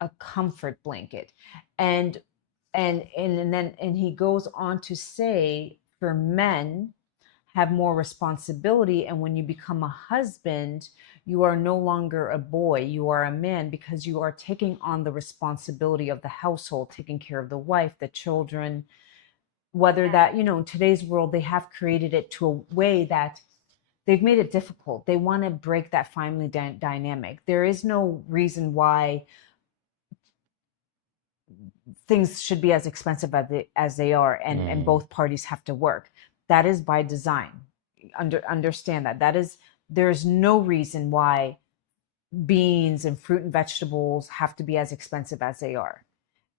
a comfort blanket. And and he goes on to say, for men have more responsibility, and when you become a husband, you are no longer a boy, you are a man, because you are taking on the responsibility of the household, taking care of the wife, the children. Whether that, in today's world, they have created it to a way that they've made it difficult. They want to break that family dynamic. There is no reason why things should be as expensive as they are, and both parties have to work. That is by design. Understand that is, there's no reason why beans and fruit and vegetables have to be as expensive as they are.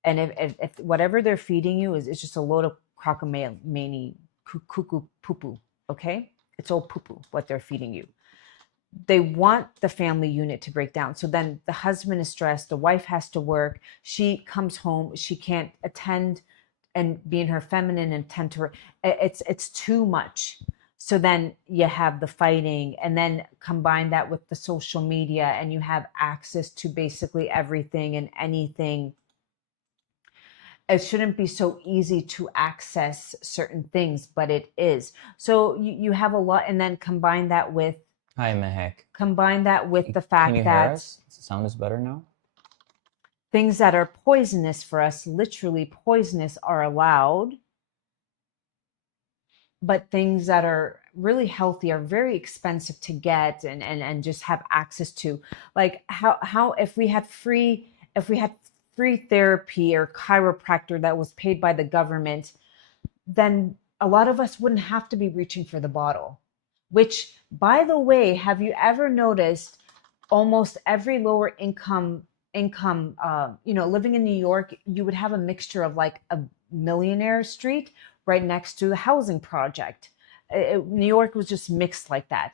And if whatever they're feeding you is just a load of cockamamie, cuckoo poo poo, okay, it's all poo poo what they're feeding you. They want the family unit to break down. So then the husband is stressed, the wife has to work, she comes home, she can't attend and be in her feminine and tend to her. It's too much. So then you have the fighting, and then combine that with the social media, and you have access to basically everything and anything. It shouldn't be so easy to access certain things, but it is. So you have a lot, and then Hi, Mehek. Combine that with the Can fact you hear that us? The sound is better now? things that are poisonous for us, literally poisonous, are allowed, but things that are really healthy are very expensive to get and just have access to. Like how if we had free therapy or chiropractor that was paid by the government, then a lot of us wouldn't have to be reaching for the bottle. Which, by the way, have you ever noticed almost every lower income, living in New York, you would have a mixture of like a millionaire street right next to the housing project. New York was just mixed like that.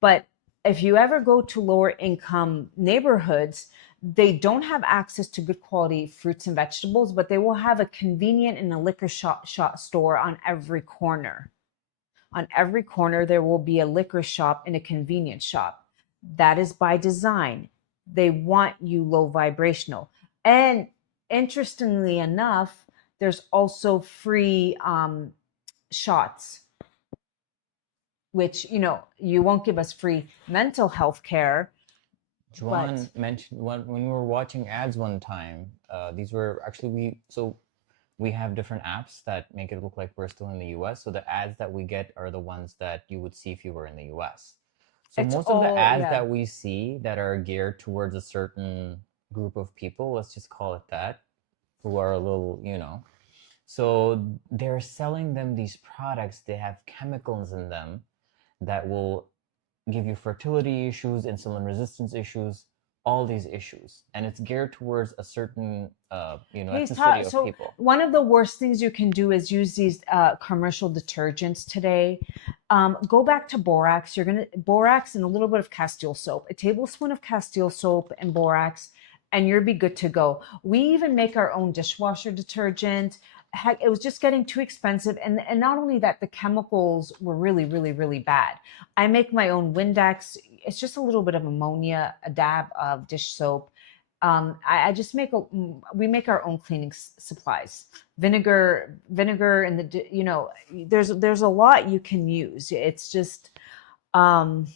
But if you ever go to lower income neighborhoods, they don't have access to good quality fruits and vegetables, but they will have a convenient and a liquor shop store on every corner. On every corner, there will be a liquor shop and a convenience shop. That is by design. They want you low vibrational. And interestingly enough, there's also free shots, which, you won't give us free mental health care. Juan mentioned when we were watching ads one time. These were actually we have different apps that make it look like we're still in the US. So the ads that we get are the ones that you would see if you were in the US. So It's most of the all, ads yeah. that we see that are geared towards a certain group of people, let's just call it that, who are a little, so they're selling them these products. They have chemicals in them that will give you fertility issues, insulin resistance issues, all these issues, and it's geared towards a certain ethnicity of So people. one of the worst things you can do is use these commercial detergents today. Go back to borax. You're gonna borax and a little bit of Castile soap, a tablespoon of Castile soap and borax, and you'll be good to go. We even make our own dishwasher detergent. Heck, it was just getting too expensive, and not only that, the chemicals were really, really, really bad. I make my own Windex. It's just a little bit of ammonia, a dab of dish soap. I just we make our own cleaning supplies, vinegar, and there's a lot you can use. It's just, um,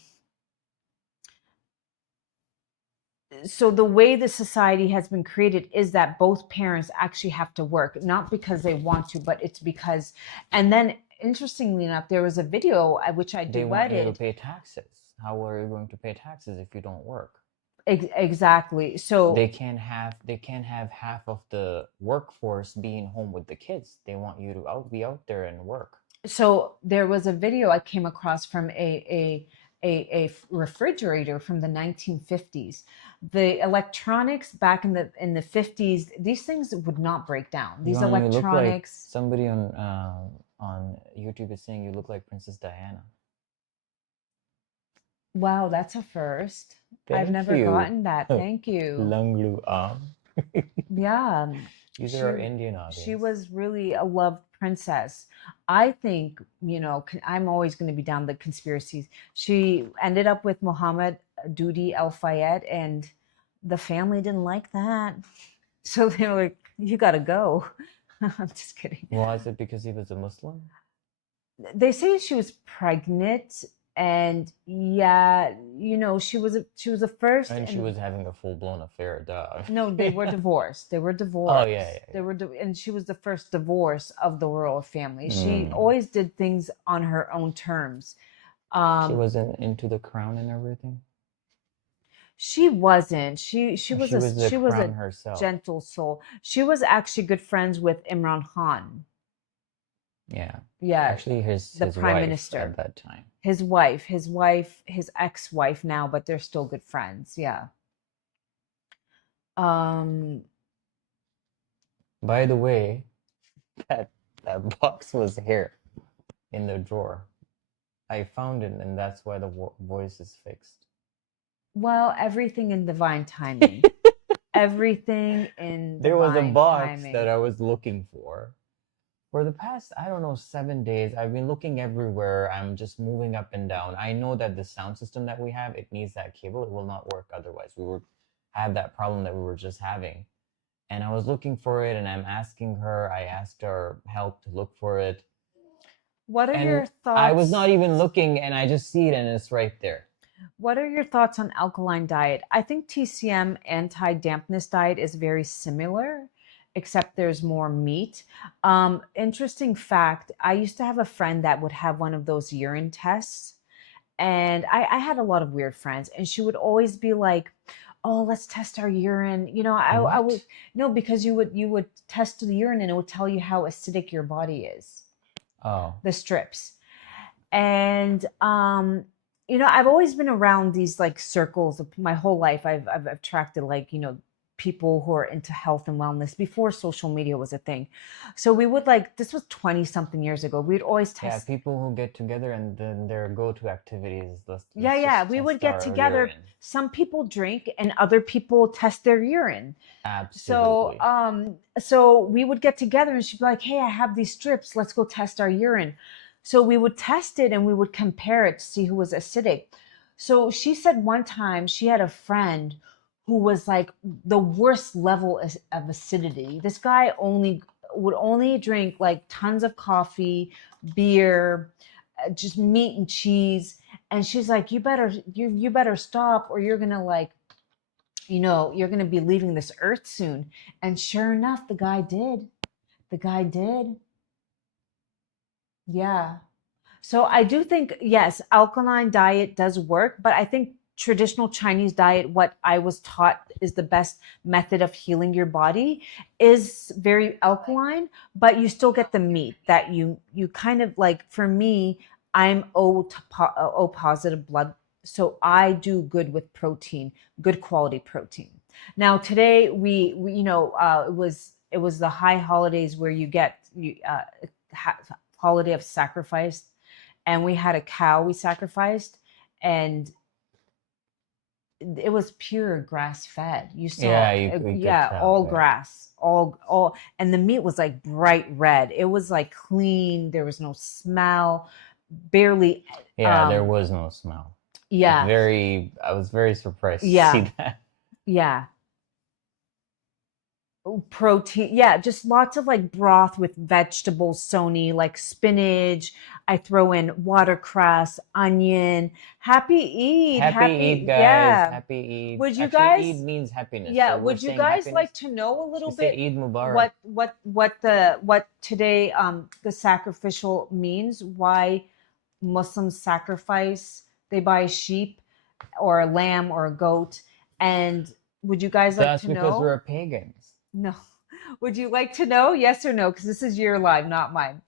so the way the society has been created is that both parents actually have to work, not because they want to, but it's because, and then interestingly enough, there was a video which I They want you to duetted. pay taxes. How are you going to pay taxes if you don't work? Exactly. So They can't have half of the workforce being home with the kids. They want you to be out there and work. there was a video I came across from a refrigerator from the 1950s. The electronics back in the 50s, these things would not break down. These John, you look like electronics. somebody on YouTube is saying you look like Princess Diana. Wow, that's a first. I've Thank never you. gotten that. Thank you. Langlu Yeah, These are she our Indian she audience. was really a loved princess. I think, I'm always going to be down the conspiracies. She ended up with Muhammad Dudi Al Fayed, and the family didn't like that. So they were like, you got to go. I'm just kidding. Well, is it because he was a Muslim? They say she was pregnant, and yeah, she was the first, And she and was having a full-blown affair, duh. no, they were divorced. They were Oh, divorced. yeah, yeah, And she was the first divorce of the royal family. yeah. She always did things on her own terms. She Um, wasn't into the crown and everything? she wasn't. She Or was she was the she was crown a herself? gentle soul. She was actually good friends with Imran Khan. Yeah. Yeah, Actually, his the his prime wife minister. at that time. His ex-wife now, but they're still good friends. Yeah. Um, By the way, that that box was here in the drawer. I found it, and that's why the voice is fixed. well, everything in divine timing. Everything in There was a divine box timing. that I was looking for the past, I don't know, 7 days. I've been looking everywhere. I'm just moving up and down. I know that the sound system that we have, it needs that cable. It will not work otherwise. We would have that problem that we were just having. And I was looking for it, and I'm asking her. I asked her help to look for it. What are your And I was thoughts? not even looking, and I just see it, and it's right there. What are your thoughts on alkaline diet? I think TCM anti-dampness diet is very similar, except there's more meat. Interesting fact, I used to have a friend that would have one of those urine tests, and I had a lot of weird friends, and she would always be like, "Oh, let's test our urine." I would What? no, because you would test the urine and it would tell you how acidic your body is, Oh, the strips. And I've always been around these like circles of my whole life. I've attracted like people who are into health and wellness before social media was a thing. So we would like this was 20 something years ago. We'd always yeah. test. People who get together and then their go-to activity is Yeah, let's yeah, just we would test get our together. urine. Some people drink and other people test their urine. So, Absolutely. so we would get together and she'd be like, "Hey, I have these strips. Let's go test our urine." So we would test it and we would compare it to see who was acidic. So she said one time she had a friend who was like the worst level of acidity. This guy would only drink like tons of coffee, beer, just meat and cheese. And she's like, you better stop or you're gonna like you're going to be leaving this earth soon. And sure enough, the guy did. The guy did. Yeah. So I do think, yes, alkaline diet does work, but I think traditional Chinese diet, what I was taught is the best method of healing your body, is very alkaline, but you still get the meat that you kind of like. For me, I'm O positive blood, so I do good with protein, good quality protein. Now today we it was the high holidays where you get holiday of sacrifice, and we had a cow we sacrificed, and it was pure grass fed. You saw, Yeah, you could yeah, tell. all Yeah. grass, all, and the meat was like bright red. It was like clean. There was no smell, barely. Yeah, there was no smell. Yeah, I was very surprised to yeah, see that. yeah. Protein, yeah, just lots of like broth with vegetables, Sony, like spinach. I throw in watercress, onion. Happy eat, Happy Eid, happy, guys. yeah. Happy Eid. Would you Actually, Eid guys, means happiness. yeah, So we're would you saying guys happiness. like to know a little We say bit Eid Mubarak. what today the sacrificial means? Why Muslims sacrifice? They buy a sheep or a lamb or a goat, and would you guys like That's to because we're know? pagans. No. Would you like to know? Yes or no? Because this is your live, not mine.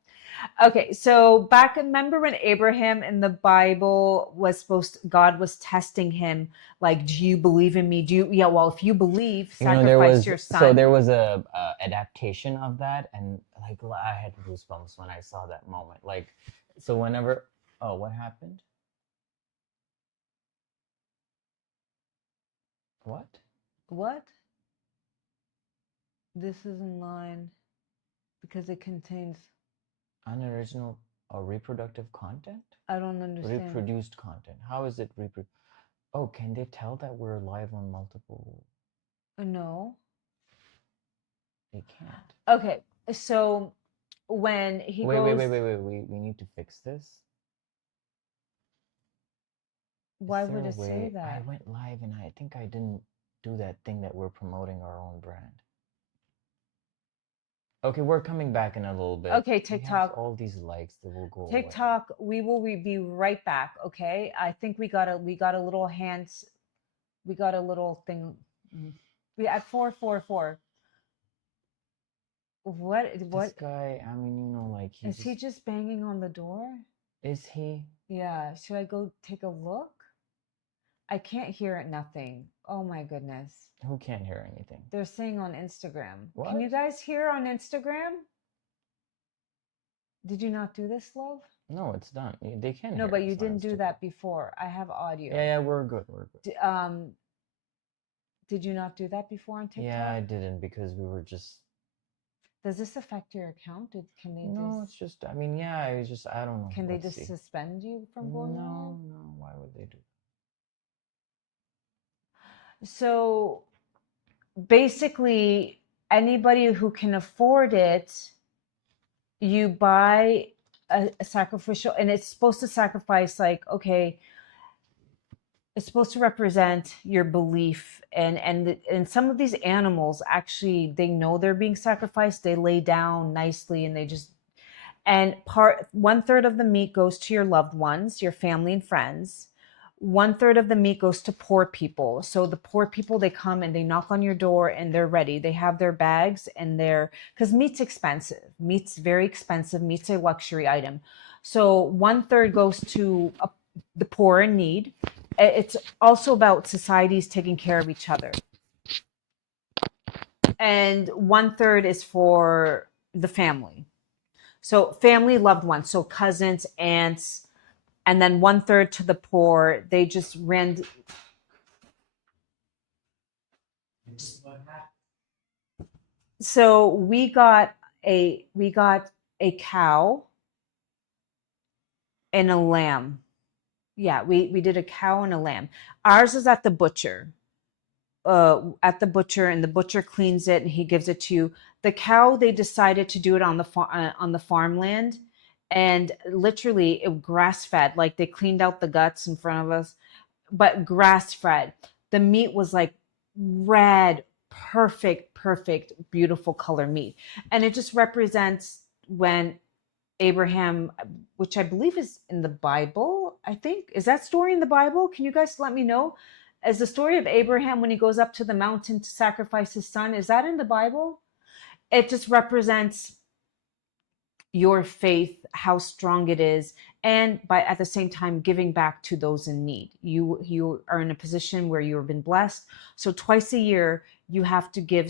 Okay, so back, remember when Abraham in the Bible God was testing him, like, do you believe in me? Yeah, well, if you believe, sacrifice your son. There was a adaptation of that, and like I had goosebumps when I saw that moment. Like, so whenever, oh, what happened? What? What? This is in line because it contains, Unoriginal or reproductive content? I don't understand. Reproduced content. How is it reproduced? Oh, can they tell that we're live on multiple? No. They can't. Okay. So when he Wait, goes, we need to fix this. why Is there would a it say way? I that? went live and I think I didn't do that thing that we're promoting our own brand. Okay, we're coming back in a little bit. Okay, We have TikTok. all these likes that will go away. TikTok, we will be right back, okay? I think we got a little hands, we got a little thing. We at 444. This guy, I mean, you know, like Is he just banging on the door? Is he? Yeah, should I go take a look? I can't hear it, nothing. Oh my goodness. Who can't hear anything? They're saying on Instagram. What? Can you guys hear on Instagram? Did you not do this, love? No, it's done. They can No, hear. but you It's on didn't do Instagram. that before. I have audio. Yeah, we're good. We're good. Did you not do that before on TikTok? Yeah, I didn't because we were just. Does this affect your account? Can they No, it's just. I mean, yeah, I don't know. Can they Let's just see. suspend you from going No, live? no. Why would they do? So basically, anybody who can afford it, you buy a sacrificial, and it's supposed to sacrifice, like, okay, it's supposed to represent your belief, and some of these animals actually, they know they're being sacrificed. They lay down nicely, and they just, and 1/3 of the meat goes to your loved ones, your family and friends. 1/3 of the meat goes to poor people. So the poor people, they come and they knock on your door and they're ready. They have their bags and because meat's expensive. Meat's very expensive. Meat's a luxury item. So 1/3 goes to the poor in need. It's also about societies taking care of each other. And 1/3 is for the family. So family, loved ones, so cousins, aunts, and then 1/3 to the poor. They just ran. So we got a cow and a lamb. Yeah, we did a cow and a lamb. Ours is at the butcher. And the butcher cleans it and he gives it to you. The cow, they decided to do it on the farmland, and literally it grass fed. Like, they cleaned out the guts in front of us, but grass fed. The meat was like red, perfect, beautiful color meat, and it just represents when Abraham, which I believe is in the Bible, I think. Is that story in the Bible? Can you guys let me know? Is the story of Abraham when he goes up to the mountain to sacrifice his son, is that in the Bible? It just represents your faith, how strong it is, and by at the same time giving back to those in need. You are in a position where you've been blessed. So twice a year, you have to give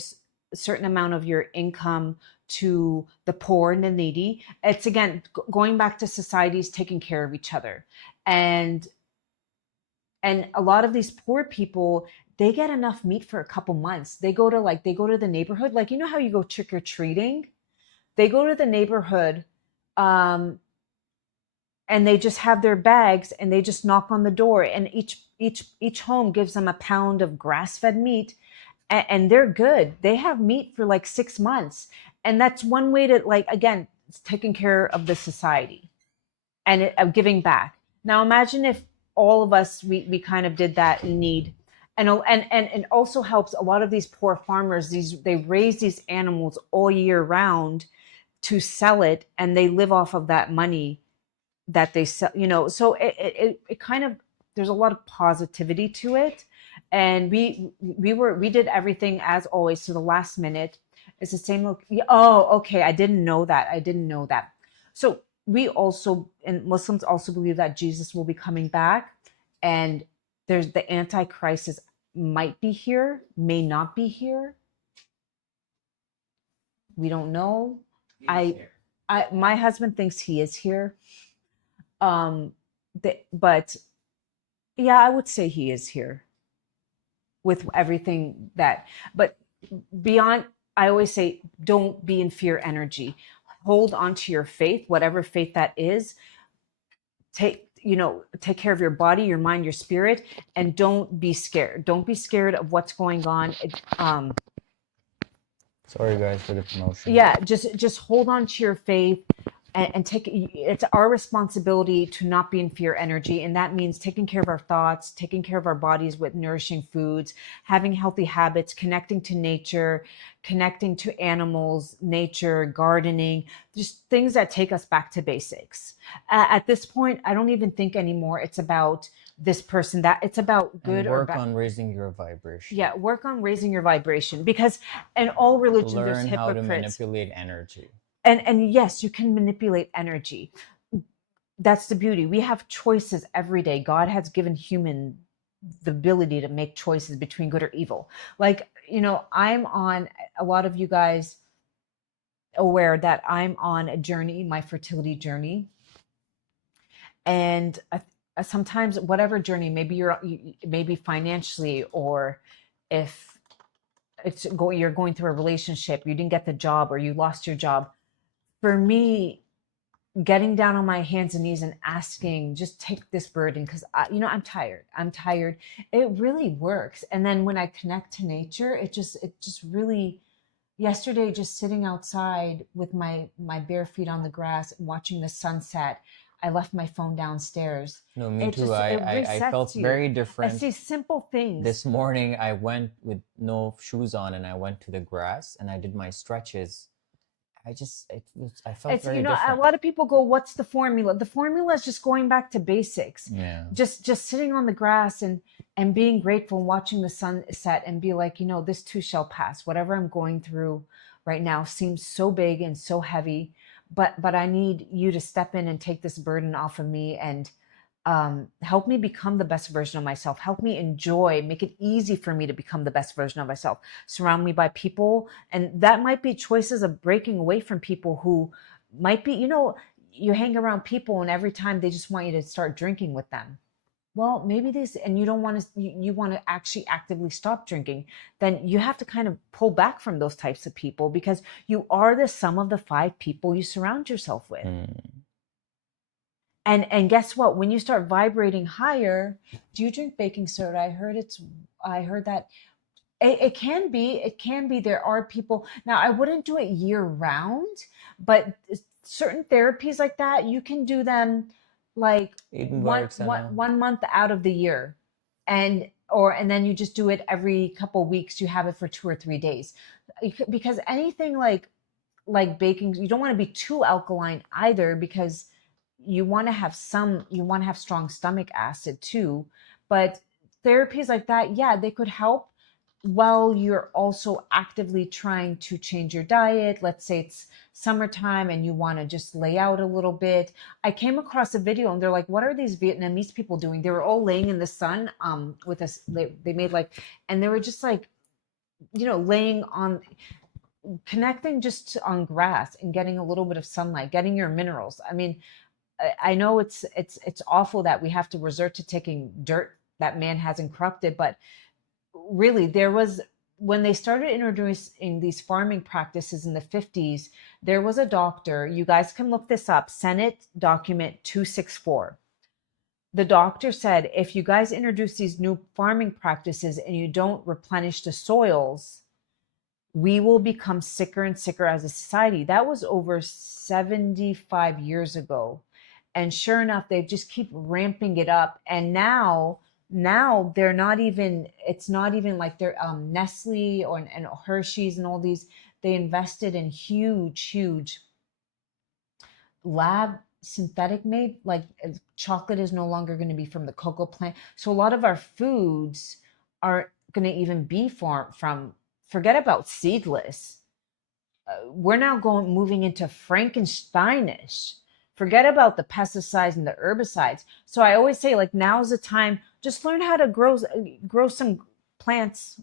a certain amount of your income to the poor and the needy. It's, again, going back to societies taking care of each other. And a lot of these poor people, they get enough meat for a couple months. They go to the neighborhood, like, you know how you go trick or treating? They go to the neighborhood, and they just have their bags and they just knock on the door, and each home gives them a pound of grass-fed meat, and they're good. They have meat for like 6 months. And that's one way to, like, again, it's taking care of the society and giving back. Now imagine if all of us, we kind of did that in need. And it also helps a lot of these poor farmers. They raise these animals all year round to sell it, and they live off of that money that they sell. So it kind of, there's a lot of positivity to it. And we did everything as always to the last minute. It's the same look. Oh, okay. I didn't know that. So we also, and Muslims also believe that Jesus will be coming back, and there's the Antichrist might be here, may not be here. We don't know. My husband thinks he is here. But yeah, I would say he is here with everything but beyond, I always say, don't be in fear energy. Hold on to your faith, whatever faith that is. take care of your body, your mind, your spirit, and don't be scared. Don't be scared of what's going on. Sorry guys for the promotion. Yeah, just hold on to your faith, and take it's our responsibility to not be in fear energy, and that means taking care of our thoughts, taking care of our bodies with nourishing foods, having healthy habits, connecting to nature, connecting to animals, nature, gardening, just things that take us back to basics. At this point, I don't even think anymore it's about this person, that it's about good And or work bad. on raising your vibration. Yeah, work on raising your vibration, because in all religions there's Learn how to hypocrites. manipulate energy. And yes, you can manipulate energy. That's the beauty. We have choices every day. God has given human the ability to make choices between good or evil. Like, I'm on, a lot of you guys aware that I'm on a journey, my fertility journey. And sometimes whatever journey, maybe financially, or if you're going through a relationship, you didn't get the job or you lost your job. For me, getting down on my hands and knees and asking, just take this burden, because I'm tired. It really works. And then when I connect to nature, it just really, yesterday, just sitting outside with my bare feet on the grass and watching the sunset, I left my phone downstairs. No, me It too. just, it I resets felt you. very I different. see simple things. This morning I went with no shoes on and I went to the grass and I did my stretches. I felt very A different. lot of people go, what's the formula? The formula is just going back to basics. Yeah. Just sitting on the grass and being grateful and watching the sun set, and be like, this too shall pass. Whatever I'm going through right now seems so big and so heavy, but I need you to step in and take this burden off of me, and help me become the best version of myself. Help me enjoy, make it easy for me to become the best version of myself. Surround me by people. And that might be choices of breaking away from people who might be, you hang around people and every time they just want you to start drinking with them. Well, maybe this, and you don't want to, you want to actually actively stop drinking, then you have to kind of pull back from those types of people, because you are the sum of the 5 people you surround yourself with. And guess what? When you start vibrating higher, do you drink baking soda? I heard that it can be. There are people, now I wouldn't do it year round, but certain therapies like that, you can do them like one month out of the year, and then you just do it every couple weeks. You have it for 2 or 3 days, because anything like baking, you don't want to be too alkaline either, because you want to have strong stomach acid too. But therapies like that, yeah, they could help while you're also actively trying to change your diet. Let's say it's summertime and you want to just lay out a little bit. I came across a video and they're like, what are these Vietnamese people doing? They were all laying in the sun with us. They made and they were just laying on, connecting just on grass and getting a little bit of sunlight, getting your minerals. I mean, I know it's awful that we have to resort to taking dirt that man hasn't corrupted, but really, there was, when they started introducing these farming practices in the 50s, there was a doctor, you guys can look this up, Senate document 264. The doctor said, if you guys introduce these new farming practices and you don't replenish the soils, we will become sicker and sicker as a society. That was over 75 years ago. And sure enough, they just keep ramping it up. And now they're not even, it's not even like they're Nestle and Hershey's and all these, they invested in huge lab synthetic made, like chocolate is no longer going to be from the cocoa plant. So a lot of our foods aren't going to even be from forget about seedless. We're now moving into Frankensteinish. Forget about the pesticides and the herbicides. So I always say, now's the time. Just learn how to grow some plants.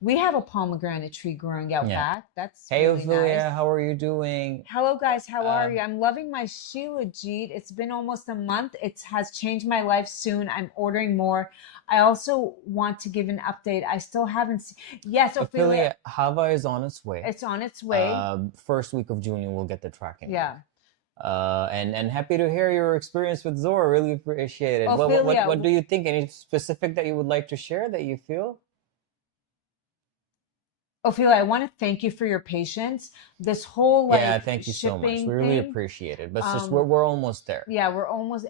We have a pomegranate tree growing out back. That's hey, really Ophelia, nice. how are you doing? Hello guys, how are you? I'm loving my Shilajit. It's been almost a month. It has changed my life soon. I'm ordering more. I also want to give an update. I still haven't seen. Yes, Ophelia, Hava is on its way. It's on its way. First week of June, we'll get the tracking. Yeah. And happy to hear your experience with ZOR. Really appreciate it. Ophelia, What do you think? Any specific that you would like to share that you feel? Ophelia, I want to thank you for your patience. This whole Yeah, like thank you so much. shipping We really thing, appreciate it. But it's just um, we're almost there. yeah, we're almost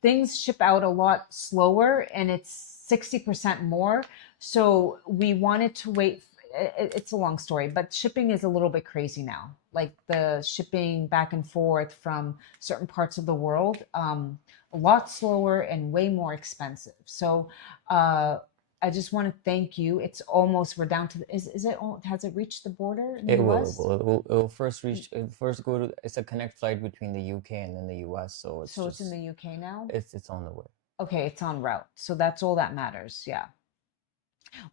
things ship out a lot slower and it's 60% more. So we wanted to wait. It's a long story, but shipping is a little bit crazy now. Like the shipping back and forth from certain parts of the world, a lot slower and way more expensive. So I just want to thank you. It's almost we're down to is it has it reached the border in the It will. It US? will. It will first reach. It will first go to. It's a connect flight between the UK and then the US. So it's So it's in just. the UK now? It's on the way. Okay, it's on route. So that's all that matters. Yeah.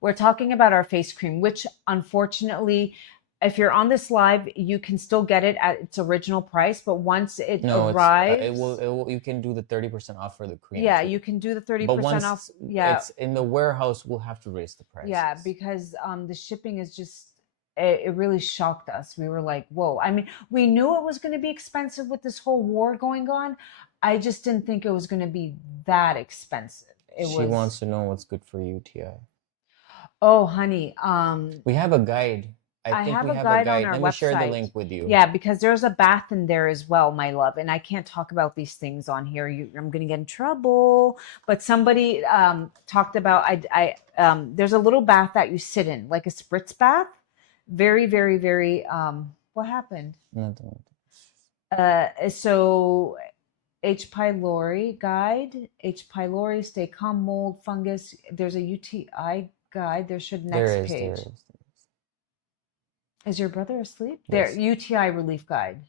We're talking about our face cream, which unfortunately, if you're on this live, you can still get it at its original price. But once it No, it's it will. arrives, It will. You can do the 30% off for the cream yeah, too. you can do the But 30% off. once Yeah. it's in the warehouse, we'll have to raise the Yeah, prices. because the shipping is just it really shocked us. We were like, whoa. I mean, we knew it was going to be expensive with this whole war going on. I just didn't think it was going to be that expensive. It She wants was, to know what's good for you, Ti. oh, honey, We have a guide. I I think have we a have a guide on guide. our Let me share the website. link with you. Yeah, because there's a bath in there as well, my love. And I can't talk about these things on here. I'm going to get in trouble. But somebody talked about there's a little bath that you sit in, like a spritz bath. Very, very, very. What happened? Nothing. So H. pylori guide, H. pylori, stay calm, mold, fungus. There's a UTI guide. There should next page. There is. Is your brother asleep? Yes. There, UTI relief guide.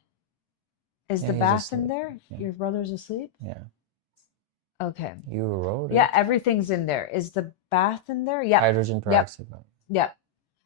Is Yeah, the he's bath in asleep. there? Yeah. Your brother's asleep? Yeah. Okay. You wrote it. Yeah, everything's in there. Is the bath in there? Yeah. Hydrogen peroxide. Yep.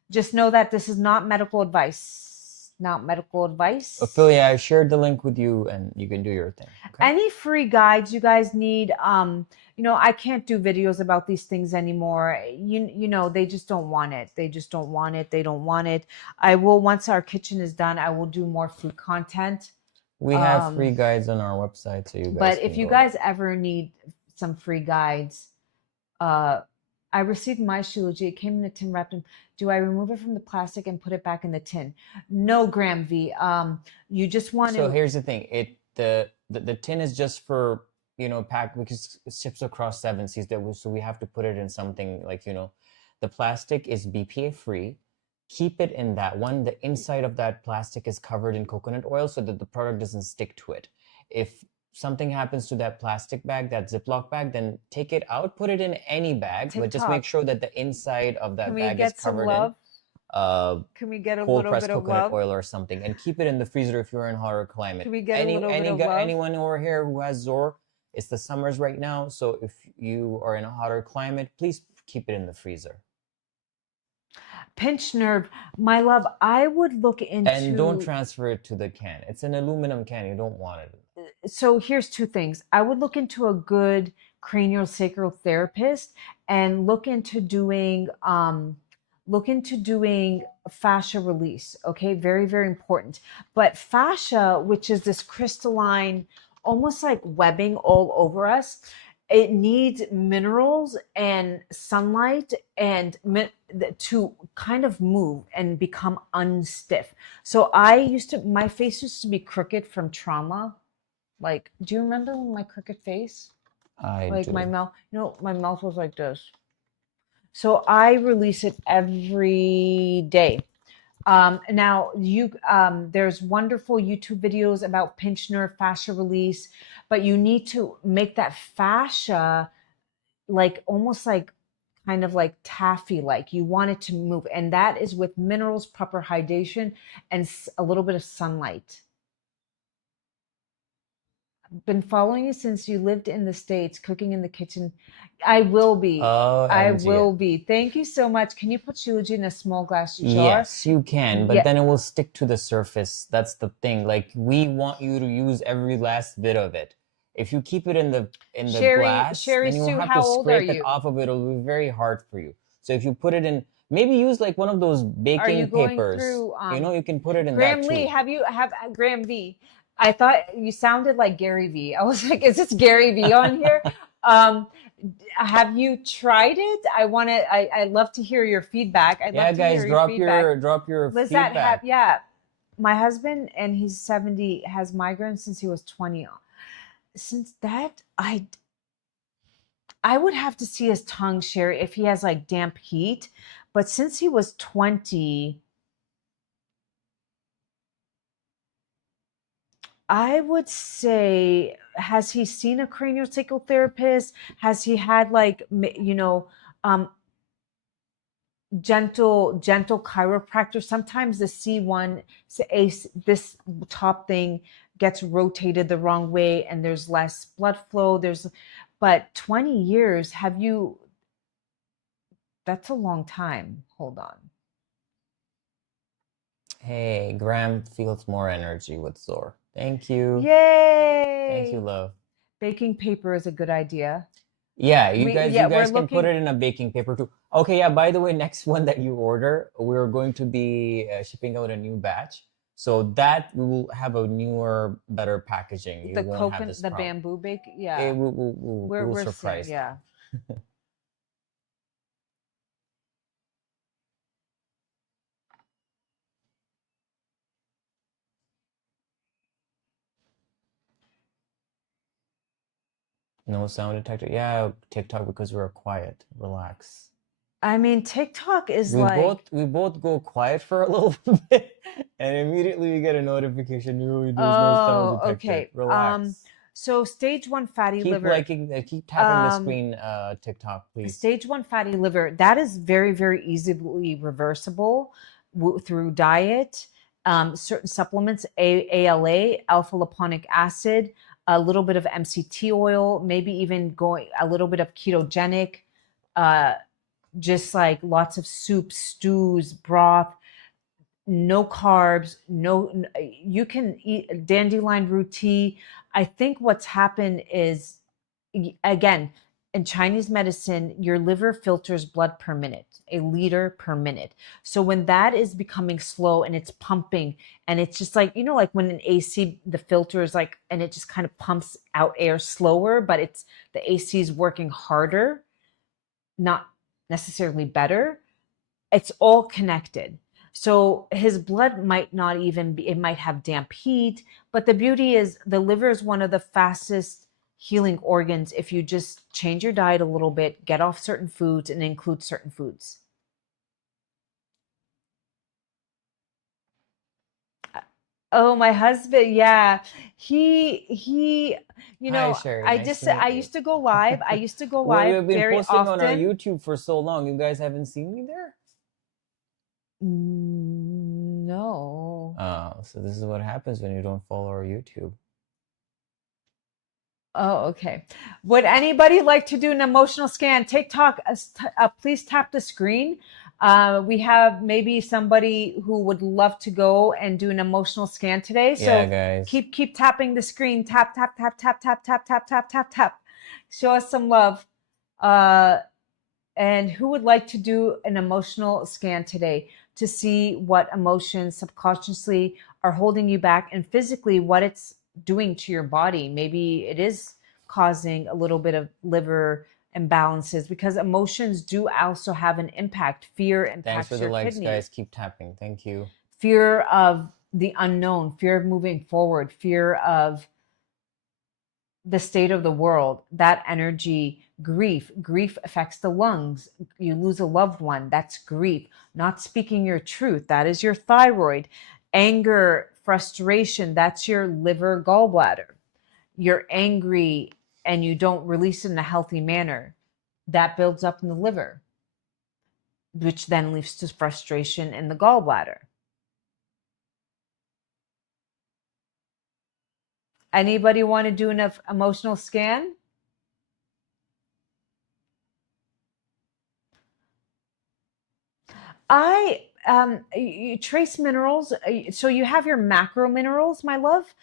Just know that this is not medical advice. Not medical advice. Ophelia, I shared the link with you and you can do your thing. Okay? Any free guides you guys need, I can't do videos about these things anymore. You know, they just don't want it. They just don't want it. They don't want it. I will, once our kitchen is done, I will do more food content. We have free guides on our website, so you guys. But if you guys ever need some free guides, I received my Shilajit. It came in a tin wrapped in. Do I remove it from the plastic and put it back in the tin? No, Graham V. You just want to. So here's the thing. The tin is just for pack because it ships across 7 seas. So we have to put it in something like the plastic is BPA free. Keep it in that one. The inside of that plastic is covered in coconut oil so that the product doesn't stick to it. If something happens to that plastic bag, that Ziploc bag, then take it out, put it in any bag, but just make sure that the inside of that bag is covered in can we get a cold little pressed bit of coconut love? oil or something, and keep it in the freezer if you're in hotter climate. Can we get a little bit of love? Anyone over here who has ZOR, it's the summers right now, so if you are in a hotter climate, please keep it in the freezer. Pinched nerve, my love, I would look into. And don't transfer it to the can. It's an aluminum can. You don't want it. So here's 2 things. I would look into a good craniosacral therapist and look into doing fascia release. Okay, very, very important. But fascia, which is this crystalline, almost like webbing all over us, it needs minerals and sunlight and to kind of move and become unstiff. So my face used to be crooked from trauma. Like, do you remember my crooked face? I do. My mouth, my mouth was like this. So I release it every day. Now there's wonderful YouTube videos about pinched nerve fascia release, but you need to make that fascia like almost like kind of like taffy, like you want it to move. And that is with minerals, proper hydration, and a little bit of sunlight. Been following you since you lived in the States, cooking in the kitchen. I will be. I will be. Thank you so much. Can you put Shilajit in a small glass jar? Yes, you can, but then it will stick to the surface. That's the thing. Like, we want you to use every last bit of it. If you keep it in the glass, then you will have to scrape it off of it. It'll be very hard for you. So if you put it in, maybe use like one of those baking papers. You can put it in Graham that Lee, too. Graham V. I thought you sounded like Gary Vee. I was like, is this Gary Vee on here? Um, have you tried it? I love to hear your feedback. I'd Yeah, love to guys, hear your feedback. drop your Lizette, feedback. yeah. My husband, and he's 70, has migraines since he was 20. Since that, I would have to see his tongue, Sherry, if he has like damp heat. But since he was 20, I would say, has he seen a craniosacral therapist? Has he had like, um, gentle chiropractor? Sometimes the C1, this top thing gets rotated the wrong way and there's less blood flow. But 20 years, that's a long time. Hold on. Hey, Graham feels more energy with ZOR. Thank you. Thank you, Yay! love. Baking paper is a good idea. Yeah, Yeah, you we're guys can put looking it in a baking paper too. Okay, yeah, by the way, next one that you order, we're going to be shipping out a new batch. So that we will have a newer, better packaging. You the won't have coconut, this the problem. bamboo bake. It Yeah, we will we're seeing. surprise Yeah. them. No sound detector. Yeah, TikTok because we're quiet. Relax. I mean, TikTok is like, We both go quiet for a little bit, and immediately we get a notification. "Oh, there's no sound oh, detector." okay. Relax. So stage one fatty Keep liver. liking, keep tapping the Um, screen, TikTok, please. Stage one fatty liver, that is very, very easily reversible through diet, certain supplements, ALA, alpha lipoic acid, a little bit of MCT oil, maybe even going a little bit of ketogenic, uh, just like lots of soups, stews, broth, no carbs, you can eat dandelion root tea. I think what's happened is, again, in Chinese medicine, your liver filters blood per minute, a liter per minute. So when that is becoming slow and it's pumping, and it's just like, like when an AC, the filter is like, and it just kind of pumps out air slower, but it's the AC is working harder, not necessarily better. It's all connected. So his blood might not even be, it might have damp heat, but the beauty is the liver is one of the fastest healing organs if you just change your diet a little bit, get off certain foods and include certain foods. Oh, my husband, yeah. He, Hi, Sherry. Nice to I meet you. used to go live. I used to go Well, live we've been very posting on our often. YouTube for so long. You guys haven't seen me there? No. So this is what happens when you don't follow our YouTube. Oh, okay. Would anybody like to do an emotional scan? TikTok, please tap the screen. We have maybe somebody who would love to go and do an emotional scan today. Yeah, So guys. keep tapping the screen. Tap, tap, tap, tap, tap, tap, tap, tap, tap, tap. Show us some love. Uh, and who would like to do an emotional scan today to see what emotions subconsciously are holding you back, and physically what it's doing to your body? Maybe it is causing a little bit of liver imbalances, because emotions do also have an impact. Fear Thanks for impacts the your likes, guys. kidneys. Keep tapping. Thank you. Fear of the unknown, fear of moving forward, fear of the state of the world, that energy. Grief affects the lungs. You lose a loved one, that's grief. Not speaking your truth, that is your thyroid. Anger, frustration, that's your liver, gallbladder. You're angry and you don't release it in a healthy manner, that builds up in the liver, which then leads to frustration in the gallbladder. Anybody want to do an emotional scan? Trace minerals. So you have your macro minerals, my love.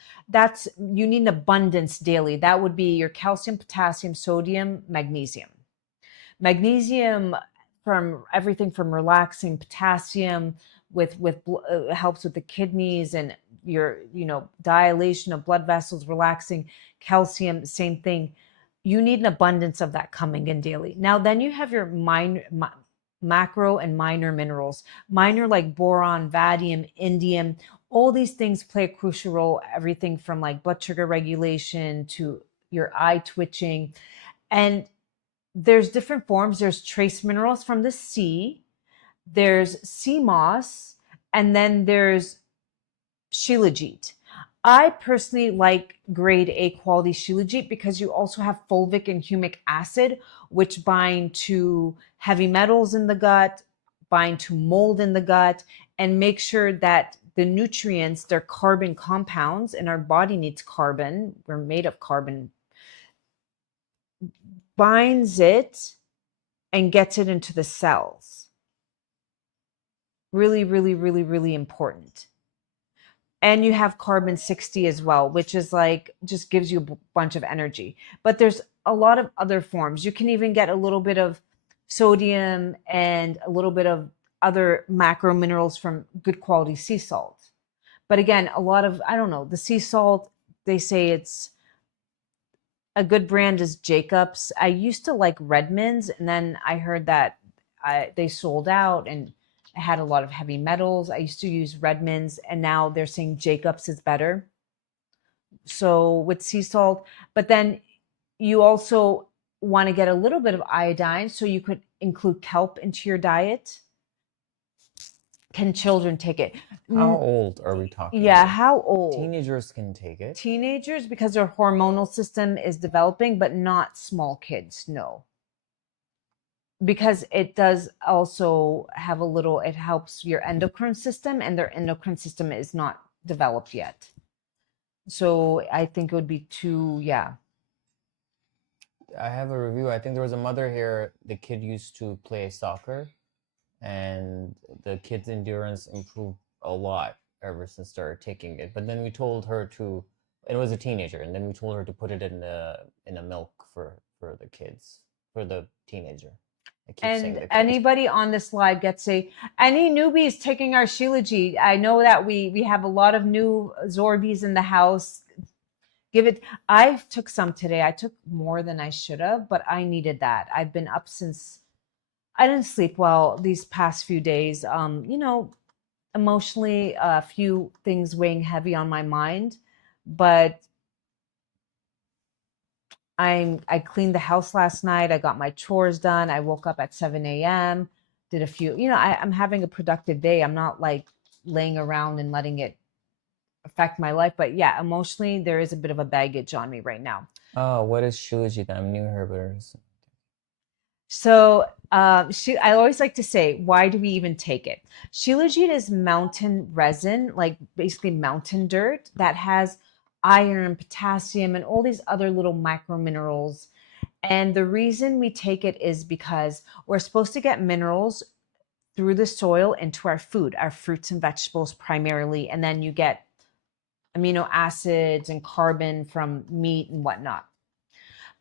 You need an abundance daily. That would be your calcium, potassium, sodium, magnesium. Magnesium, from everything from relaxing, potassium helps with the kidneys and your, dilation of blood vessels, relaxing, calcium, same thing. You need an abundance of that coming in daily. Now, then you have your macro and minor minerals. Minor like boron, vanadium, indium, all these things play a crucial role. Everything from like blood sugar regulation to your eye twitching. And there's different forms. There's trace minerals from the sea, there's sea moss, and then there's Shilajit. I personally like grade A quality Shilajit because you also have fulvic and humic acid, which bind to heavy metals in the gut, bind to mold in the gut, and make sure that the nutrients, they're carbon compounds, and our body needs carbon. We're made of carbon, binds it and gets it into the cells. Really, really, really, really important. And you have carbon 60 as well, which is like just gives you a bunch of energy. But there's a lot of other forms. You can even get a little bit of sodium and a little bit of other macro minerals from good quality sea salt. But again, a lot of, I don't know, the sea salt, they say it's a good brand is Jacobs. I used to like Redmond's, and then I heard that they sold out and it had a lot of heavy metals. I used to use Redmond's, and now they're saying Jacobs is better. So with sea salt, but then you also want to get a little bit of iodine, so you could include kelp into your diet. Can children take it? How old are we talking Yeah, about? how old? Teenagers can take it. Teenagers, because their hormonal system is developing, but not small kids, no. Because it does also have a little, it helps your endocrine system, and their endocrine system is not developed yet. So I think it would be too, yeah. I have a review. I think there was a mother here. The kid used to play soccer, and the kid's endurance improved a lot ever since started taking it. But then we told her to, it was a teenager, and then we told her to put it in a milk for the kids, for the teenager. I keep saying the And kid. anybody on this live gets any newbies taking our Shilajit? I know that we have a lot of new Zorbies in the house. Give it. I took some today. I took more than I should have, but I needed that. I've been up since I didn't sleep well these past few days. Emotionally, a few things weighing heavy on my mind, but I cleaned the house last night. I got my chores done. I woke up at 7 a.m., did a few, I'm having a productive day. I'm not like laying around and letting it affect my life. But yeah, emotionally, there is a bit of a baggage on me right now. Oh, what is Shilajit? I'm new here, but So I always like to say, why do we even take it? Shilajit is mountain resin, like basically mountain dirt that has iron, potassium, and all these other little micro minerals. And the reason we take it is because we're supposed to get minerals through the soil into our food, our fruits and vegetables primarily, and then you get amino acids and carbon from meat and whatnot.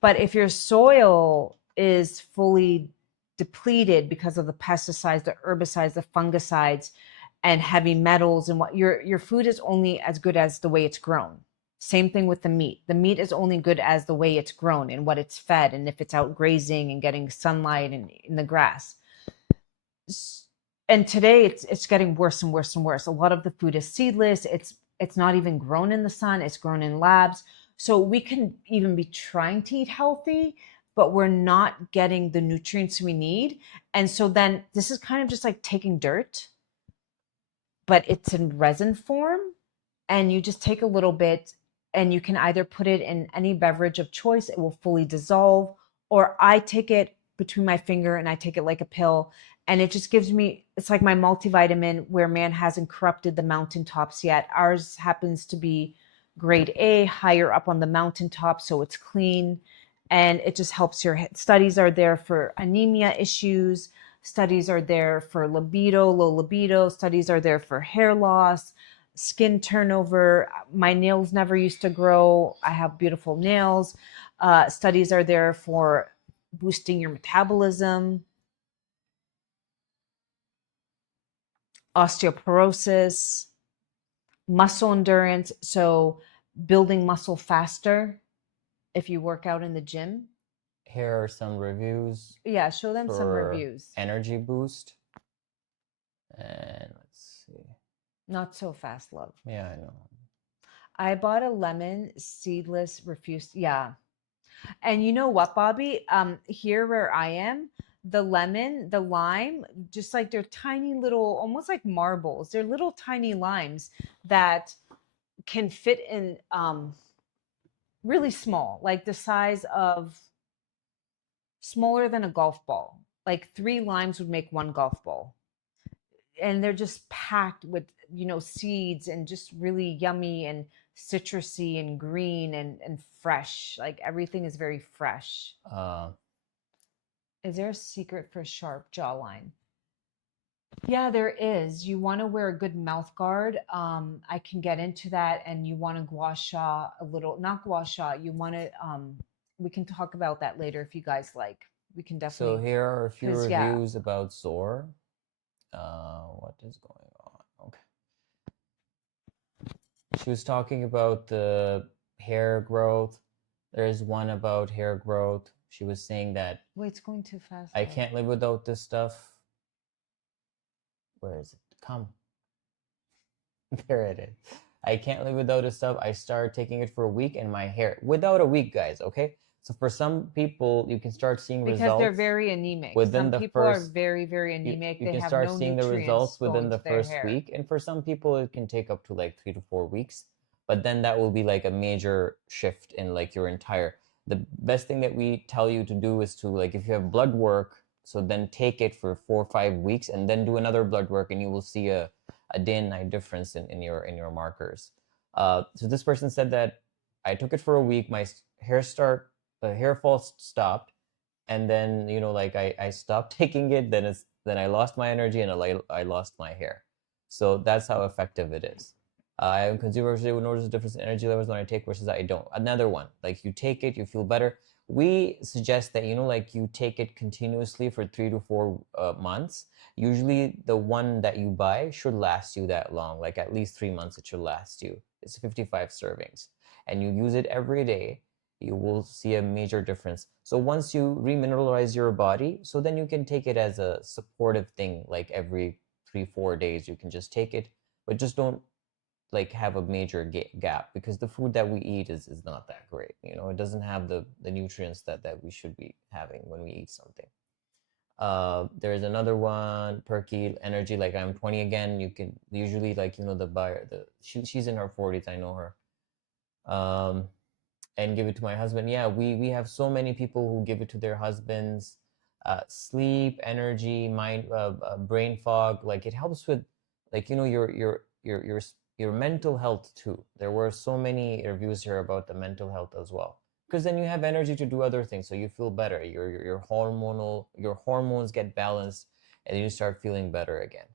But if your soil is fully depleted because of the pesticides, the herbicides, the fungicides, and heavy metals, and what your food is only as good as the way it's grown. Same thing with the meat. The meat is only good as the way it's grown and what it's fed, and if it's out grazing and getting sunlight and in the grass. And today it's getting worse and worse and worse. A lot of the food is seedless. It's not even grown in the sun. It's grown in labs. So we can even be trying to eat healthy, but we're not getting the nutrients we need. And so then this is kind of just like taking dirt, but it's in resin form. And you just take a little bit, and you can either put it in any beverage of choice. It will fully dissolve, or I take it between my finger and I take it like a pill. And it just gives me, it's like my multivitamin where man hasn't corrupted the mountaintops yet. Ours happens to be grade A, higher up on the mountaintop, so it's clean. And it just helps studies are there for anemia issues. Studies are there for libido, low libido. Studies are there for hair loss, skin turnover. My nails never used to grow. I have beautiful nails. Studies are there for boosting your metabolism, osteoporosis, muscle endurance, so building muscle faster if you work out in the gym. Here are some reviews Yeah, show them some for reviews. energy boost. And let's see. Not so fast, love. Yeah, I know. I bought a lemon seedless refused. Yeah. And you know what, Bobby? Here where I am, the lemon, the lime, just like they're tiny little, almost like marbles. They're little tiny limes that can fit in really small, like the size of smaller than a golf ball. Like 3 limes would make 1 golf ball. And they're just packed with, seeds and just really yummy and citrusy and green and fresh. Like everything is very fresh. Uh, Is there a secret for sharp jawline? Yeah, there is. You want to wear a good mouth guard. I can get into that, and you want to gua sha a little, not gua sha. You want to. We can talk about that later if you guys like. We can so definitely. here are a few 'Cause, reviews about ZOR. What is going on? Okay. She was talking about the hair growth. There's one about hair growth. She was saying that Wait, it's going too fast. I can't live without this stuff. Where is it? Come. There it is. I can't live without this stuff. I started taking it for a week and my hair, without a week, guys, okay? So for some people, you can start seeing Because results they're very anemic. within Some the people are first, very, very anemic. you They can have start no seeing the nutrients results within going the to their first hair. week. And for some people, it can take up to like 3 to 4 weeks. But then that will be like a major shift in like your entire. The best thing that we tell you to do is to, like, if you have blood work, so then take it for 4 or 5 weeks and then do another blood work, and you will see a day and night difference in your markers. So this person said that I took it for a week, my hair fall stopped, and then like I stopped taking it, then I lost my energy, and I lost my hair. So that's how effective it is. I am a consumer who notices a difference in energy levels when I take versus I don't. Another one, like, you take it, you feel better. We suggest that like you take it continuously for 3 to 4 months. Usually the one that you buy should last you that long, like at least 3 months it should last you. It's 55 servings, and you use it every day, you will see a major difference. So once you remineralize your body, so then you can take it as a supportive thing, like every 3 4 days you can just take it, but just don't like have a major gap, because the food that we eat is not that great. It doesn't have the nutrients that we should be having when we eat something. There's another one, Perky Energy, like I'm 20 again. You can usually, like, the buyer, she's in her 40s, I know her. And give it to my husband. Yeah, we have so many people who give it to their husbands. Sleep, energy, mind, brain fog, like it helps with, like, your mental health too. There were so many reviews here about the mental health as well, because then you have energy to do other things, so you feel better. Your hormones get balanced, and you start feeling better again.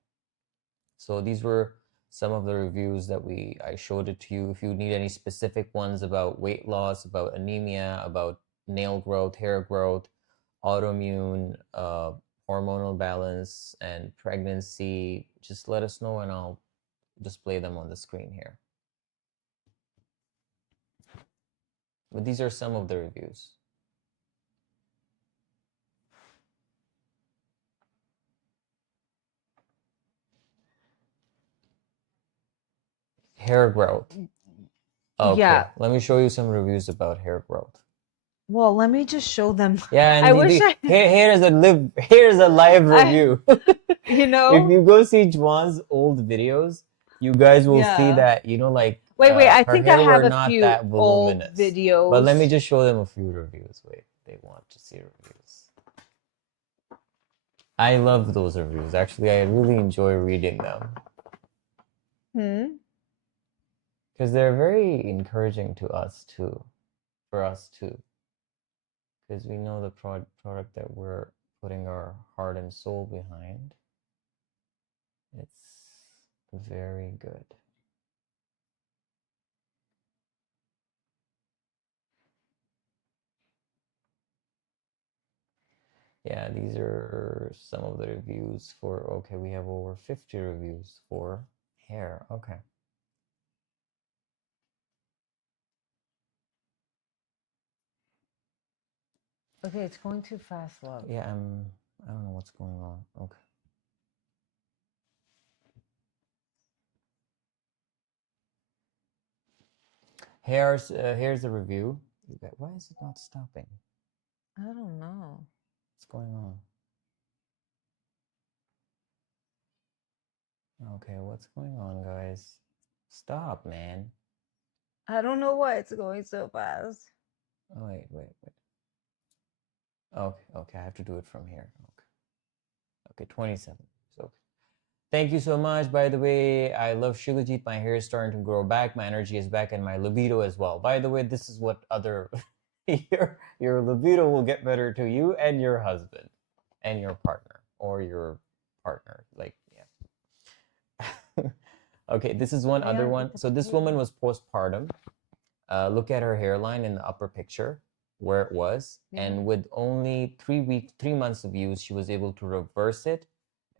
So these were some of the reviews that I showed it to you. If you need any specific ones about weight loss, about anemia, about nail growth, hair growth, autoimmune, hormonal balance, and pregnancy, just let us know and I'll display them on the screen here. But these are some of the reviews. Hair growth. Okay, Yeah. let me show you some reviews about hair growth. Well, let me just show them. Yeah, and I wish here's a live review. If you go see Juan's old videos, you guys will see that, like, Wait, I her think I hair have were a not few that old voluminous. videos. But let me just show them a few reviews. Wait, they want to see reviews. I love those reviews. Actually, I really enjoy reading them. Because they're very encouraging to us too, for us too. Because we know the product that we're putting our heart and soul behind. It's very good. Yeah, these are some of the reviews for, okay, we have over 50 reviews for hair. Okay. Okay, it's going too fast, love. Yeah, I don't know what's going on. Okay. Here's the review. Why is it not stopping? I don't know. What's going on? Okay, what's going on, guys? Stop, man. I don't know why it's going so fast. Oh, wait. Okay, I have to do it from here. Okay, 27. So, thank you so much. By the way, I love Shilajit. My hair is starting to grow back. My energy is back, and my libido as well. By the way, this is what other your libido will get better to you and your husband and your partner or your partner. Like, yeah. Okay, this is one other one. So this woman was postpartum. Look at her hairline in the upper picture where it was, and with only 3 months of use, she was able to reverse it.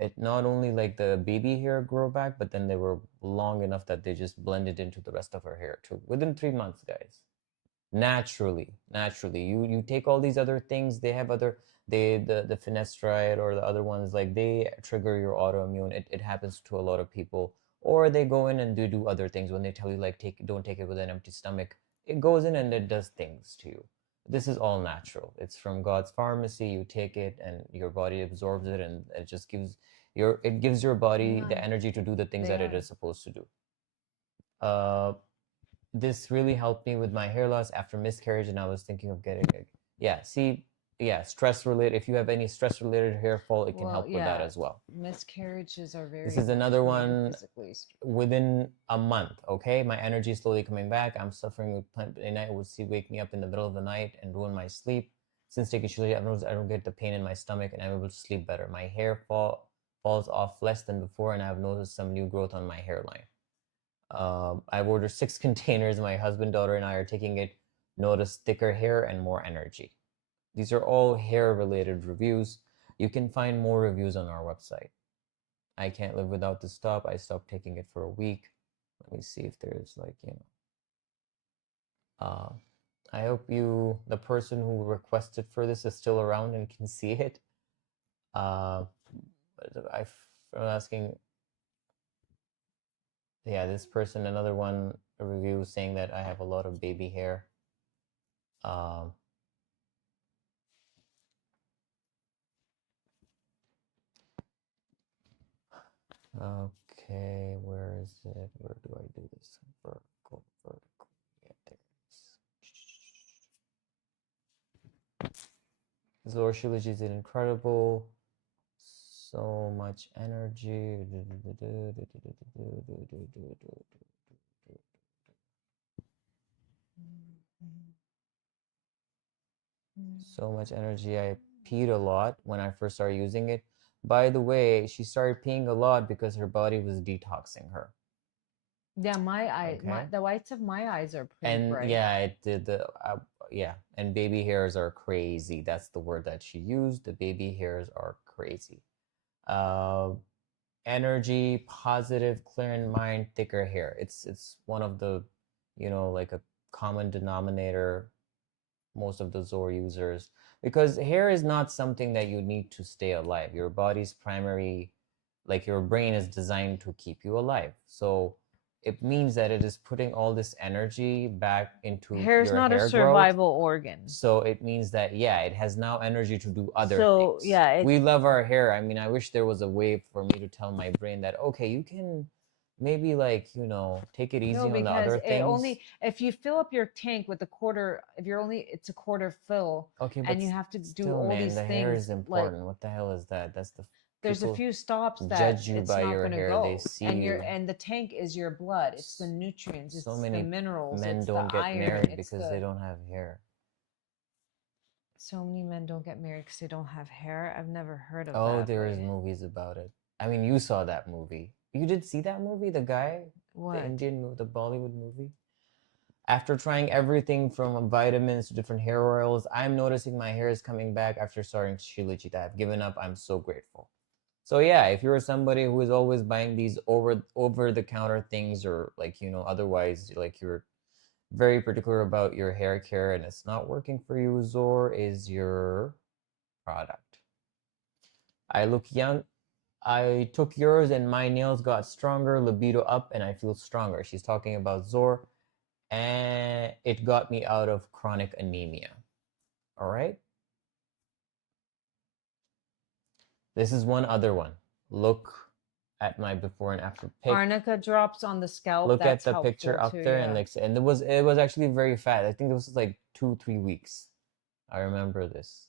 It not only like the baby hair grow back, but then they were long enough that they just blended into the rest of her hair too within 3 months, guys. Naturally. You take all these other things, they have other, the finasteride or the other ones, like they trigger your autoimmune. It happens to a lot of people, or they go in and do other things when they tell you like don't take it with an empty stomach. It goes in and it does things to you. This is all natural. It's from God's pharmacy. You take it and your body absorbs it, and it just gives your body the energy to do the things that it is supposed to do. This really helped me with my hair loss after miscarriage, and I was thinking of getting it. Stress related. If you have any stress related hair fall, it can help with that as well. Miscarriages are very. This is another one. Within a month, okay, my energy is slowly coming back. I'm suffering with plant pain. It would wake me up in the middle of the night and ruin my sleep. Since taking Shilajit, I don't get the pain in my stomach, and I'm able to sleep better. My hair falls off less than before, and I've noticed some new growth on my hairline. I've ordered 6 containers. My husband, daughter, and I are taking it. Notice thicker hair and more energy. These are all hair-related reviews. You can find more reviews on our website. I can't live without this stuff. I stopped taking it for a week. Let me see if there's like, I hope the person who requested for this is still around and can see it. I'm asking, yeah, this person, another one, a review saying that I have a lot of baby hair. Okay, where is it? Where do I do this? Vertical. Yeah, there it is. ZOR Shilajit is incredible. So much energy. So much energy. I peed a lot when I first started using it. By the way, she started peeing a lot because her body was detoxing her. Yeah, my eye, the whites of my eyes are pretty bright. Yeah, it did and baby hairs are crazy. That's the word that she used. The baby hairs are crazy. Energy, positive, clear in mind, thicker hair. It's one of the, like a common denominator most of the ZOR users, because hair is not something that you need to stay alive. Your body's primary, like your brain is designed to keep you alive. So it means that it is putting all this energy back into hair is your not hair a survival growth. Organ. So it means that, yeah, it has now energy to do other things. Yeah, we love our hair. I mean, I wish there was a way for me to tell my brain that, okay, you can maybe take it easy on the other things. Only if you fill up your tank with a quarter, it's a quarter fill. Okay, but and you have to do all these the things. Hair is important. What the hell is that? That's the there's a few stops that judge you it's by not your gonna hair. go. They see and the tank is your blood. It's the nutrients. It's so many the minerals. men it's don't the get iron, married because they don't have hair. So many men don't get married because they don't have hair. I've never heard of that. Oh, there is movies about it. I mean, you saw that movie. You did see that movie? The guy, the Indian movie, the Bollywood movie. After trying everything from vitamins to different hair oils, I'm noticing my hair is coming back after starting Shilajit. I've given up. I'm so grateful. So yeah, if you're somebody who is always buying these over the counter things, or otherwise like you're very particular about your hair care and it's not working for you, ZOR is your product. I look young. I took yours and my nails got stronger, libido up, and I feel stronger. She's talking about ZOR, and it got me out of chronic anemia. All right. This is one other one. Look at my before and after pic. Arnica drops on the scalp. Look That's at the helpful picture up too, there, yeah. and like, and it was actually very fast. I think it was like 2-3 weeks. I remember this.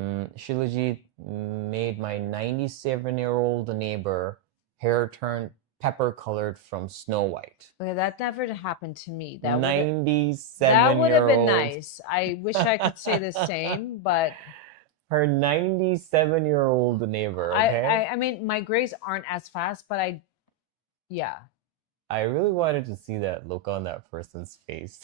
Shilajit made my 97-year-old neighbor hair turn pepper colored from Snow White. Okay, that never happened to me. That would have 97-year-old been 97-year-old. Nice. I wish I could say the same, but her 97-year-old neighbor, okay? I mean, my grays aren't as fast, but yeah. I really wanted to see that look on that person's face.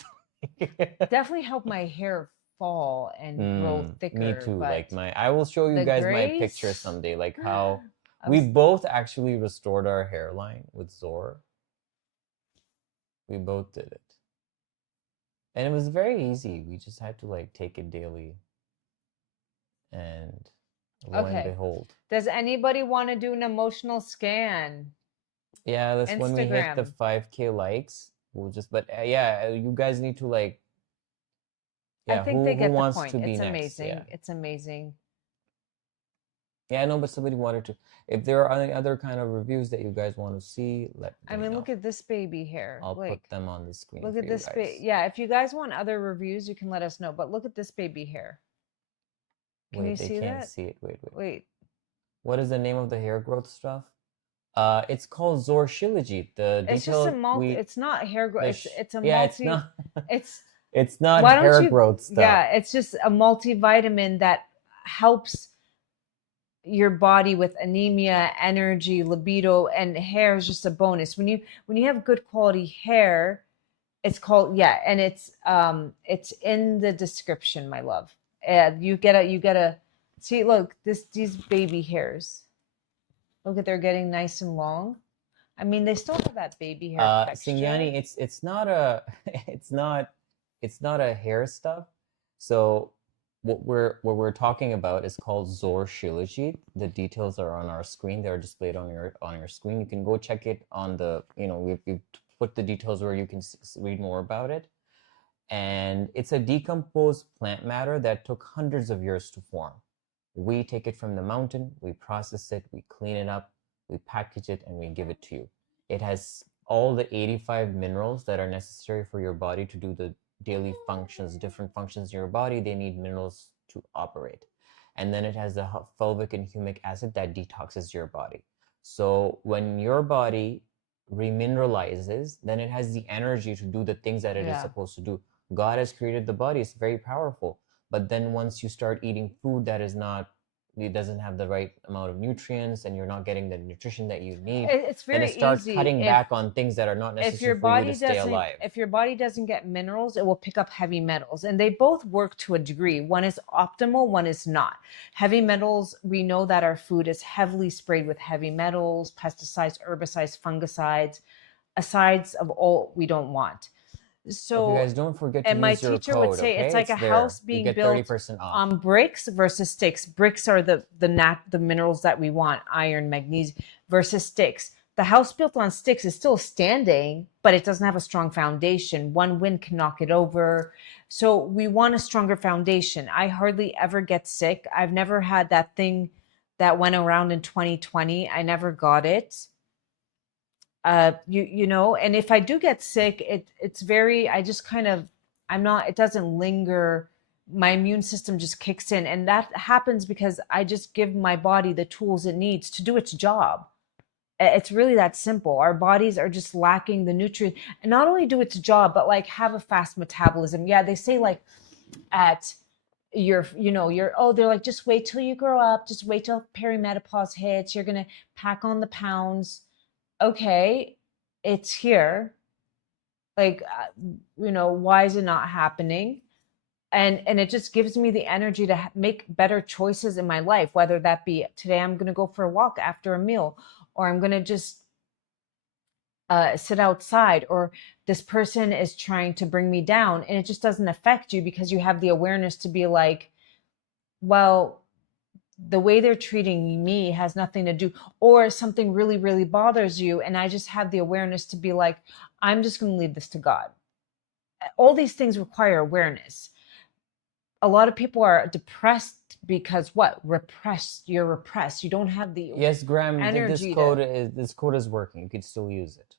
Definitely helped my hair fall and grow thicker. Me too. Like I will show you guys my picture someday, like how we both actually restored our hairline with ZOR. We both did it. And it was very easy. We just had to like take it daily. And lo and behold. Does anybody want to do an emotional scan? Yeah, that's when we hit the 5K likes. We'll just, but yeah, you guys need to like, yeah, I think they get the point. It's amazing. Yeah. It's amazing. Yeah, I know, but somebody wanted to. If there are any other kind of reviews that you guys want to see, let me know. Look at this baby hair. I'll put them on the screen. Look at this baby. Yeah, if you guys want other reviews, you can let us know. But look at this baby hair. Can you see that? They can't see it. Wait. What is the name of the hair growth stuff? It's called ZOR Shilajit. It's just a multi. It's not hair growth. It's a multi. It's not. It's it's not hair growth stuff. Yeah, it's just a multivitamin that helps your body with anemia, energy, libido, and hair is just a bonus. When you have good quality hair, it's called and it's in the description, my love. You gotta see. Look, these baby hairs. Look at they're getting nice and long. I mean, they still have that baby hair texture. Singyani, it's not a it's not a hair stuff. So what we're talking about is called ZOR Shilajit. The details are on our screen. They're displayed on your screen. You can go check it on the we've put the details where you can read more about it. And it's a decomposed plant matter that took hundreds of years to form. We take it from the mountain, we process it, we clean it up, we package it, and we give it to you. It has all the 85 minerals that are necessary for your body to do the daily functions, different functions in your body. They need minerals to operate. And then it has the fulvic and humic acid that detoxes your body. So when your body remineralizes, then it has the energy to do the things that it is supposed to do. God has created the body. It's very powerful. But then once you start eating food that it doesn't have the right amount of nutrients and you're not getting the nutrition that you need, it's very then it starts easy. cutting back on things that are not necessary for you to stay alive. If your body doesn't get minerals, it will pick up heavy metals. And they both work to a degree. One is optimal, one is not. Heavy metals, we know that our food is heavily sprayed with heavy metals, pesticides, herbicides, fungicides, asides of all we don't want. So, you guys don't forget to and use your my teacher code, would say okay? it's like a house being built on bricks versus sticks. Bricks are the minerals that we want, iron, magnesium, versus sticks. The house built on sticks is still standing, but it doesn't have a strong foundation. One wind can knock it over. So we want a stronger foundation. I hardly ever get sick. I've never had that thing that went around in 2020. I never got it. You know, and if I do get sick, it's very, I just kind of, it doesn't linger. My immune system just kicks in. And that happens because I just give my body the tools it needs to do its job. It's really that simple. Our bodies are just lacking the nutrients, and not only do its job, but like have a fast metabolism. Yeah, they say like at they're like, just wait till you grow up, just wait till perimenopause hits, you're gonna pack on the pounds. Okay, it's here. Like, why is it not happening? And it just gives me the energy to make better choices in my life, whether that be today I'm going to go for a walk after a meal, or I'm going to just sit outside, or this person is trying to bring me down, and it just doesn't affect you because you have the awareness to be like, well, the way they're treating me has nothing to do, or something really, really bothers you. And I just have the awareness to be like, I'm just going to leave this to God. All these things require awareness. A lot of people are depressed because what? Repressed. You're repressed. You don't have the Yes, Graham, energy this code is working. You could still use it.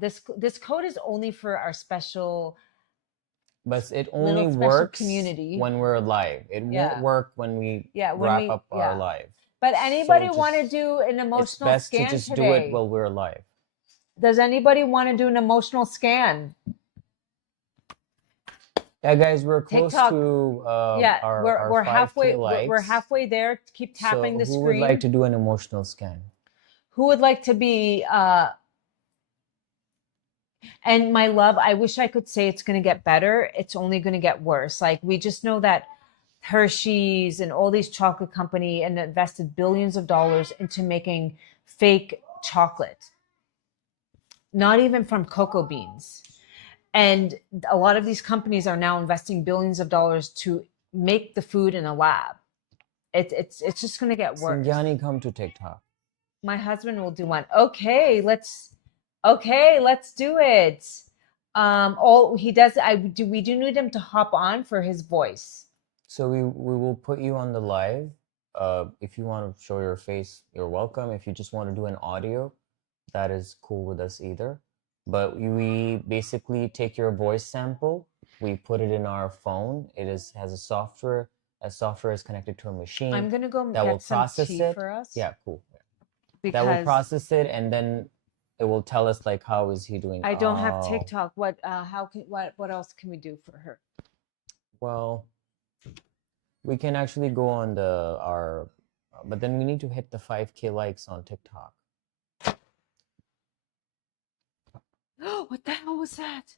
This code is only for our special, but it only little special works community. when we're live. It won't work when we wrap up our live. But anybody want to do an emotional it's best scan to just today? do it while we're live. Does anybody want to do an emotional scan? Yeah, guys, we're close TikTok. to our we're halfway. likes. We're halfway there. Keep tapping the screen. Who would like to do an emotional scan? Who would like to be? And my love, I wish I could say it's going to get better. It's only going to get worse. Like, we just know that Hershey's and all these chocolate company and invested billions of dollars into making fake chocolate, not even from cocoa beans. And a lot of these companies are now investing billions of dollars to make the food in a lab. It's just going to get worse. Sinjani, come to TikTok. My husband will do one. Okay, let's do it. He does. We do need him to hop on for his voice. So we will put you on the live. If you want to show your face, you're welcome. If you just want to do an audio, that is cool with us either. But we basically take your voice sample, we put it in our phone. It has a software. A software is connected to a machine. I'm gonna go that get will some process tea it. for us. Yeah, cool. Because that will process it, and then it will tell us like, how is he doing. I don't have TikTok. What else can we do for her? Well, we can actually go on but then we need to hit the 5K likes on TikTok. What the hell was that?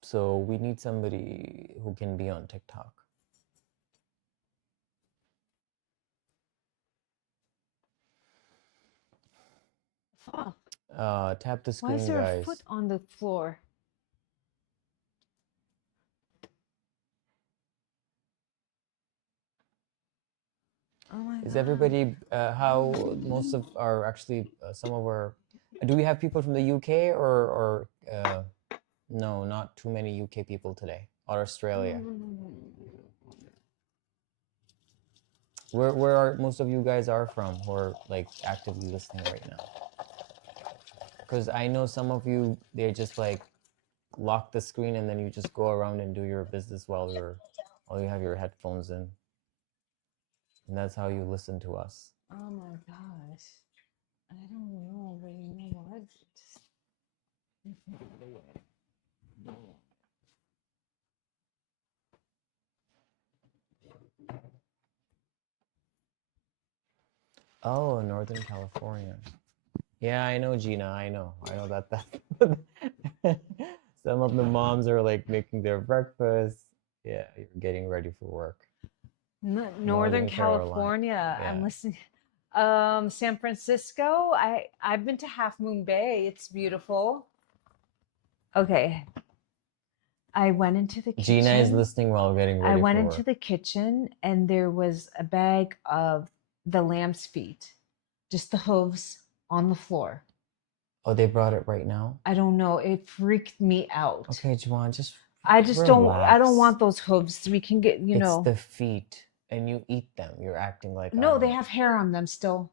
So we need somebody who can be on TikTok. Fuck. Tap the screen, Why is there guys. a foot on the floor? Oh my God. Is everybody, how most of our, actually, some of our, do we have people from the UK or no, not too many UK people today, or Australia? Where are most of you guys are from who are like actively listening right now? Because I know some of you, they just like lock the screen and then you just go around and do your business while you have your headphones in. And that's how you listen to us. Oh my gosh. I don't know, but you know what? Oh, Northern California. Yeah, I know, Gina. I know that. Some of the moms are like making their breakfast. Yeah, you're getting ready for work. Northern California. Yeah. I'm listening. San Francisco. I've been to Half Moon Bay. It's beautiful. Okay. I went into the kitchen. Gina is listening while getting ready. I went into the kitchen and there was a bag of the lamb's feet, just the hooves on the floor. Oh, they brought it right now? I don't know. It freaked me out. Okay, Juwan, I don't want those hooves. We can get, It's the feet and you eat them. You're acting like No, they have hair on them still.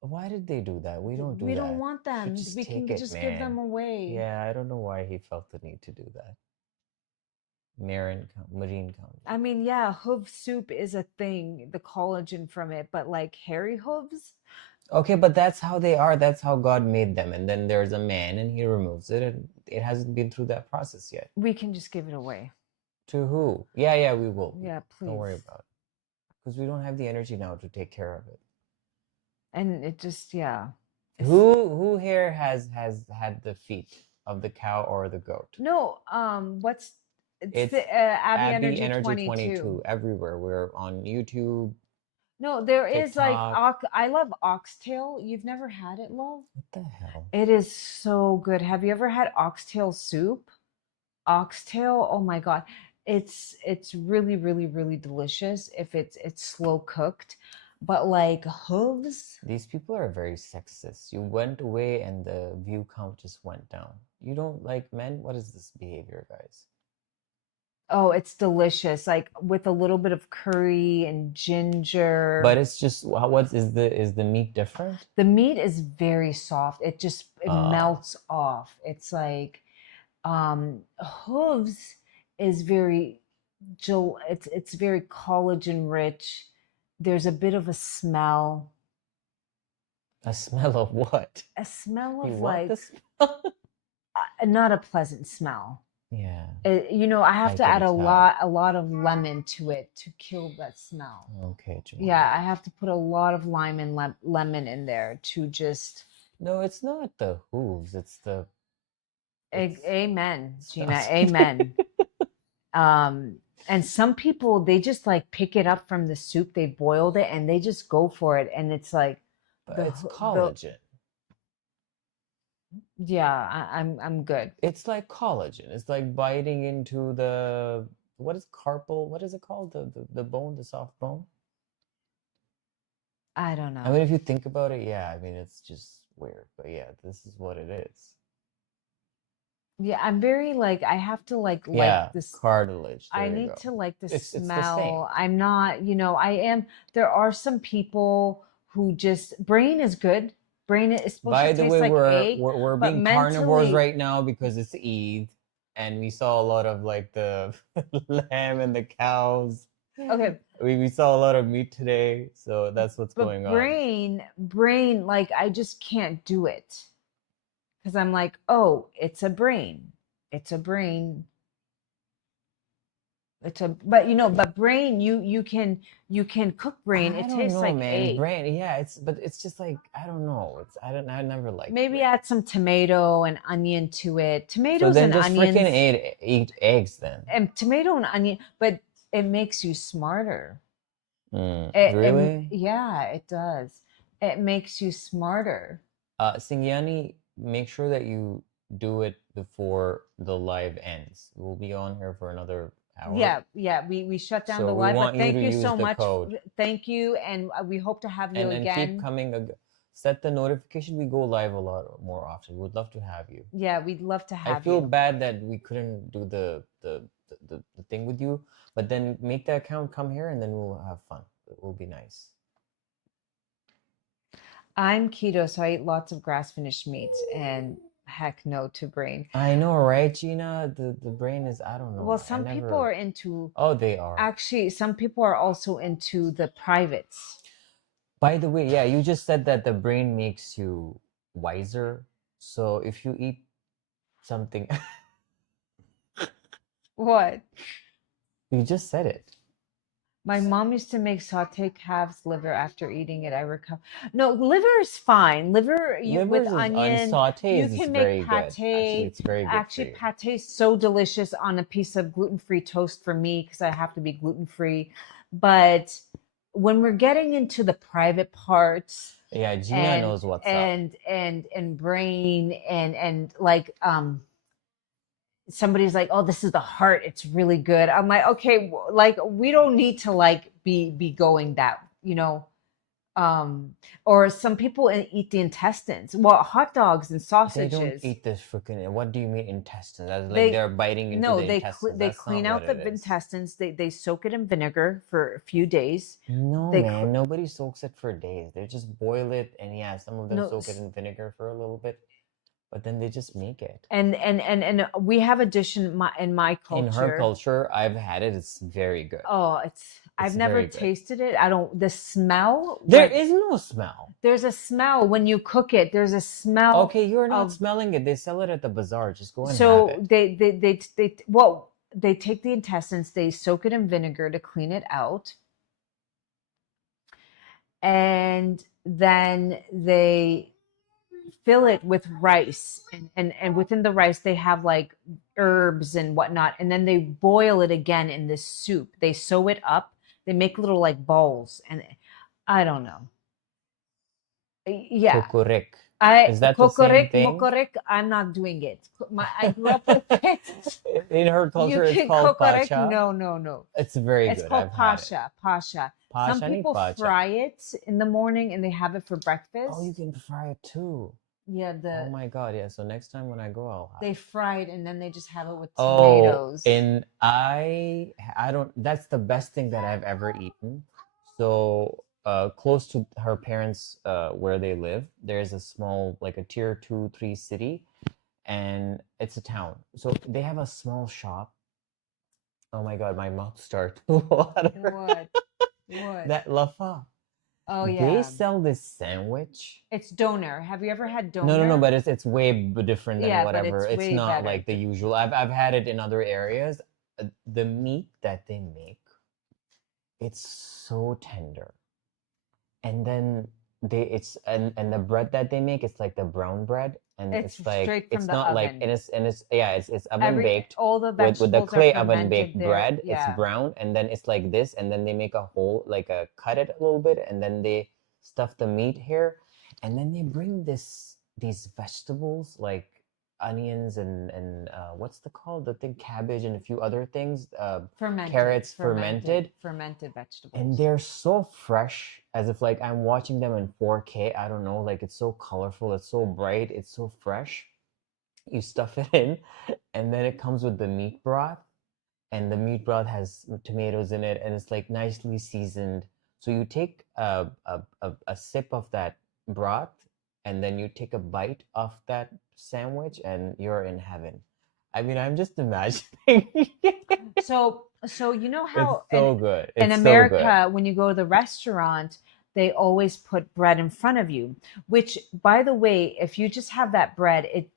Why did they do that? We don't do that. We don't want them. We can just give them away. Yeah, I don't know why he felt the need to do that. Marine comes. I mean, yeah, hoof soup is a thing, the collagen from it, but like hairy hooves? Okay, but that's how they are. That's how God made them. And then there's a man and he removes it, and it hasn't been through that process yet. We can just give it away. To who? Yeah, we will. Yeah, please. Don't worry about it. Because we don't have the energy now to take care of it. And it just, yeah. Who here has had the feet of the cow or the goat? No, it's the Abi Energy 22. Everywhere. We're on YouTube. No, there is like TikTok. I love oxtail. You've never had it, love? What the hell? It is so good. Have you ever had oxtail soup? Oxtail, oh my God. It's really, really, really delicious if it's slow cooked. But like hooves, These people are very sexist. You went away and the view count just went down. You don't like men? What is this behavior, guys? oh, it's delicious. Like with a little bit of curry and But ginger. it's just what is the meat different? The meat is very soft. It Uh, melts off. It's like hooves is very it's very collagen rich. There's a bit of a smell. a smell of what? A smell You of want the like smell? not a pleasant smell. Yeah, I have I to add can tell. a lot of lemon to it to kill that smell. Okay, Yeah, Jemima. I have to put a lot of lime and lemon in there to just No, it's not the hooves. It's amen, Gina, disgusting. amen. Um, and some people they just like pick it up from the soup, they boiled it and they just go for it, and it's like But the it's the collagen. yeah, I'm good. It's like collagen. It's like biting into the what is carpal? What is it called? The bone, the soft bone. I don't I mean, know. if you think about it, yeah. I mean, it's just weird, but yeah, this is what it is. Yeah, I'm very like I have to like Yeah, this. cartilage. I There you need go. to like the It's the same. smell. I'm not, I am. There are some people who just brain is good. Brain is supposed to By the taste way, like egg, we're but being carnivores mentally, right now because it's Eid, and we saw a lot of like the lamb and the cows. okay, We saw a lot of meat today, so that's what's but going on. brain, like I just can't do it because I'm like, oh, it's a brain. It's a brain. It's a but but brain, you can cook brain. I It don't tastes know, like man. egg. Brain, yeah, but it's just like I don't know. I never liked Maybe brain. add some tomato and onion to it. So Tomatoes then and just freaking onions eat eggs then. and tomato and onion, but it makes you smarter. Really? Yeah, it does. It makes you smarter. Singyani, make sure that you do it before the live ends. We'll be on here for another hour. Yeah, yeah. We shut down So the we live, but want you to thank you use so the much. code Thank you, and we hope to have you and keep again. coming. Set the notification. We go live a lot more often. We'd love to have you. Yeah, we'd love to I have feel you. bad that we couldn't do the thing with you, but then make the account come here and then we'll have fun. It will be nice. I'm keto, so I eat lots of grass-finished meats, and heck no to brain. I know, right, Gina? The brain is I don't Well, know. I some people never. are into, Oh, they are. actually, some people are also into the privates. By the way, yeah, you just said that the brain makes you wiser. So if you eat something, What? you just said it. My mom used to make sauteed calf's liver after eating it. I recover. No, liver is fine. Liver, you with Livers is onion, you unsauteed is can make very good. Actually, pate. it's very good for Actually, you. pate is so delicious on a piece of gluten-free toast for me because I have to be gluten-free. But when we're getting into the private parts Yeah, Gina and knows what's up. and brain and like somebody's like, oh, this is the heart, it's really good. I'm like, okay, like we don't need to like be going that, or some people eat the intestines. Well, hot dogs and They don't sausages, eat this freaking. What do you mean intestines? That's like they they're biting into no the intestines. they That's clean not what out the it is. intestines, they soak it in vinegar for a few days. No, They man, nobody soaks it for days. They just boil it, and yeah, some of them no soak it in vinegar for a little bit, but then they just make it. and we have a dish in my In her culture. culture, I've had it. It's very good. Oh, It's I've never very good. tasted it. I don't, the smell There when is no smell. there's a smell when you cook it. There's a smell Okay, you're not of, smelling it. They sell it at the bazaar. Just go and have so it. well, they take the intestines, they soak it in vinegar to clean it out, and then they fill it with rice, and within the rice they have like herbs and whatnot, and then they boil it again in this soup. They sew it up, they make little like balls, and I don't know. Yeah. Kokorek. I Is that the same kokorek thing? mokorek. I'm not doing it. I grew up with it. In her You culture, it's can called kokorek. pacha. No, no, no. It's very It's good. called I've had it. pasha. Pasha. Some Pacha ni people pacha. fry it in the morning and they have it for Oh, you breakfast. can fry it too. Yeah, Oh my God, yeah. So next time when I go, I'll have they it. fry it and then they just have it with Oh, tomatoes. and I don't, that's the best thing that I've ever eaten. So, close to her parents, where they live, there's a small, like a tier 2, 3 city, and it's a town. So they have a small shop. Oh my God, my mouth started to water. What? What? That lafa. Oh They yeah. sell this sandwich. It's doner. Have you ever had No, doner? but it's way different than Yeah, but whatever. it's It's way not better. like the usual. I've had it in other areas. The meat that they make, it's so tender. And then and the bread that they make, it's like the brown bread, and It's it's like straight from it's the not like oven. it's yeah, it's oven baked All the with the vegetables are clay oven fermented baked there. bread. It's Yeah. brown, and then it's like this, and then they make a hole, like a cut it a little bit, and then they stuff the meat here, and then they bring these vegetables like onions and what's the called the thing, cabbage and a few other things, carrots, fermented vegetables. and they're so fresh, as if like I'm watching them in 4K. I don't know, like it's so colorful, it's so bright, it's so fresh. You stuff it in, and then it comes with the meat broth, and the meat broth has tomatoes in it, and it's like nicely seasoned. So you take a sip of that broth, and then you take a bite of that sandwich, and you're in heaven. I mean, I'm just imagining. So you know It's how so good. in It's so good. America, when you go to the restaurant, they always put bread in front of you, which, by the way, if you just have that bread, it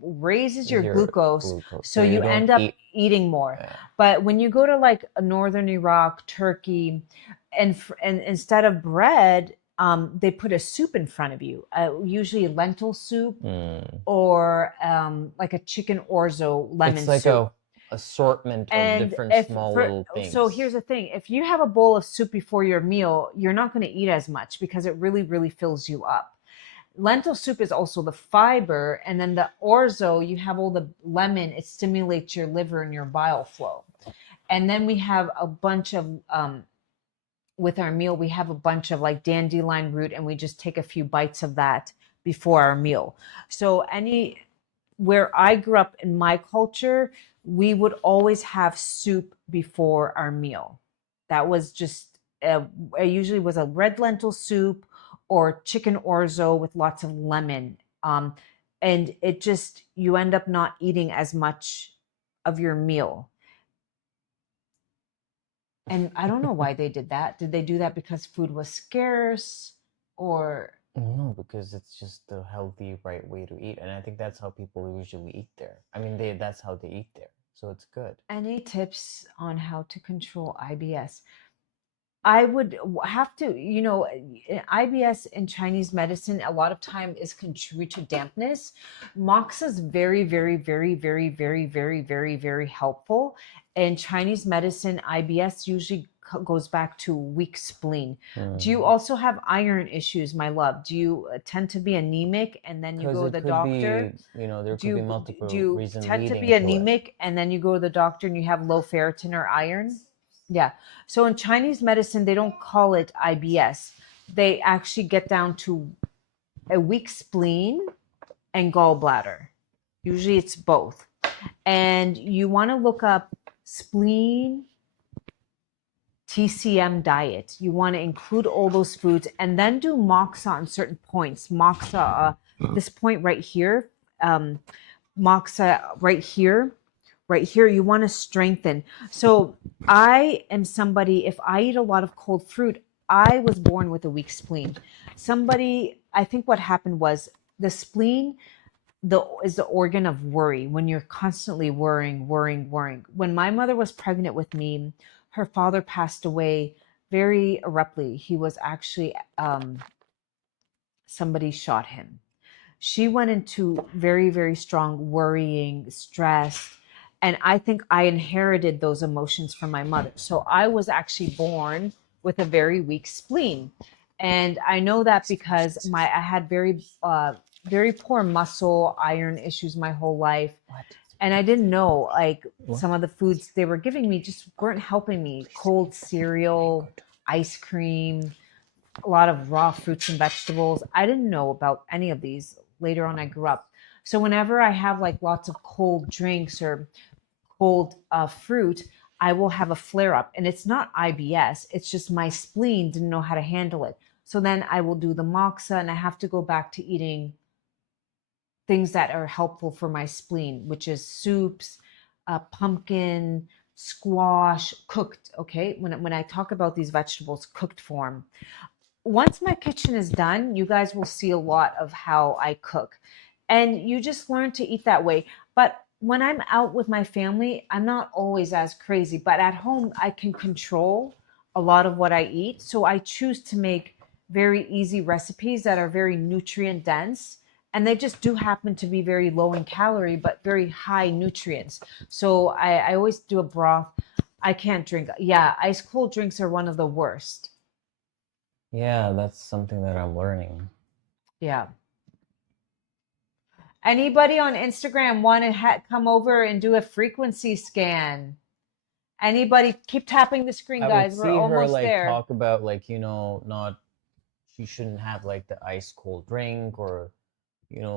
raises your glucose, so you end up eating more. Yeah. But when you go to like northern Iraq, Turkey, and instead of bread, they put a soup in front of you, usually lentil soup or like a chicken orzo lemon It's like soup. a assortment of And different if small for, little things. so here's the thing, if you have a bowl of soup before your meal, you're not going to eat as much because it really, really fills you up. Lentil soup is also the fiber, and then the orzo, you have all the lemon, it stimulates your liver and your bile flow. And then we have a bunch of with our meal, we have a bunch of like dandelion root, and we just take a few bites of that before our meal. So where I grew up in my culture, we would always have soup before our meal. That was just it usually was a red lentil soup or chicken orzo with lots of lemon. And it just, you end up not eating as much of your meal. And I don't know why they did that. Did they do that because food was scarce, or? No, because it's just the healthy, right way to eat. And I think that's how people usually eat there. I mean, that's how they eat there. So it's good. Any tips on how to control IBS? I would have to, IBS in Chinese medicine, a lot of time is contribute to dampness. Moxa is very, very, very, very, very, very, very, very helpful. In Chinese medicine, IBS usually goes back to weak spleen. Do you also have iron issues, my love? Do you tend to be anemic and then you go to the doctor? There could be multiple Do you reasons tend to leading be to it. anemic and then you go to the doctor and you have low ferritin or iron? Yeah. So in Chinese medicine, they don't call it IBS. They actually get down to a weak spleen and gallbladder. Usually it's both. And you want to look up spleen TCM diet. You want to include all those foods and then do moxa on certain points. Moxa, this point right here, moxa right here, you want to strengthen. So I am somebody, if I eat a lot of cold fruit, I was born with a weak spleen. I think what happened was the spleen is the organ of worry. When you're constantly worrying. When my mother was pregnant with me, her father passed away very abruptly. He was actually, somebody shot him. She went into very, very strong worrying, stress. And I think I inherited those emotions from my mother. So I was actually born with a very weak spleen. And I know that because I had very poor muscle iron issues my whole life. What? And I didn't know, like, What? some of the foods they were giving me just weren't helping me. Cold cereal, ice cream, a lot of raw fruits and vegetables. I didn't know about any of these. Later on, I grew up. So whenever I have like lots of cold drinks or cold fruit, I will have a flare up. And it's not IBS, it's just my spleen didn't know how to handle it. So then I will do the moxa and I have to go back to eating things that are helpful for my spleen, which is soups, pumpkin, squash, cooked. Okay. When I talk about these vegetables, cooked form. Once my kitchen is done, you guys will see a lot of how I cook. And you just learn to eat that way. But when I'm out with my family, I'm not always as crazy. But at home, I can control a lot of what I eat. So I choose to make very easy recipes that are very nutrient dense. And they just do happen to be very low in calorie, but very high nutrients. So I always do a broth. I can't drink. Yeah, ice cold drinks are one of the worst. Yeah, that's something that I'm learning. Yeah. Anybody on Instagram want to come over and do a frequency scan? Anybody? Keep tapping the screen, I would guys. We're see her almost like there. talk about like, not she shouldn't have like the ice cold drink or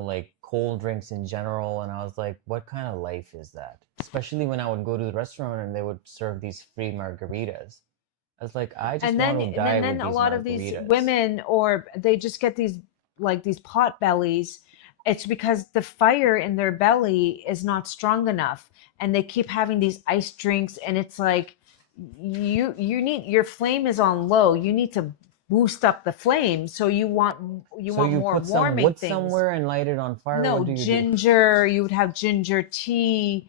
like cold drinks in general. And I was like, what kind of life is that? Especially when I would go to the restaurant and they would serve these free margaritas. I was like, I just And want then to and die then, with then a these lot of these margaritas. women, or they just get these like these pot bellies. It's because the fire in their belly is not strong enough, and they keep having these ice drinks. And it's like you need, your flame is on low. You need to boost up the flame. So you So want you more put some warming wood things. somewhere and light it on fire. What No, do you do? ginger. You would have ginger tea.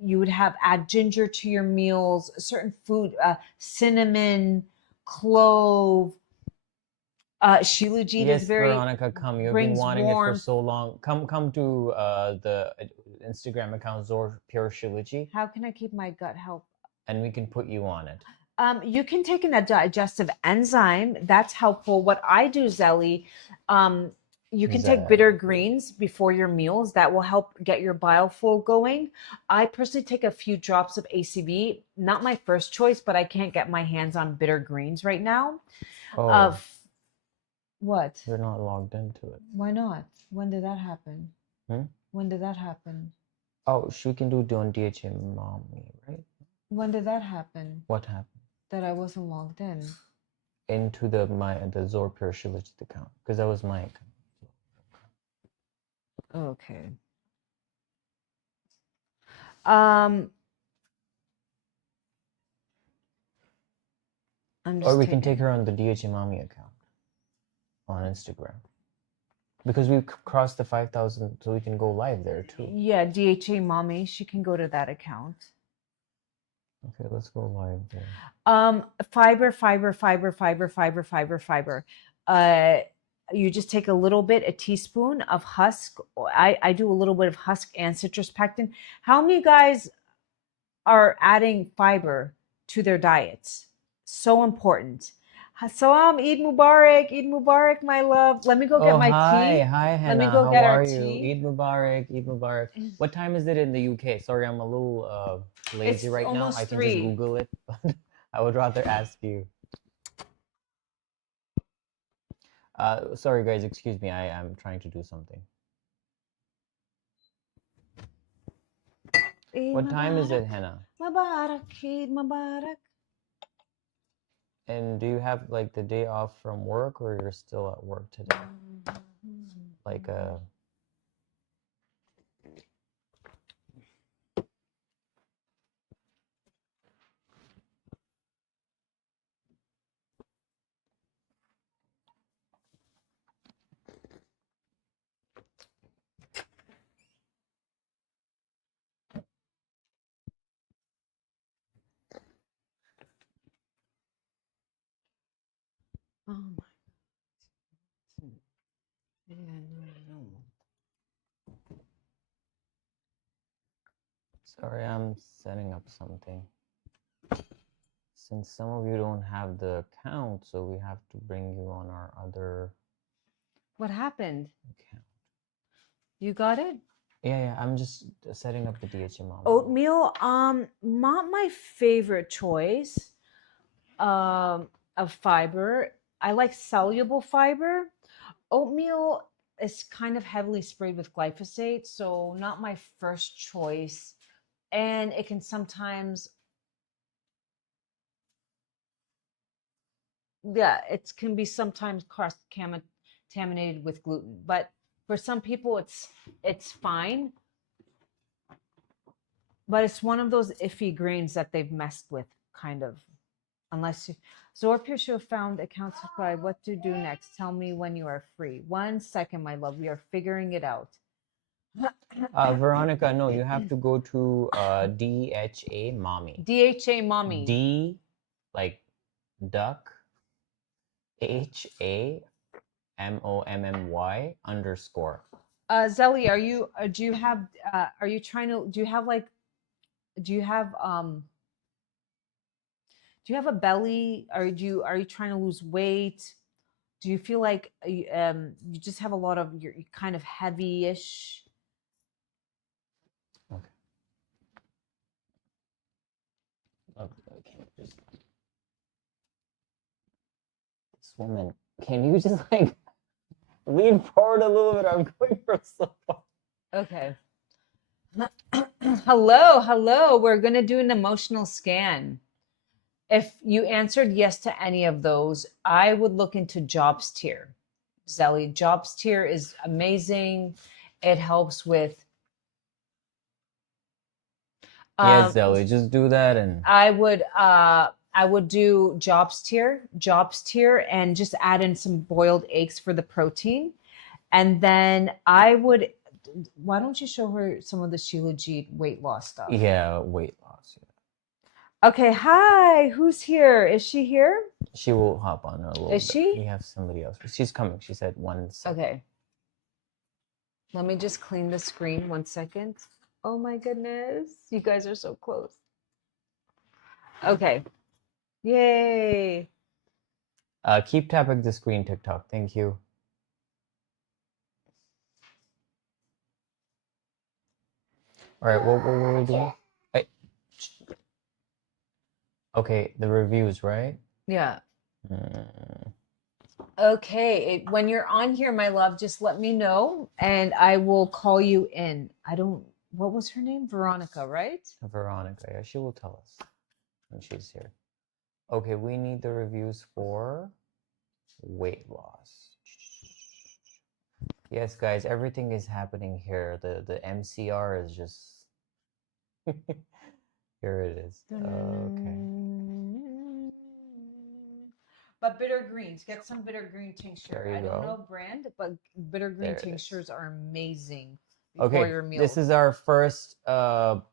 You would have add ginger to your meals. Certain food, cinnamon, clove. Shilajit is Yes, very Veronica, come. You've been brings wanting it for warmth. so long. Come to the Instagram account ZOR Pure Shilajit, How can I keep my gut health? and we can put you on it. You can take in a digestive enzyme. That's helpful. What I do, Zelly, um, you can take bitter Exactly. greens before your meals. That will help get your bile flow going. I personally take a few drops of ACV. Not my first choice, but I can't get my hands on bitter greens right now. Uh, Oh, what? you're not logged into it. Why not? When did that happen? Hmm? When did that happen? Oh, she can do on DHA mommy, right? When did that happen? What happened? That I wasn't logged in. Into the ZOR Pure Shilajit account, because that was my account. Okay. Um, I'm Or just we can take taking. her on the DHA mommy account on Instagram. Because we've crossed the 5,000, so we can go live there too. Yeah, DHA mommy. She can go to that account. Okay, let's go live there. Fiber, fiber, fiber, fiber, fiber, fiber, fiber. Uh, you just take a little bit, a teaspoon of husk. I do a little bit of husk and citrus pectin. How many guys are adding fiber to their diets? So important. Salam, Eid Mubarak, Eid Mubarak, my love. Let me go get Oh, my hi. tea. Hi, Let me Hannah. go How get our are you? tea. Eid Mubarak. Eid Mubarak. What time is it in the UK? Sorry, I'm a little lazy It's right now. I almost can just 3. Google it, but I would rather ask you. Sorry, guys. Excuse me. I am trying to do something. Eid What time is it, Mubarak, Hannah? Mubarak, Eid Mubarak. And do you have like the day off from work, or you're still at work today? Like Oh my. Yeah, no. sorry, I'm setting up something. Since some of you don't have the account, so we have to bring you on our other What happened? account. You got it? Yeah, I'm just setting up the DHA mom. Oatmeal, not my favorite choice of fiber. I like soluble fiber. Oatmeal is kind of heavily sprayed with glyphosate, so not my first choice. And it can sometimes, yeah, it can be sometimes contaminated with gluten. But for some people, it's fine. But it's one of those iffy grains that they've messed with, kind of. Unless you, ZOR Pure Show found account subscribe. What to do next? Tell me when you are free. 1 second, my love. We are figuring it out. Veronica, no, you have to go to DHA Mommy. DHA Mommy. D like duck, HAMOMMY _ Zelly, are you? Do you have? Are you trying to? Do you have like? Do you have? Do you have a belly? Are you trying to lose weight? Do you feel like you just have a lot of you're kind of heavy-ish? Okay. Okay, just this woman. Can you just like lean forward a little bit? I'm going for so far. Okay. Hello. We're gonna do an emotional scan. If you answered yes to any of those, I would look into Jobs Tier. Zelly, Jobs Tier is amazing. It helps with. Yes, Zelly, just do that, and I would do Jobs Tier, and just add in some boiled eggs for the protein, and then I would. Why don't you show her some of the Shilajit weight loss stuff? yeah, weight loss. Yeah. Okay, hi. Who's here? Is she here? She will hop on a little Is bit. she? We have somebody else. She's coming. She said 1 second. Okay. Let me just clean the screen 1 second. Oh my goodness. You guys are so close. Okay. Yay. Keep tapping the screen, TikTok. Thank you. All right, what were we doing? Okay, the reviews, right? Yeah. Mm. Okay. When you're on here, my love, just let me know and I will call you in. What was her name? Veronica, right? Veronica, yeah, she will tell us when she's here. Okay, we need the reviews for weight loss. Yes, guys, everything is happening here. The MCR is just here it is. Okay. But bitter greens, get some bitter green tincture. There you I don't go. know brand, but bitter green There it is. tinctures are amazing before Okay, your meals. this is our first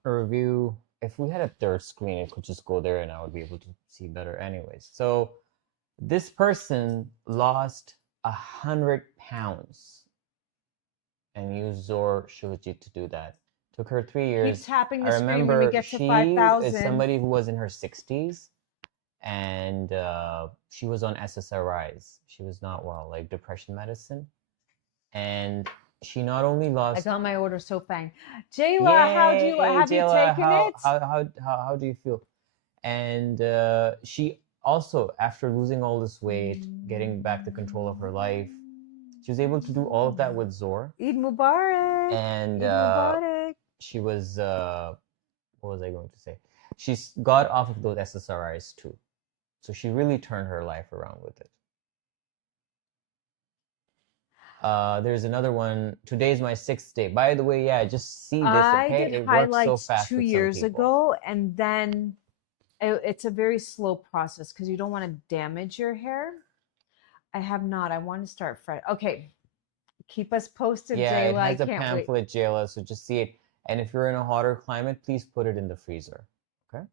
review. If we had a third screen, it could just go there and I would be able to see better anyways. So this person lost 100 pounds and used ZOR Shilajit to do that. Took her 3 years. Keep tapping the I screen when we remember get to she 5,000. is somebody who was in her 60s and she was on SSRIs. She was not well, like depression medicine. And she not only I lost. got my order so bang. Jayla, have you taken it? How do you feel? And she also, after losing all this weight, getting back the control of her life, she was able to do all of that with ZOR. Eid Mubarak. And Eid Mubarak. she was what was I going to say? She's got off of those SSRIs too. So she really turned her life around with it. There's another one. Today's my 6th day. By the way, yeah, just see this. Okay, I did it works so highlights fast 2 with some years people. ago, and then it's a very slow process because you don't want to damage your hair. I have not. I want to start fresh. Okay, keep us posted, Yeah, Jayla. it has I a can't wait. pamphlet, Jayla, so just see it. And if you're in a hotter climate, please put it in the freezer. Okay.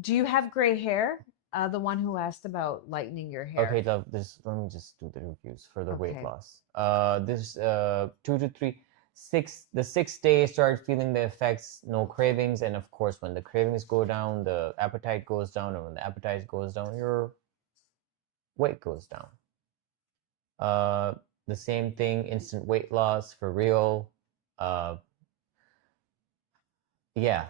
Do you have gray hair? The one who asked about lightening your hair. Okay, let me just do the reviews for the weight Okay. loss. This 2 to 3. the 6th day, start feeling the effects, no cravings, and of course, when the cravings go down, the appetite goes down, and when the appetite goes down, your weight goes down. The same thing, instant weight loss for real. Yeah,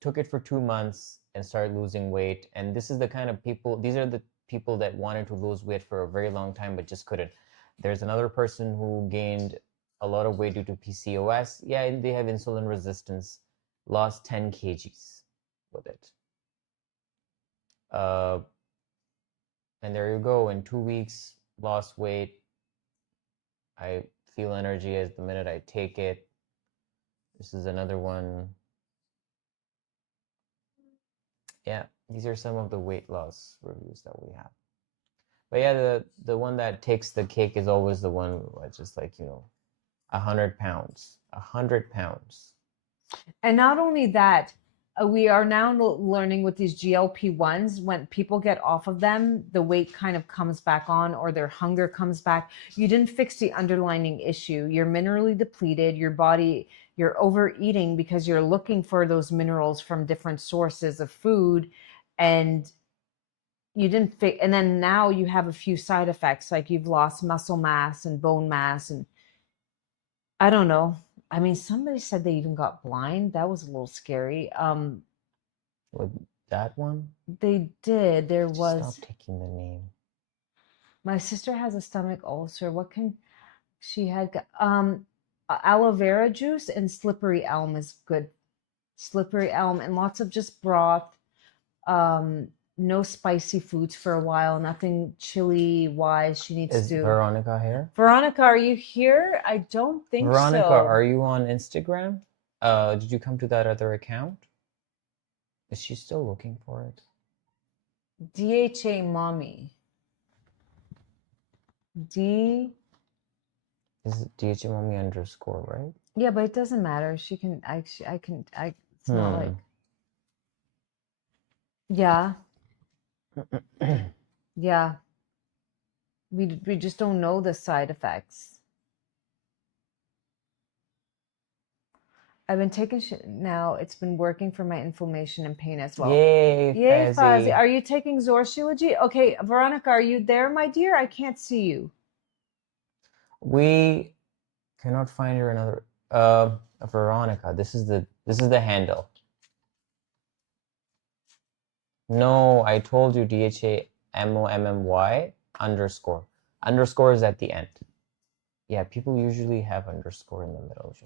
took it for 2 months and started losing weight. And this is the kind of people, these are the people that wanted to lose weight for a very long time but just couldn't. There's another person who gained a lot of weight due to PCOS. Yeah, they have insulin resistance, lost 10 kgs with it. And there you go, in 2 weeks, lost weight. I feel energy as the minute I take it. This is another one. Yeah, these are some of the weight loss reviews that we have. But yeah, the one that takes the cake is always the one that's just like, 100 pounds. 100 pounds. And not only that, we are now learning with these GLP-1s, when people get off of them, the weight kind of comes back on, or their hunger comes back. You didn't fix the underlying issue. You're minerally depleted. Your body, you're overeating because you're looking for those minerals from different sources of food, and you didn't fix. And then now you have a few side effects, like you've lost muscle mass and bone mass, and I don't know. I mean, somebody said they even got blind. That was a little scary. With that one? They did. There Just was. stop taking the name. My sister has a stomach ulcer. What can she had? Aloe vera juice and slippery elm is good. Slippery elm and lots of just broth. No spicy foods for a while. Nothing chili wise. She needs Is to. Veronica here? Veronica, are you here? I don't think Veronica, so. are you on Instagram? Did you come to that other account? Is she still looking for it? DHA mommy. D. Is it DHA mommy _ right? Yeah, but it doesn't matter. She can. It's not like. Yeah. Yeah. We just don't know the side effects. I've been taking now. It's been working for my inflammation and pain as well. Yay, Yay, Fuzzy. Fuzzy. Are you taking ZOR Shilajit? Okay, Veronica, are you there, my dear? I can't see you. We cannot find her another Veronica. This is the handle. No, I told you DHAMOMMY _ Underscore is at the end. Yeah, people usually have underscore in the middle.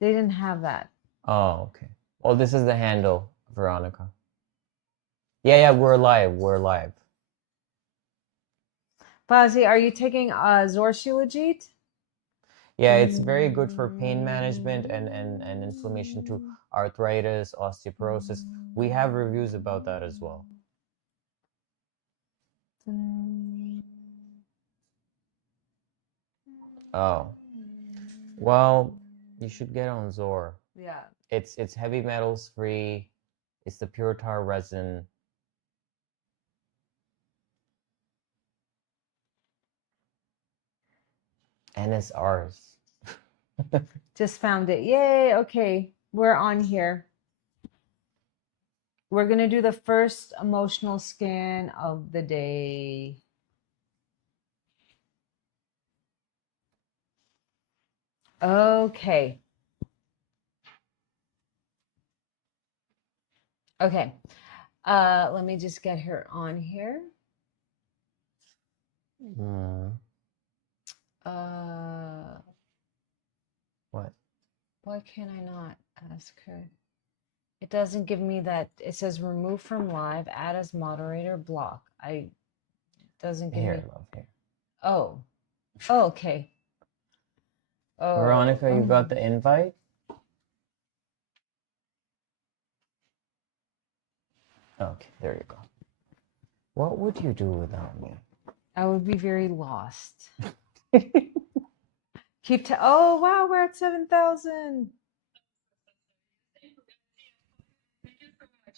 They didn't have that. Oh, okay. Well, this is the handle, Veronica. Yeah, we're live. We're live. Fuzzy, are you taking ZOR Shilajit? Yeah, it's very good for pain management and inflammation too. Arthritis, osteoporosis. We have reviews about that as well. Oh. Well, you should get on ZOR. Yeah. It's heavy metals free. It's the pure tar resin. NSRs. Just found it. Yay. Okay. We're on here. We're going to do the first emotional scan of the day. Okay. Okay. Let me just get her on here. What? Why can't I not ask her? It doesn't give me that. It says remove from live, add as moderator, block. Doesn't give me. Love here. Oh. Oh, okay. Oh. Veronica, you got the invite? Okay, there you go. What would you do without me? I would be very lost. Oh, wow, we're at 7,000.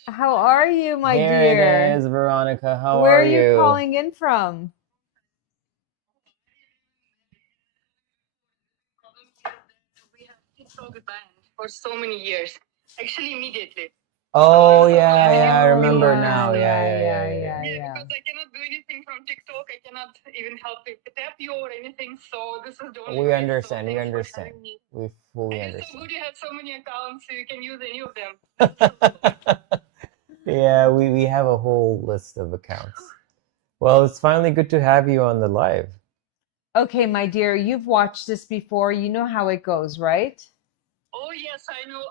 How are you, my dear? There it is, Veronica. How Where are you? you? Calling in from? TikTok banned for so many years. Actually, immediately. Oh So yeah, I yeah, I Oh, remember yeah, now. Yeah, yeah, yeah, yeah, yeah, yeah, yeah, yeah. yeah. because I cannot do anything from TikTok. I cannot even help with tap you or anything. So this is the only We way. understand. So We thanks for understand. having me. We fully And it's so understand. good you have so many accounts, so you can use any of them. That's so cool. Yeah, we have a whole list of accounts. Well, it's finally good to have you on the live. Okay, my dear, you've watched this before. You know how it goes, right? Oh yes, I know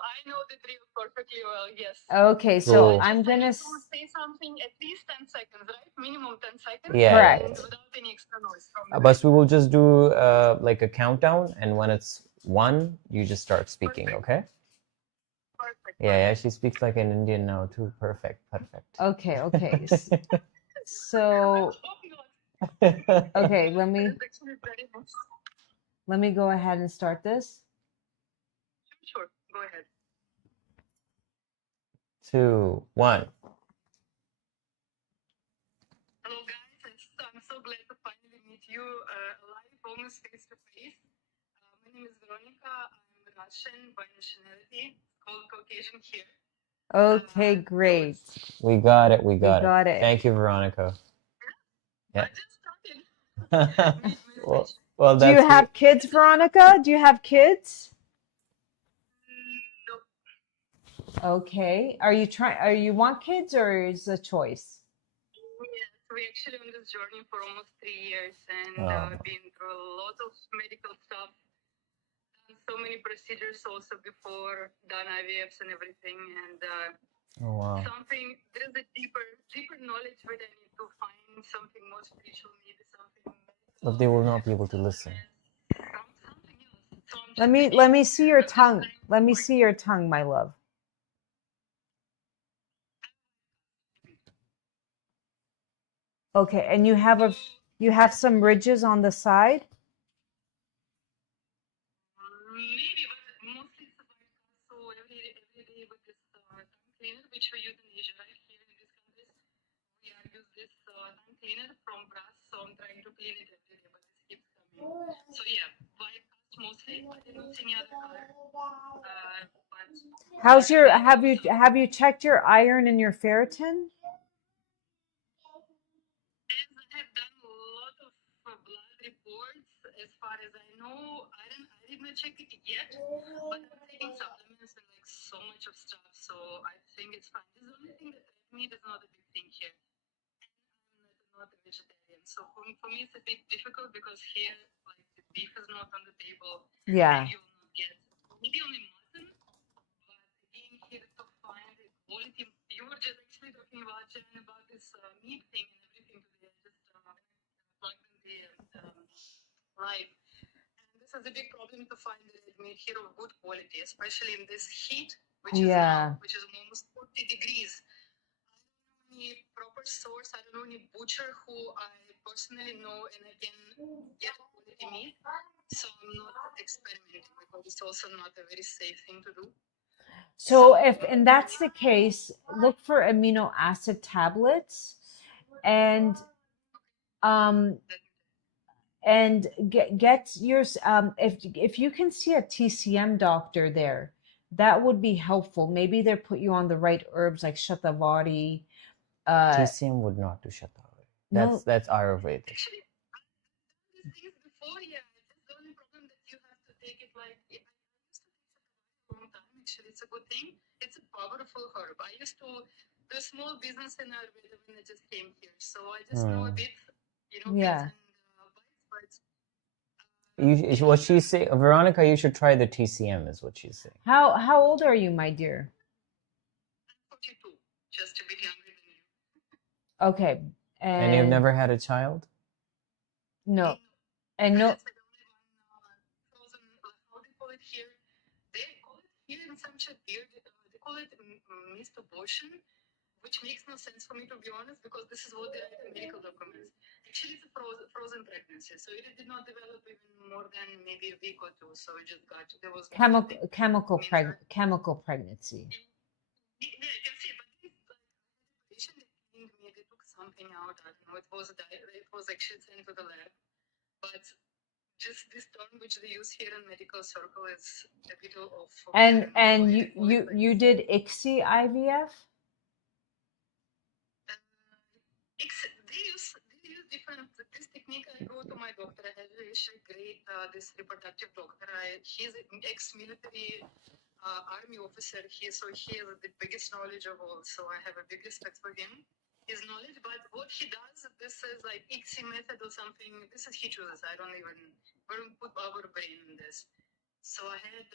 the drill perfectly well. Yes. Okay, so Cool. I'm I gonna. need to say something at least 10 seconds, right? Minimum 10 seconds. Yeah, Correct. And yeah. without any extra noise from you. But we will just do like a countdown, and when it's 1, you just start speaking, Perfect. okay? Perfect. Yeah, yeah, she speaks like an Indian now too. Perfect, perfect. Okay, okay. So, okay, let me go ahead and start this. Sure, go ahead. 2, 1. Hello guys, I'm so glad to finally meet you live, almost face to face. My name is Veronica. I'm Russian by nationality, called Caucasian here. Okay, So great. We got it. We got got it. it. Thank you, Veronica. I Yeah. just started. Well, Do you that's have kids, Veronica? Do you have kids? No. Okay. Are you want kids or is it a choice? Yes, we actually on this journey for almost 3 years and Oh. been through a lot of medical stuff, done so many procedures also before, done IVFs and everything, and Oh wow. There is a deeper knowledge where I need to find something more spiritual, maybe something medical. But they will not be able to listen. Something else. So Let me see your tongue. Let me see your tongue, my love. Okay, and you have some ridges on the side? Maybe, but mostly it's about so every day with this tongue cleaner, which we use in Asia, right? Here in these countries, we are use this tongue cleaner from brass, so I'm trying to clean it every day, but this keeps coming. So yeah, white cast mostly. I did not see any other color. But How's your have you checked your iron and your ferritin? as I have done a lot of blood reports, as far as I know, I did not check it yet, but I'm taking supplements and like so much of stuff, so I think it's fine. This is the only thing that red meat is not a big thing here. I'm not a vegetarian, so for me it's a bit difficult because here like the beef is not on the table. Yeah. And you will not get maybe only mutton, but again here to find the quality. You were just actually talking about Jen about this meat thing and everything today. I just plugged in the live. And this is a big problem to find the red meat here of good quality, especially in this heat, which is now, which is almost 40 degrees. Any proper source. I don't know any butcher who I personally know and I can get quality meat. So I'm not experimenting because it's also not a very safe thing to do. So if and that's the case, look for amino acid tablets and get yours if you can see a TCM doctor there, that would be helpful. Maybe they put you on the right herbs like shatavari. TCM would not do shatavari. That's Ayurvedic. Actually, these things before, yeah, it's the only problem that you have to take it like I used to take it a long time. Actually, it's a good thing. It's a powerful herb. I used to do a small business in Ayurveda when I just came here, so I just know a bit, Yeah. bits and bytes. What she's saying, Veronica, you should try the TCM, is what she's saying. How old are you, my dear? 42, just a bit younger than you. Okay. And you've never had a child? No. And no. That's the only one frozen, how they call it here? They call it here in some beer, they call it missed abortion, which makes no sense for me to be honest, because this is what they write in medical documents. Actually, it's a frozen pregnancy, so it did not develop even more than maybe a week or two. So it just got there was chemical pregnancy. Yeah, I can see, but this patient that came to me, they took something out. I don't know. It was actually sent to the lab, but just this term which they use here in medical circle is a bit of And you did ICSI IVF? They use different this technique. I go to my doctor. I had actually great this reproductive doctor. He's an ex-military army officer. He has the biggest knowledge of all. So I have a big respect for him. His knowledge, but what he does, this is like ICSI method or something. This is he chooses. I don't put our brain in this. So I had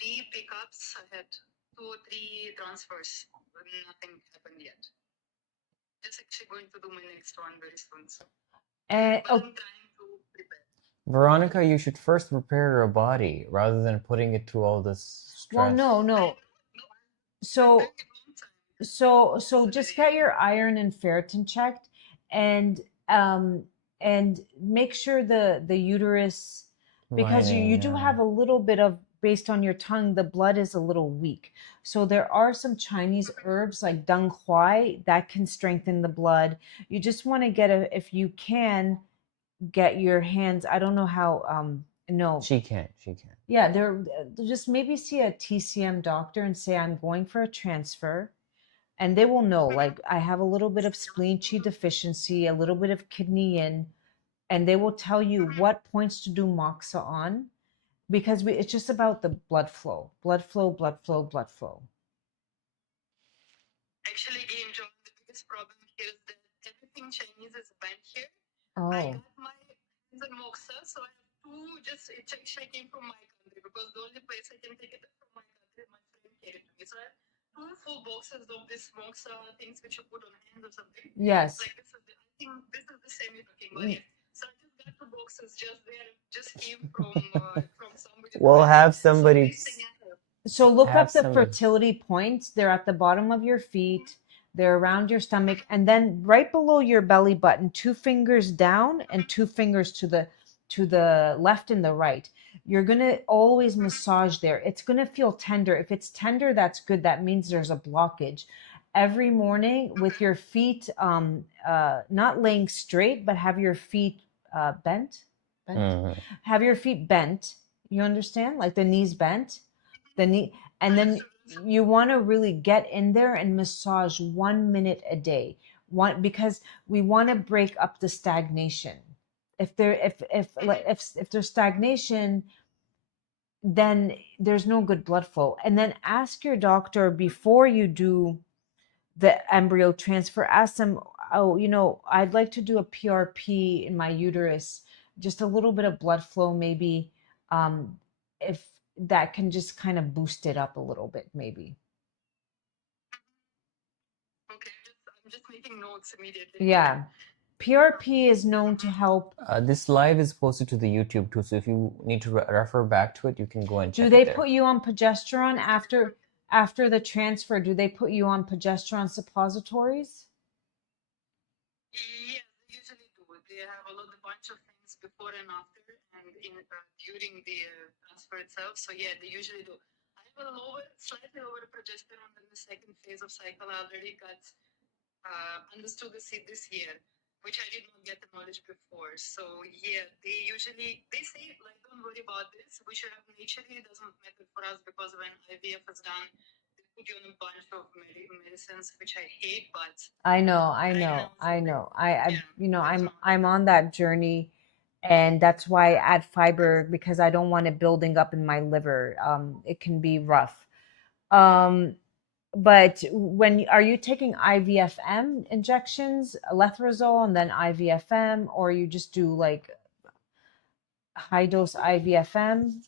3 pickups. I had 2 or 3 transfers. But nothing happened yet. Just actually going to do my next one very soon. So. But I'm trying to prepare. Veronica, you should first prepare your body rather than putting it through all this stress. Well, no. So just get your iron and ferritin checked, and make sure the uterus, because you do have a little bit of, based on your tongue, the blood is a little weak. So there are some Chinese herbs like dung huai that can strengthen the blood. You just want to get if you can get your hands, I don't know how, no. She can't. Yeah, they're just maybe see a TCM doctor and say, I'm going for a transfer. And they will know, like, I have a little bit of spleen qi deficiency, a little bit of kidney yin, and they will tell you what points to do moxa on, because it's just about the blood flow. Actually, again, John, the biggest problem here is that everything Chinese is banned here. Oh. I got my hands on moxa, so I have 2, it actually came from my country, because the only place I can take it from my country, my friend gave it to me. So I have 2 full boxes of this moxa things which you put on hands or something. Yes. Like this is I think this is the same you're talking about. So I just got 2 boxes just came from somebody. We'll have somebody. So look up the fertility points. They're at the bottom of your feet. They're around your stomach, and then right below your belly button, 2 fingers down and 2 fingers to the left and the right. You're going to always massage there. It's going to feel tender. If it's tender, that's good. That means there's a blockage. Every morning with your feet, not laying straight, but have your feet bent. Mm-hmm. Have your feet bent. You understand? Like the knees bent. And then you want to really get in there and massage 1 minute a day. Because we want to break up the stagnation. If there's stagnation, then there's no good blood flow. And then ask your doctor before you do the embryo transfer, ask them, oh, I'd like to do a PRP in my uterus, just a little bit of blood flow, maybe, if that can just kind of boost it up a little bit, maybe. Okay, I'm just making notes immediately. Yeah. PRP is known to help. This live is posted to the YouTube too, so if you need to refer back to it, you can go and check it. Do they put you on progesterone after the transfer? Do they put you on progesterone suppositories? Yeah, they usually do. They have a bunch of things before and after, and during the transfer itself. So yeah, they usually do. I have slightly lower progesterone in the second phase of cycle. I already got understood this year, which I did not get the knowledge before. So yeah, they say, like, don't worry about this. We should have naturally. It doesn't matter for us, because when IVF is done, they put you on a bunch of medicines, which I hate. But I know. I'm on that journey, and that's why I add fiber, because I don't want it building up in my liver. It can be rough. But are you taking IVFM injections, letrozole, and then IVFM, or you just do like high dose IVFM?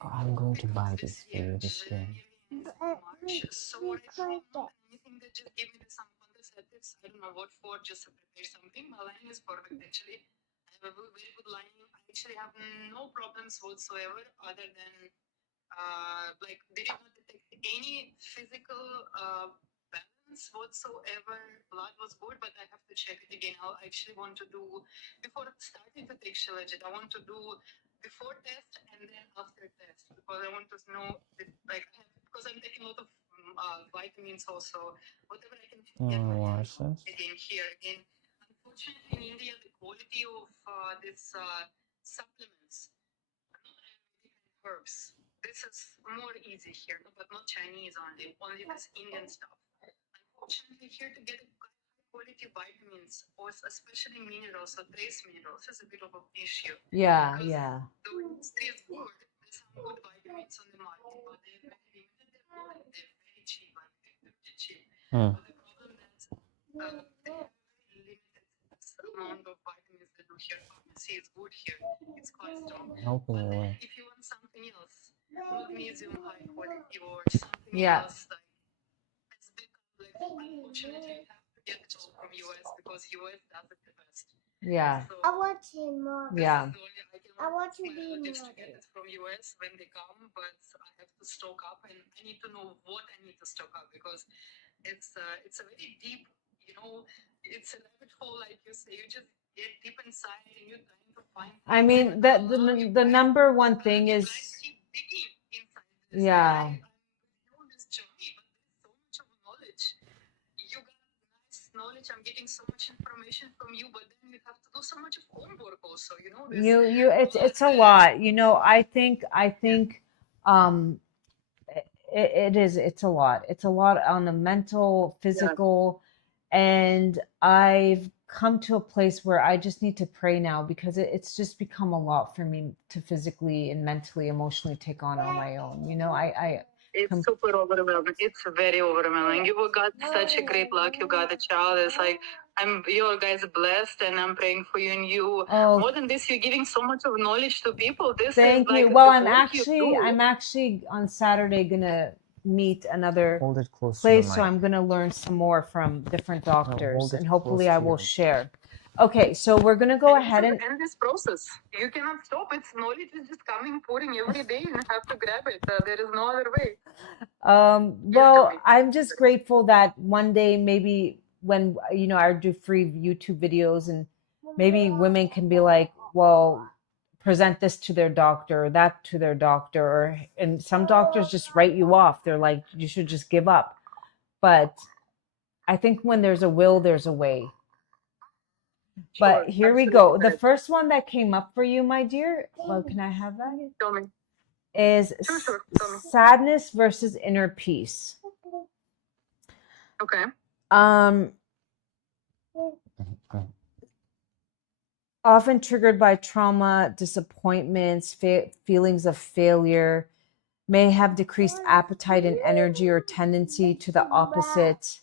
I'm going to buy this for you, this thing. So I don't want anything that just give me some contraceptives. I don't know what for, just to prepare something. My lining is perfect, actually. I have a very good lining. I actually have no problems whatsoever, other than they did not detect any physical balance whatsoever. Blood was good, but I have to check it again. I actually want to do, before starting to take Shilajit, I want to do before test and then after test, because I want to know, because I'm taking a lot of vitamins also, whatever I can get again here. Again, unfortunately, in India, the quality of these supplements, not Ayurvedic and herbs, this is more easy here, but not Chinese only this Indian stuff. Unfortunately, here to get high quality vitamins, or especially minerals or trace minerals, is a bit of an issue. Yeah, Because yeah. the industry is good. There's some good vitamins on the market, but they're very limited. They're very cheap. I think they're pretty cheap. Hmm. But the problem is they have very limited amount of vitamins that do here. Pharmacy is good here. It's quite strong. Helping But you then away. if you want something else, magnesium high quality or something Yeah. else like it's big complex, unfortunately you have to get it all from US because US does it the best. Yeah. So I want to more. this Yeah. is the only I can I want to ask my be relatives to more. get it from US when they come, but I have to stock up and I need to know what I need to stock up because it's a very deep, it's a rabbit hole, like you say. You just get deep inside and you're trying to find I things. mean, And the number one thing you is, guys keep digging inside this. yeah. I'm with you on this journey, but there's so much of knowledge. You got nice knowledge. I'm getting so much information from you, but then you have to do so much of homework also. It's a lot. I think it's a lot. It's a lot on the mental, physical, and I've come to a place where I just need to pray now because it's just become a lot for me to physically and mentally, emotionally take on my own. It's super overwhelming. It's very overwhelming. You got such a great luck. You got a child. It's like you guys blessed, and I'm praying for you. And you, more than this, you're giving so much of knowledge to people. This Thank is like you. Well, the I'm work you do. actually on Saturday gonna meet another Hold it close to place, the so mic. I'm gonna learn some more from different doctors, hold it and hopefully close I to will your- share. Okay, so we're gonna go ahead and end this process. You cannot stop. It's knowledge is just coming, pouring every day, and you have to grab it. There is no other way. well, I'm just grateful that one day maybe when I do free YouTube videos and maybe women can be like, well, present this to their doctor or that to their doctor, and some doctors just write you off. They're like, you should just give up. But I think when there's a will, there's a way. But here we go. The first one that came up for you, my dear, well, can I have that? Tell me. Is Sure. Tell me. sadness versus inner peace. Okay. Often triggered by trauma, disappointments, feelings of failure, may have decreased appetite and energy or tendency to the opposite.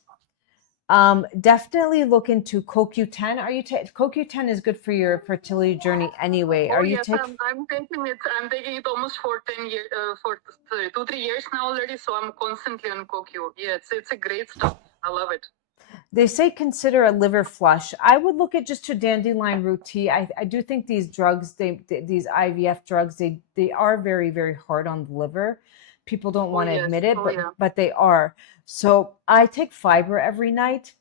Definitely look into CoQ10. CoQ10 is good for your fertility journey anyway. Are you yes, I'm taking it. I'm taking it almost for 10 years, for 2-3 years now already. So I'm constantly on CoQ. Yeah, it's a great stuff. I love it. They say consider a liver flush. I would look at just your dandelion root tea. I do think these drugs, these IVF drugs, they are very, very hard on the liver. People don't want to admit it, but they are. So I take fiber every night,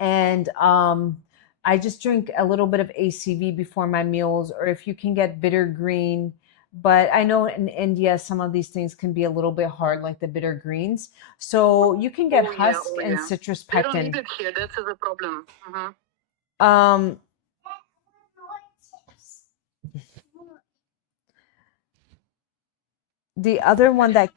and I just drink a little bit of ACV before my meals, or if you can get bitter green. But I know in India, some of these things can be a little bit hard, like the bitter greens. So you can get husk and citrus pectin. They don't need it here. That's the problem. The other one that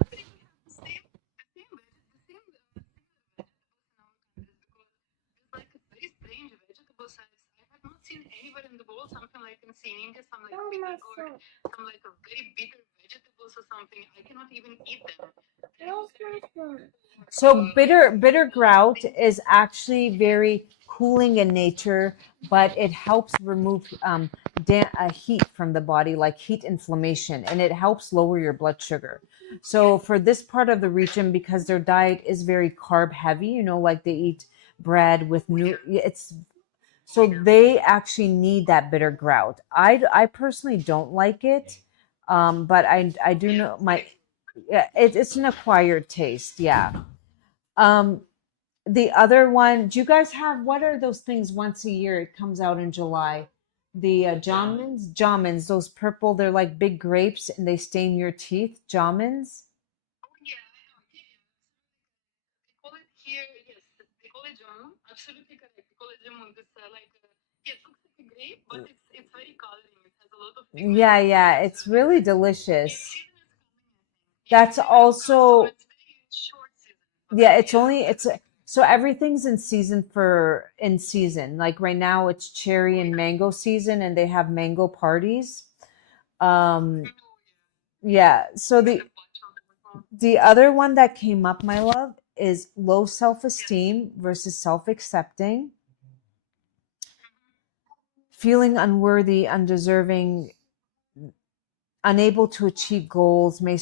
like very strange vegetables. I have not seen anywhere in the world something like in India, some like bitter gourd, some like a very bitter vegetables or something. I cannot even eat them. So bitter grout is actually very cooling in nature, but it helps remove heat from the body, like heat inflammation, and it helps lower your blood sugar. So for this part of the region, because their diet is very carb heavy, like they eat bread with so they actually need that bitter grout. I personally don't like it, but I do know it's an acquired taste. Yeah. The other one, do you guys have, what are those things once a year? It comes out in July. The Jamins, those purple, they're like big grapes and they stain your teeth. Jamins. They call it here, yes, they call it jamun. Absolutely correct. They call it jamun. This like grape, but it's very coloring. It has a lot of Yeah, pigments. yeah, it's really Its delicious. season is coming, I think. That's Season has come, so also, it's very short season for yeah, that. it's only it's so everything's in season for in season. Like right now it's cherry and mango season and they have mango parties. Um yeah, so the other one that came up, my love, is low self-esteem versus self-accepting, feeling unworthy, undeserving, unable to achieve goals may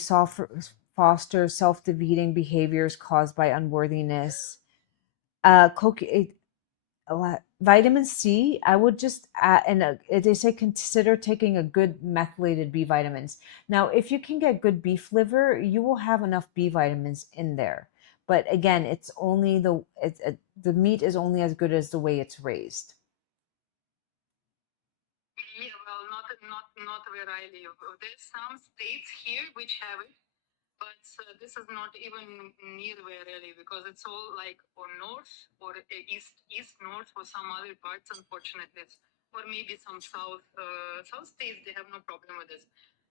foster self-defeating behaviors caused by unworthiness. Vitamin C, I would just add, and they say consider taking a good methylated B vitamins. Now, if you can get good beef liver, you will have enough B vitamins in there. But again, it's only the meat is only as good as the way it's raised. Yeah, well, not where I live. There's some states here which have it, but this is not even near where I live because it's all like or north or east north or some other parts. Unfortunately, or maybe some south states they have no problem with this.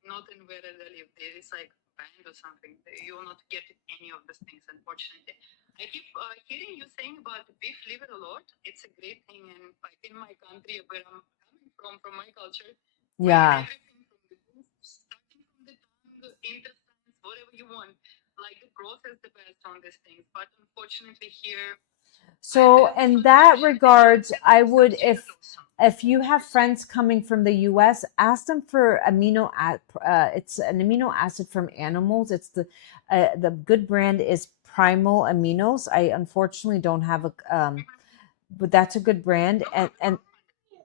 Not in where I live. There is like banned or something. You will not get any of these things. Unfortunately, I keep hearing you saying about beef liver a lot. It's a great thing, and like in my country where I'm coming from my culture, we eat Yeah. everything from the beef, starting from the tongue, intestines, whatever you want. Like the broth is the best on these things, but unfortunately here, So I in found that option regards, I some would, chicken also. if you have friends coming from the US, ask them for it's an amino acid from animals. It's the good brand is Primal Aminos. I unfortunately don't have a but that's a good brand.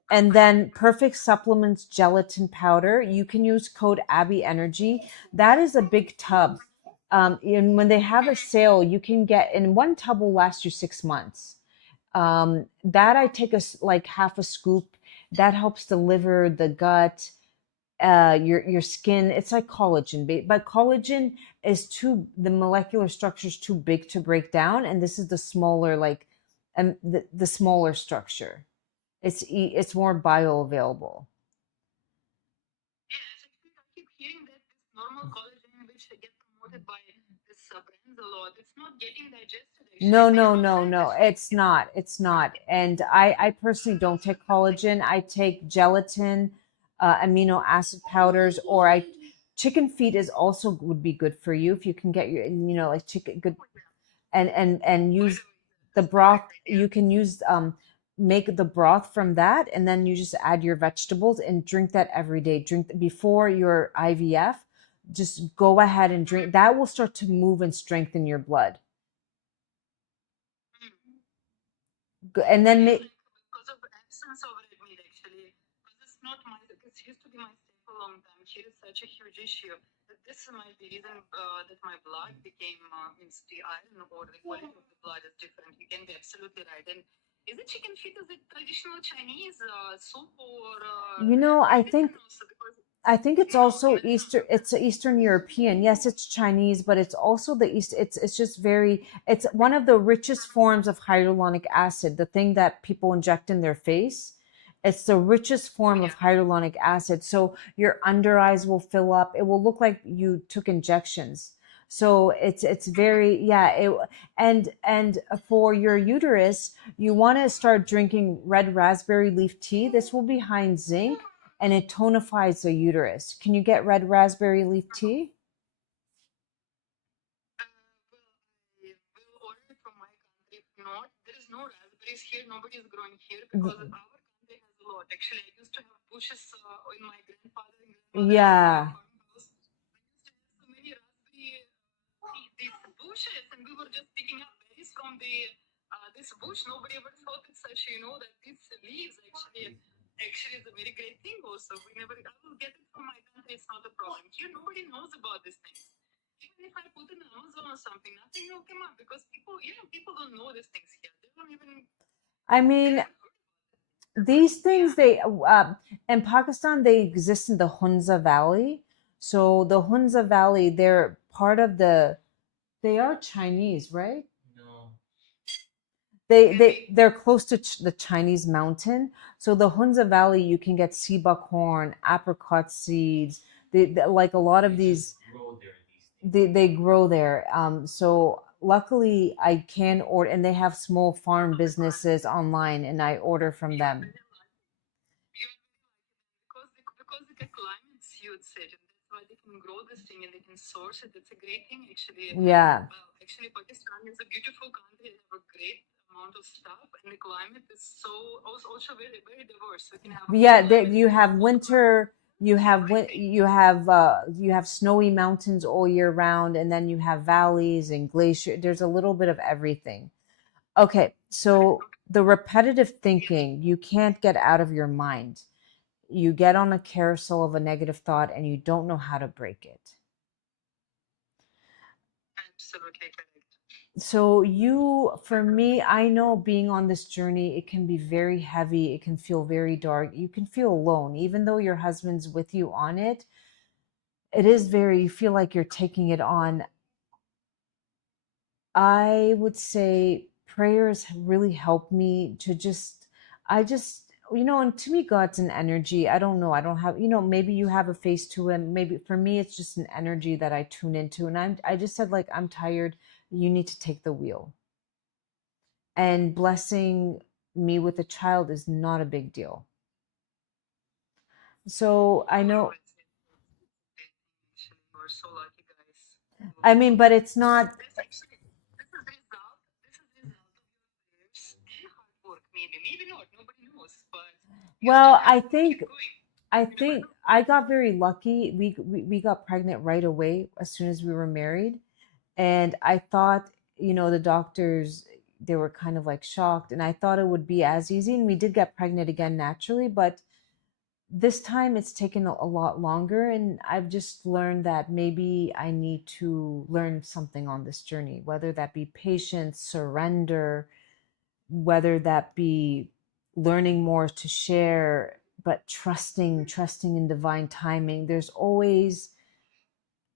And then Perfect Supplements gelatin powder. You can use code Abi Energy. That is a big tub. And when they have a sale, you can get in one tub will last you 6 months. That I take like half a scoop. That helps the liver, the gut, your skin. It's like collagen, but collagen is the molecular structure is too big to break down, and this is the smaller the smaller structure. It's more bioavailable. Yes, actually, I keep hearing that this normal collagen, which gets promoted by this brands a lot, it's not getting digested. Actually, No, they no, have no, said no. actually. It's not. It's not. And I personally don't take collagen. I take gelatin, amino acid powders, or chicken feet is also would be good for you if you can get like chicken good and use the broth. You can use make the broth from that, and then you just add your vegetables and drink that every day. Drink before your IVF. Just go ahead and drink. That will start to move and strengthen your blood. And then Maybe make like because of the absence of red meat actually, because it's not my, it used to be my stay for a long time. Here is such a huge issue. That this might be reason that my blood became means the iron or the quality of the blood is different. You can be absolutely right. And is it chicken feet? Is it traditional Chinese soup or I Mexican think also? Because it's no, also Eastern. It's Eastern European. Yes, it's Chinese, but it's also the East. It's just very. It's one of the richest forms of hyaluronic acid. The thing that people inject in their face. It's the richest form of hyaluronic acid. So your under eyes will fill up. It will look like you took injections. So it's very yeah. And for your uterus, you want to start drinking red raspberry leaf tea. This will be high in zinc and it tonifies the uterus. Can you get red raspberry leaf tea? well, I will order it from my country. If not, there is no raspberries here. Nobody is growing here because our country has a lot. Actually, I used to have bushes in my grandfather and grandmother Yeah. farmhouse. I used to have so many raspberry these bushes, and we were just picking up berries from the this bush. Nobody ever thought it's such that these leaves actually is a very great thing. Also, we never. I will get it from my country. It's not a problem. Here, nobody knows about these things. Even if I put in Amazon or something, nothing will come up because people don't know these things here. They don't even. I mean, these things in Pakistan they exist in the Hunza Valley. So the Hunza Valley, they're part of they are Chinese, right? No. they're close to the Chinese mountain. So the Hunza Valley, you can get sea buckhorn, apricot seeds. Like a lot of these, they grow there. So luckily I can order, and they have small farm businesses online, and I order from them. Because the climate suits it, and that's why they can grow this thing and they can source it. That's a great thing, actually. Yeah. Actually, Pakistan is a beautiful country. They have a great amount of stuff, and the climate is also very very diverse. So you can have You have winter, you have you have snowy mountains all year round, and then you have valleys and glacier. There's a little bit of everything. Okay, so the repetitive thinking, you can't get out of your mind. You get on a carousel of a negative thought and you don't know how to break it. Absolutely correct. So for me, I know being on this journey, it can be very heavy. It can feel very dark. You can feel alone, even though your husband's with you on it. It is you feel like you're taking it on. I would say prayers really help me to and to me, God's an energy. I don't know. I don't have, maybe you have a face to him. Maybe for me, it's just an energy that I tune into. And I just said, like, I'm tired. You need to take the wheel. And blessing me with a child is not a big deal. So I know. We're so lucky, guys. I mean, but it's not. This is the result. This is the result of your prayers and hard work. Maybe not. Nobody knows. But Well, I think I got very lucky. We got pregnant right away as soon as we were married, and I thought, the doctors, they were kind of like shocked, and I thought it would be as easy, and we did get pregnant again naturally, but this time it's taken a lot longer, and I've just learned that maybe I need to learn something on this journey, whether that be patience, surrender, whether that be learning more to share, but trusting in divine timing. There's always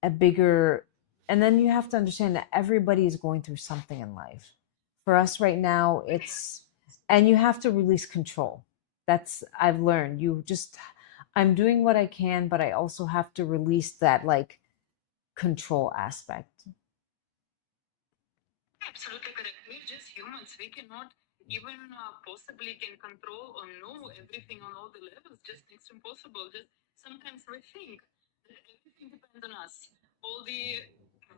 a bigger, and then you have to understand that everybody is going through something in life. For us right now, and you have to release control. That's, I've learned. I'm doing what I can, but I also have to release that, like, control aspect. Absolutely correct. We're just humans. We cannot even possibly can control or know everything on all the levels. Just it's impossible. Just sometimes we think that everything depends on us. All the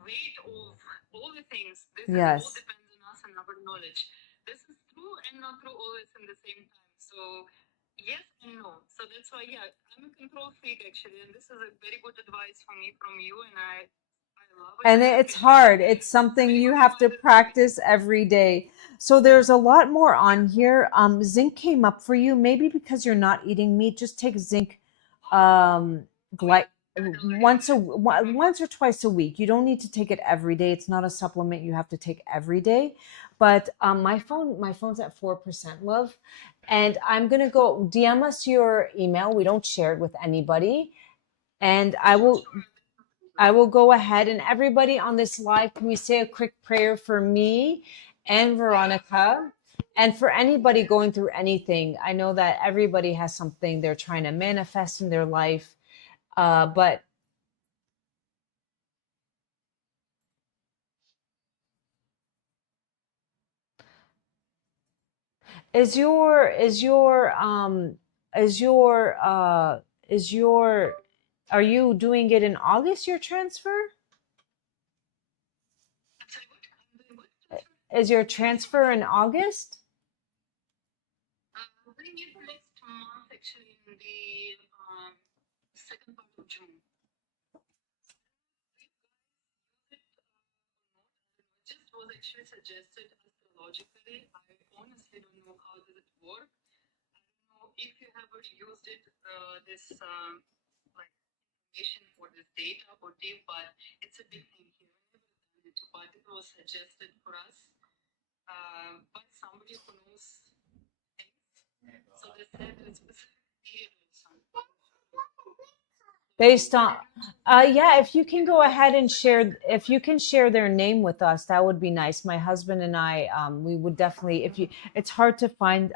weight of all the things, this all depends on us and our knowledge. This is true and not true always in the same time. So yes and no. So that's why, yeah, I'm a control freak actually, and this is a very good advice for me from you, and I love it. And it's hard. It's something you have to practice every day. So there's a lot more on here. Zinc came up for you, maybe because you're not eating meat. Just take zinc, once or twice a week. You don't need to take it every day. It's not a supplement you have to take every day. But my phone's at 4%, love, and I'm gonna go DM us your email. We don't share it with anybody, and I will go ahead, and everybody on this live, can we say a quick prayer for me and Veronica, and for anybody going through anything? I know that everybody has something they're trying to manifest in their life, but is your are you doing it in August, your transfer? Is your transfer in August? We need next month actually in the second part of June. Just was actually suggested astrologically. I honestly don't know how does it work. I don't know if you have ever used it, this like information for this data or deep, but it's a big thing here. But it was suggested for us by somebody who knows things. So they said it's specific period. Based on, yeah, if you can go ahead and share, if you can share their name with us, that would be nice. My husband and I, we would definitely, if you, it's hard to find,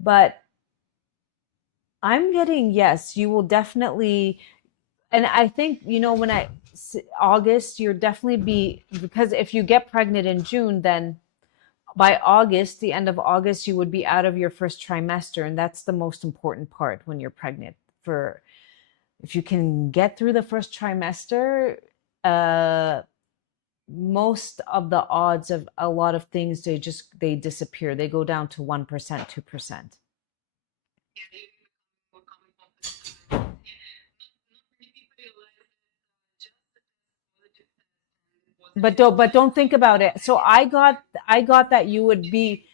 but I'm getting, yes, you will definitely, and I think, when August, you're definitely be, because if you get pregnant in June, then by August, the end of August, you would be out of your first trimester. And that's the most important part when you're pregnant. For if you can get through the first trimester, uh, most of the odds of a lot of things, they disappear. They go down to 1%, 2%. But don't think about it. So I got that you would be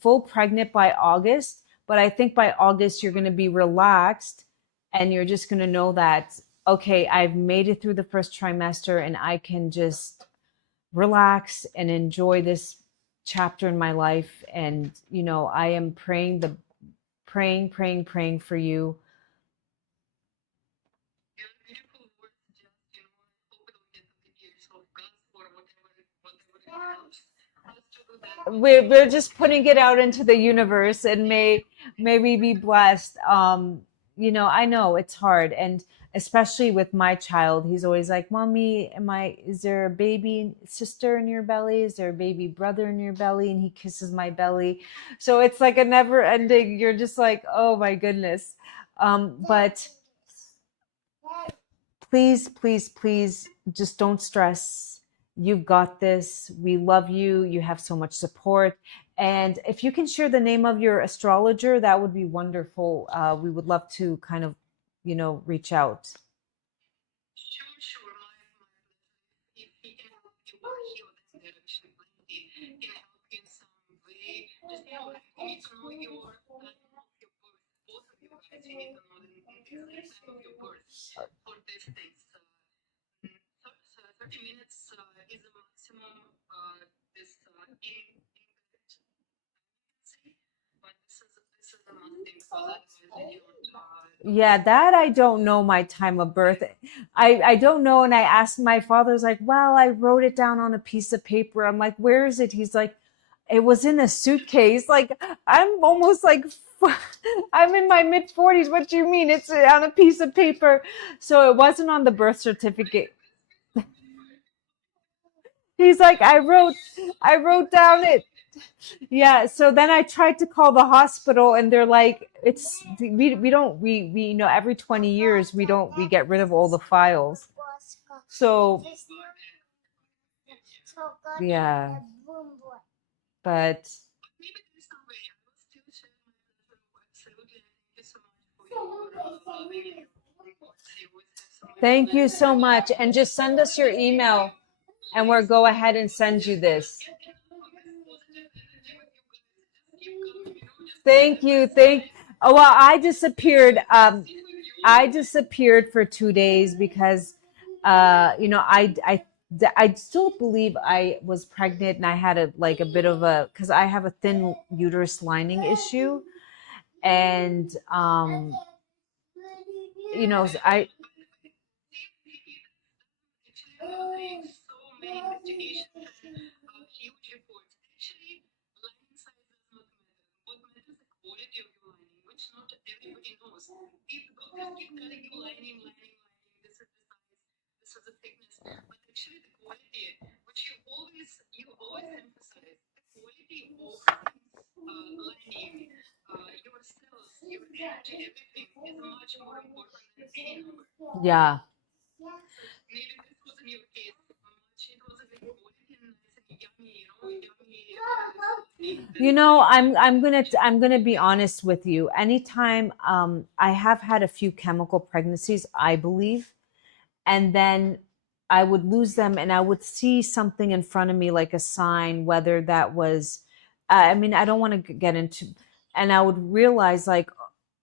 full pregnant by August, but I think by August you're going to be relaxed, and you're just going to know that, okay, I've made it through the first trimester, and I can just relax and enjoy this chapter in my life. And I am praying for you. Beautiful words, just hope it will get to the ears of God for whatever helps us to do that. We're just putting it out into the universe, and may we be blessed. I know it's hard, and especially with my child, he's always like, "Mommy, is there a baby sister in your belly? Is there a baby brother in your belly?" And he kisses my belly. So it's like a never ending, you're just like, "Oh my goodness." But please, please, please, just don't stress. You've got this. We love you. You have so much support. And if you can share the name of your astrologer, that would be wonderful. We would love to kind of, reach out. Sure. If he can help you or heal, then there actually plenty can help you in some way. Just like you need to know your time of your birth. Both of you guys, you need to know the exact time of your birth for these things. 30 minutes is the maximum. This in pregnancy, but this is a must thing because otherwise you don't. Yeah, that I don't know my time of birth. I don't know. And I asked my father, I was like, well, I wrote it down on a piece of paper. I'm like, where is it? He's like, it was in a suitcase. Like, I'm almost like, I'm in my mid 40s. What do you mean? It's on a piece of paper. So it wasn't on the birth certificate. He's like, I wrote down it. Yeah. So then I tried to call the hospital, and they're like, we don't, every 20 years, we get rid of all the files. So yeah, but Maybe there is some way. I will still share my platform. Absolutely. Thank you so much for your loving and your words. You always have so much thank you knowledge. so much. And just send us your email, and we'll go ahead and send you this. Get enough of this positive energy with you guys. Just keep coming, just Thank you. Oh, well, I disappeared. see for you. I disappeared for 2 days because, I still believe I was pregnant, and I had a bit of because I have a thin uterus lining issue. And, I, Actually, reading so many investigations and huge reports. Actually, lining size does not matter. What matters is the quality of your lining, which not everybody knows. If doctors keep telling you lining, this is the size, this is the thickness, but actually the quality, which you always emphasize, the quality of lining, your cells, your energy, everything is much more important than any number. yeah. Maybe this wasn't your case much. It was a great quality and nice and yummy, lining. I'm gonna be honest with you. Anytime I have had a few chemical pregnancies, I believe, and then I would lose them, and I would see something in front of me, like a sign, whether that was, I mean, I don't want to get into, and I would realize, like,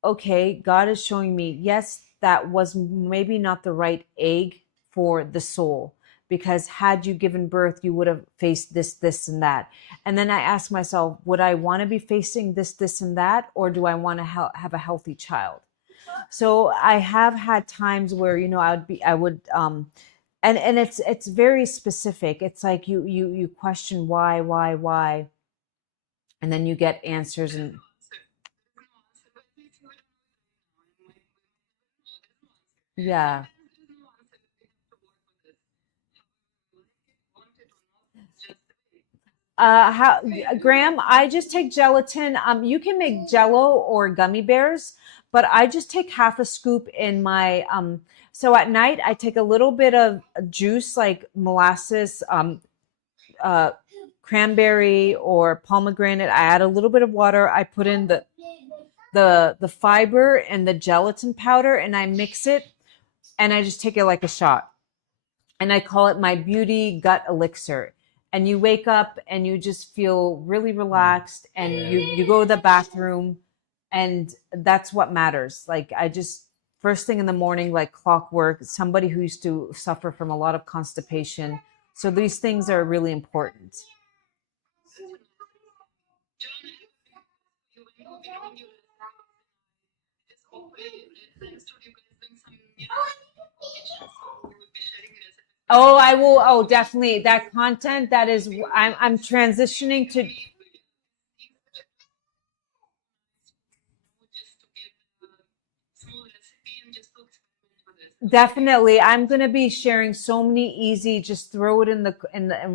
okay, God is showing me, yes, that was maybe not the right egg for the soul, because had you given birth, you would have faced this, and that. And then I asked myself, would I want to be facing this, and that, or do I want to have a healthy child? So I have had times where, I would and it's very specific. It's like you question why, and then you get answers. There is And no answer. There is no answer. But we feel it right now. And my no, there is no answer. yeah. Sometimes there is no answer. We have to work with this. However, we like it, want it or not, it's just the way. How Graham, I just take gelatin. You can make jello or gummy bears, but I just take half a scoop in my so at night I take a little bit of juice like molasses, uh cranberry or pomegranate. I add a little bit of water. I put in the fiber and the gelatin powder and I mix it and I just take it like a shot. And I call it my beauty gut elixir. And you wake up and you just feel really relaxed and you go to the bathroom and that's what matters. Like I just first thing in the morning, like clockwork, somebody who used to suffer from a lot of constipation. So these things are really important. That's a nice thing. John, I have a big request for you. When you be doing your recipes, just hopefully, thanks to you guys doing some kitchen, so we will be sharing recipes. Oh, I will. Oh, definitely. That content that is, I'm transitioning to Just to get a small recipe and just to experiment with this. definitely. I'm going to be sharing so many easy, just throw it in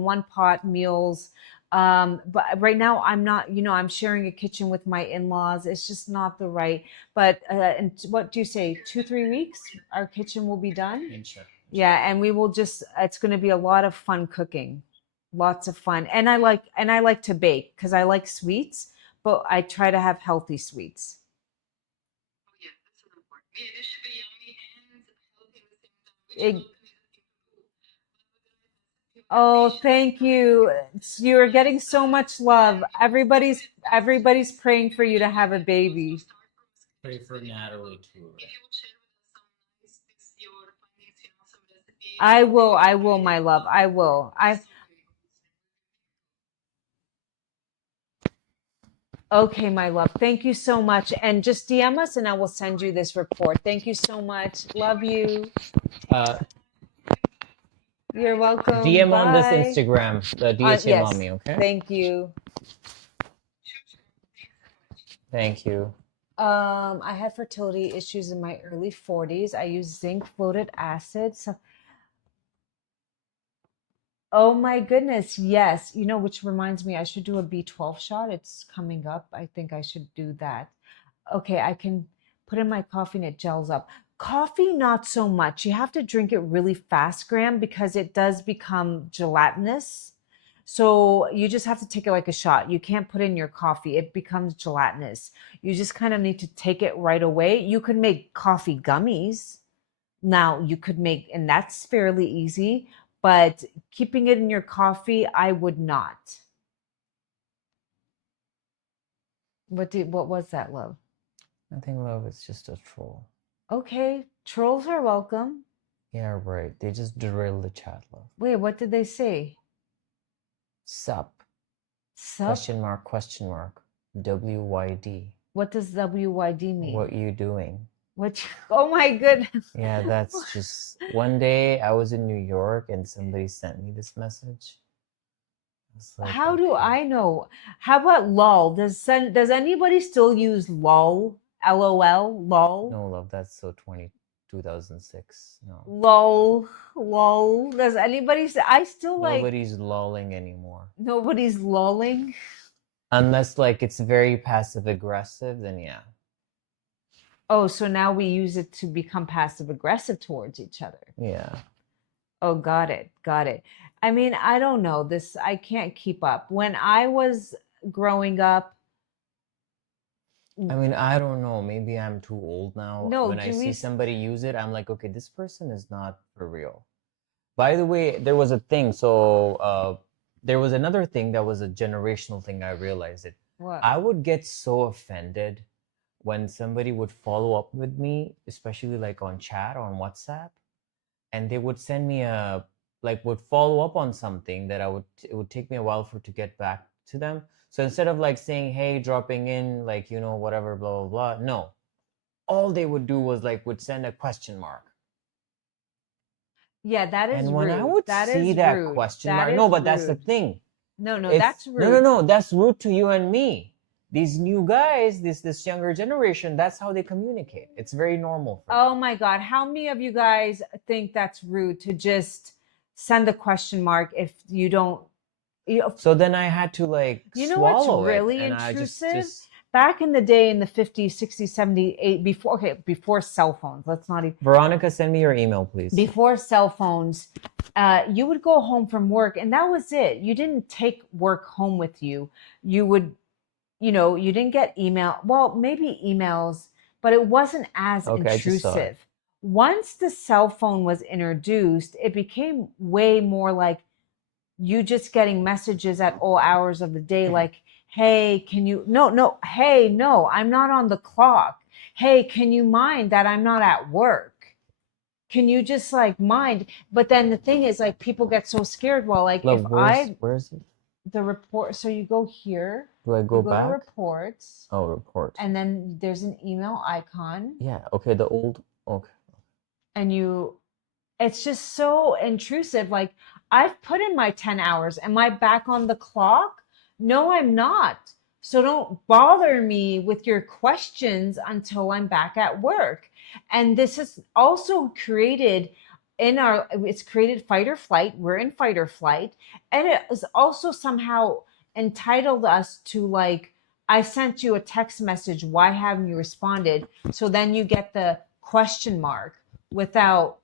one pot meals. But right now I'm not, I'm sharing a kitchen with my in-laws. It's just not the right, but, and what do you say? 2, 3 weeks, our kitchen will be done. Inshallah. Yeah, and we will just it's going to be a lot of fun cooking. Lots of fun. And I like to bake because I like sweets, but I try to have healthy sweets. Oh yeah, that's another part. Yeah, this should be yummy and healthy at the same time, which is It- not an easy thing to do. But with the right recipe, with the oh, patience, thank time, you. You're getting nice, so much love. and Everybody's praying for you to have a and also baby. start from Pray scratch is for very Natalie difficult. too, If right? you would share with us some nice tips, your findings, some recipes, I something will, which my we love. I can will. follow, I so very good. Okay, my love. Thank you so much. And just DM us and I will send you this report. Thank you so much. Love you. Uh, You're welcome. DM on this Bye. Instagram, the DHA Yes. Mommy, okay? Thank you. Sure, sure. Thanks so much. Thank you. I had fertility issues in my early 40s. I used zinc floated acid. So, oh my goodness, yes. Which reminds me, I should do a B12 shot. It's coming up. I think I should do that. Okay, I can put in my coffee and it gels up. Coffee, not so much. You have to drink it really fast, Graham, because it does become gelatinous. So you just have to take it like a shot. You can't put in your coffee, it becomes gelatinous. You just kind of need to take it right away. You could make coffee gummies. Now, you could make, and that's fairly easy, but keeping it in your coffee, I would not. What was that, love? I think love is just a troll. Okay, trolls are welcome. Yeah, right. They just derail the chat, love. Wait, what did they say? Sup? Sup? Question mark, question mark. WYD. What does WYD mean? What you doing? What? Oh my goodness. Yeah, that's just one day I was in New York and somebody sent me this message. It's like, How do okay. I know? How about lol? Does anybody still use lol? LOL? Lol? No, love, that's so 2006. No. Lol. Lol. Does anybody say I still like Nobody's lolling anymore. nobody's lolling? Unless like it's very passive aggressive, then yeah. Oh, so now we use it to become passive aggressive towards each other. Yeah. Oh, got it. Got it. I mean, I don't know. I can't keep up. When I was growing up, I mean, I don't know. Maybe I'm too old now. no, When I do see we? somebody use it, I'm like, okay, this person is not for real. By the way, there was a thing. So there was another thing that was a generational thing. I realized it. What? I would get so offended when somebody would follow up with me, especially like on chat or on WhatsApp, and they would send me would follow up on something that it would take me a while to get back to them. So instead of like saying, hey, dropping in, like, whatever, blah, blah, blah, no. all they would do was like would send a question mark. Yeah, that is And when I rude. would That see is that rude. question That mark, is no, but that's the rude. thing. No, If that's no, rude. that's rude to you and me. These new guys, this younger generation, that's how they communicate. It's very normal for them. Oh my God. How many of you guys think that's rude to just send a question mark if you don't? So then I had to like You know what's swallow it, really and I intrusive? just Back in the day in the 50s, 60s, 70s, before cell phones, let's not even, Veronica, send me your email, please. before cell phones, you would go home from work and that was it. You didn't take work home with you. You would, you didn't get email. Well, maybe emails, but it wasn't as Okay, I just saw it. intrusive. Once the cell phone was introduced, it became way more like you just getting messages at all hours of the day, like, hey, can you, hey, no, I'm not on the clock. Hey, can you mind that I'm not at work? Can you just like mind? But then the thing is, like, people get so scared. Well, like, Love, if where is it? the report, so you go here, Do I you go go back? to reports, Oh, report. and then there's an email icon, Yeah, okay, the old, okay. and it's just so intrusive. Like, I've put in my 10 hours. Am I back on the clock? No, I'm not. So don't bother me with your questions until I'm back at work. And this is also created it's created fight or flight. We're in fight or flight. And it is also somehow entitled us to, like, I sent you a text message. Why haven't you responded? So then you get the question mark without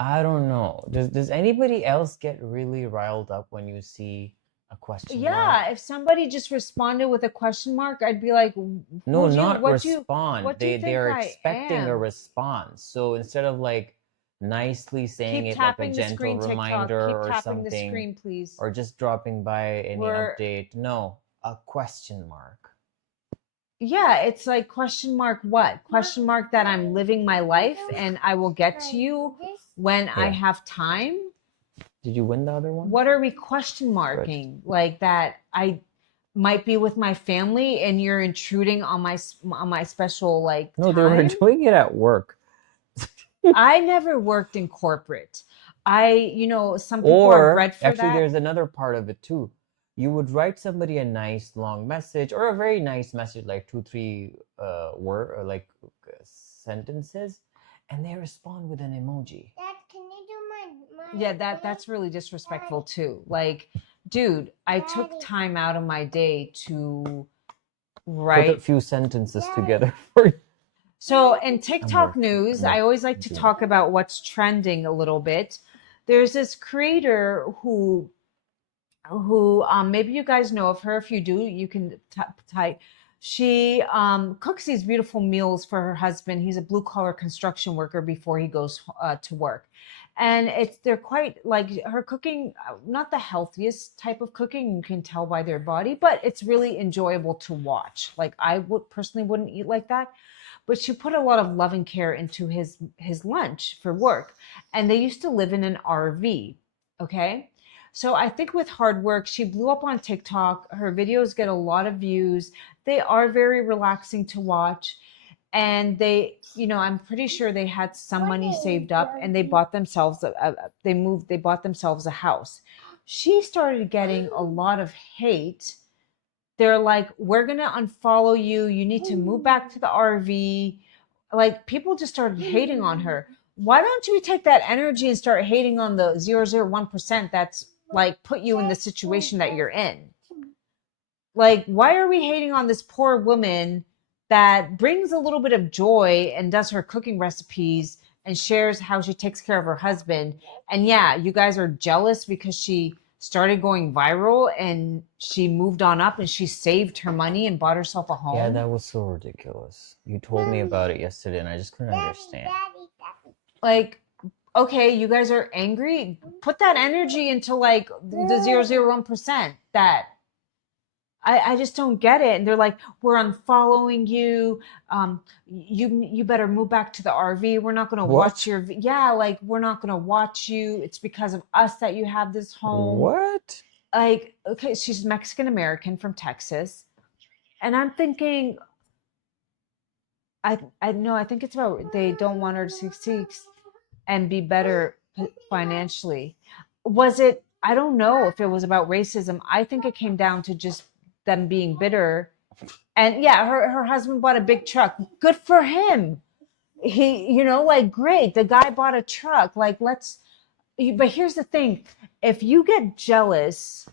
I don't know. Does anybody else get really riled up when you see a question mark? Yeah, if somebody just responded with a question mark, I'd be like, No, who do you- not what do you- respond. what do you They think are I expecting a am? response. So instead of like nicely saying Keep it like a tapping the gentle screen, TikTok. reminder Keep or tapping the something, screen, please. or just dropping by any We're- update. No, a question mark. Yeah, it's like question mark what? Question mark that I'm living my life and I will get to you when I Here. have time. Did you win the other one? What are we question marking? Like that I might be with my family and you're intruding on my special like No, time? they were doing it at work. I never worked in corporate. Some people are Or bred for actually, that. there's another part of it too. You would write somebody a nice long message or a very nice message, like 2-3 word or like sentences, and they respond with an emoji. Dad, can you do my Yeah, that's really disrespectful too. Like, dude, I took time out of my day to Put a write. few sentences together for you. So in TikTok working. news, I'm I always like to doing talk about what's trending a little bit. There's this creator who maybe you guys know of her. If you do, you can type. She cooks these beautiful meals for her husband. He's a blue collar construction worker before he goes to work. And they're quite like her cooking, not the healthiest type of cooking. You can tell by their body, but it's really enjoyable to watch. Like I would personally wouldn't eat like that, but she put a lot of love and care into his lunch for work. And they used to live in an RV. Okay. So I think with hard work, she blew up on TikTok. Her videos get a lot of views. They are very relaxing to watch. And I'm pretty sure they had some money saved up and they bought themselves they bought themselves a house. She started getting a lot of hate. They're like, we're going to unfollow you. You need to move back to the RV. Like people just started hating on her. Why don't you take that energy and start hating on the 0.001% that's like put you in the situation that you're in? Like, why are we hating on this poor woman that brings a little bit of joy and does her cooking recipes and shares how she takes care of her husband? And yeah, you guys are jealous because she started going viral and she moved on up and she saved her money and bought herself a home. Yeah, that was so ridiculous. You told me about it yesterday and I just couldn't understand. Like, okay, you guys are angry. Put that energy into like the 0.001% that I just don't get it. And they're like, we're unfollowing you. You better move back to the RV. We're not going to watch your, like, we're not going to watch you. It's because of us that you have this home. What? Like, okay, she's Mexican American from Texas. And I'm thinking, I know, I think it's about they don't want her to succeed and be better financially. Was it, I don't know if it was about racism. I think it came down to just them being bitter. And yeah, her husband bought a big truck. Good for him. He, like, great. The guy bought a truck. Like, but here's the thing. If you get jealous,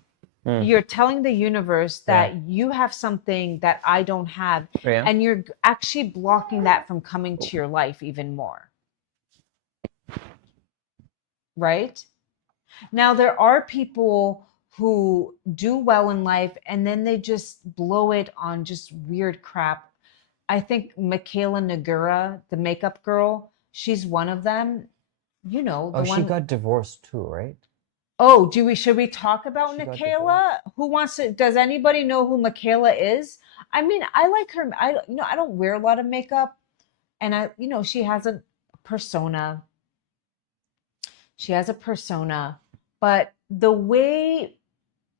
you're telling the universe that you have something that I don't have, and you're actually blocking that from coming to your life even more. Right? Now, there are people who do well in life and then they just blow it on just weird crap. I think Michaela Nagura, the makeup girl, she's one of them. The one. She got divorced too, right? Oh, should we talk about She got Michaela? Who wants to? Does anybody know who Michaela is? I mean, I like her. I don't wear a lot of makeup, and she has a persona. She has a persona, but the way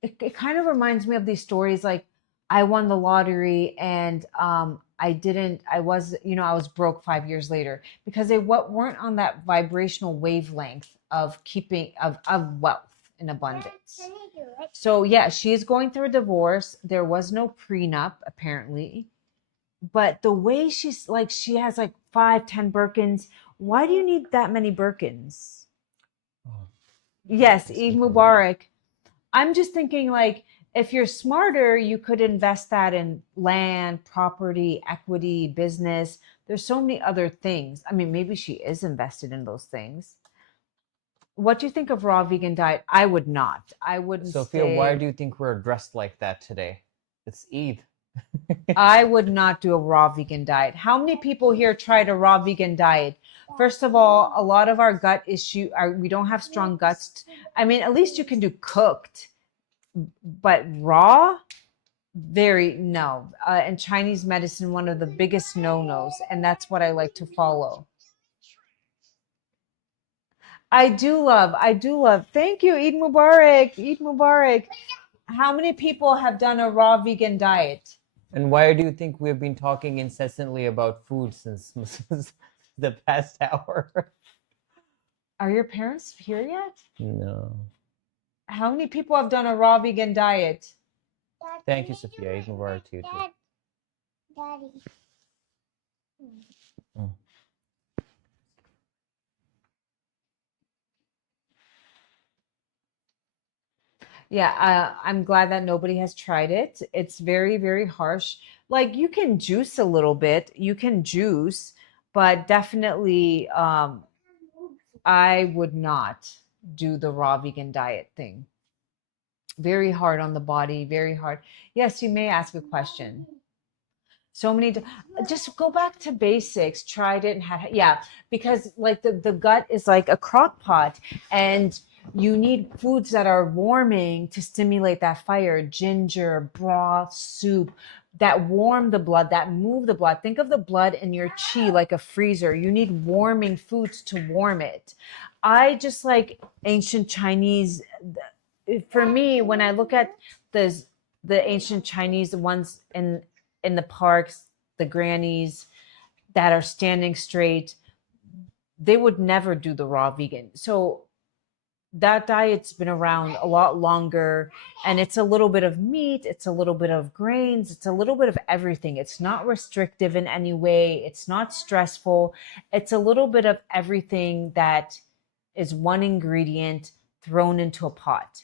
it kind of reminds me of these stories, like I won the lottery and I was broke 5 years later because they weren't on that vibrational wavelength of of wealth and abundance. So yeah, she's going through a divorce. There was no prenup apparently, but the way she's like, she has like 5-10 Birkins. Why do you need that many Birkins? Yes, Eid Mubarak. I'm just thinking, like, if you're smarter, you could invest that in land, property, equity, business. There's so many other things. I mean, maybe she is invested in those things. What do you think of raw vegan diet? I would not. I wouldn't. Sophia, why do you think we're dressed like that today? It's Eid. I would not do a raw vegan diet. How many people here tried a raw vegan diet? First of all, a lot of our gut issue, we don't have strong guts. I mean, at least you can do cooked, but raw, no. And Chinese medicine, one of the biggest no-nos, and that's what I like to follow. I do love. Thank you, Eid Mubarak. Eid Mubarak. How many people have done a raw vegan diet? And why do you think we've been talking incessantly about food since the past hour? Are your parents here yet? No. How many people have done a raw vegan diet? Thank you, Sophia. Eid Mubarak to you too. Daddy. Yeah, I'm glad that nobody has tried it. It's very, very harsh. Like you can juice a little bit, but definitely I would not do the raw vegan diet thing. Very hard on the body, very hard. Yes, you may ask a question. So many, just go back to basics, tried it and yeah, because like the gut is like a crock pot and you need foods that are warming to stimulate that fire, ginger, broth, soup, that warm the blood, that move the blood. Think of the blood in your chi like a freezer. You need warming foods to warm it. I just like ancient Chinese. For me, when I look at the ancient Chinese, the ones in the parks, the grannies that are standing straight, they would never do the raw vegan. So that diet's been around a lot longer, and it's a little bit of meat, it's a little bit of grains, it's a little bit of everything. It's not restrictive in any way, it's not stressful. It's a little bit of everything that is one ingredient thrown into a pot.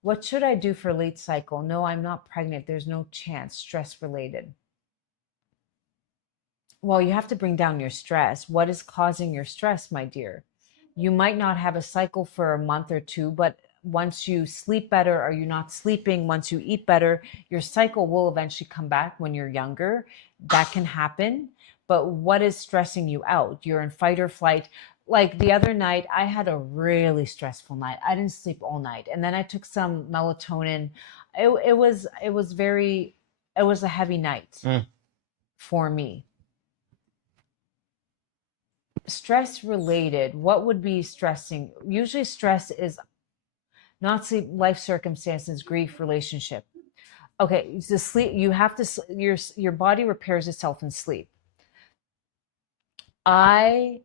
What should I do for late cycle? No, I'm not pregnant. There's no chance. Stress related. Well, you have to bring down your stress. What is causing your stress, my dear? You might not have a cycle for a month or two, but once you sleep better or you're not sleeping, once you eat better, your cycle will eventually come back when you're younger. That can happen. But what is stressing you out? You're in fight or flight. Like the other night, I had a really stressful night. I didn't sleep all night. And then I took some melatonin. It was a heavy night for me. Stress related, what would be stressing? Usually stress is not sleep, life circumstances, grief, relationship. Okay, so sleep, you have to, your body repairs itself in sleep. I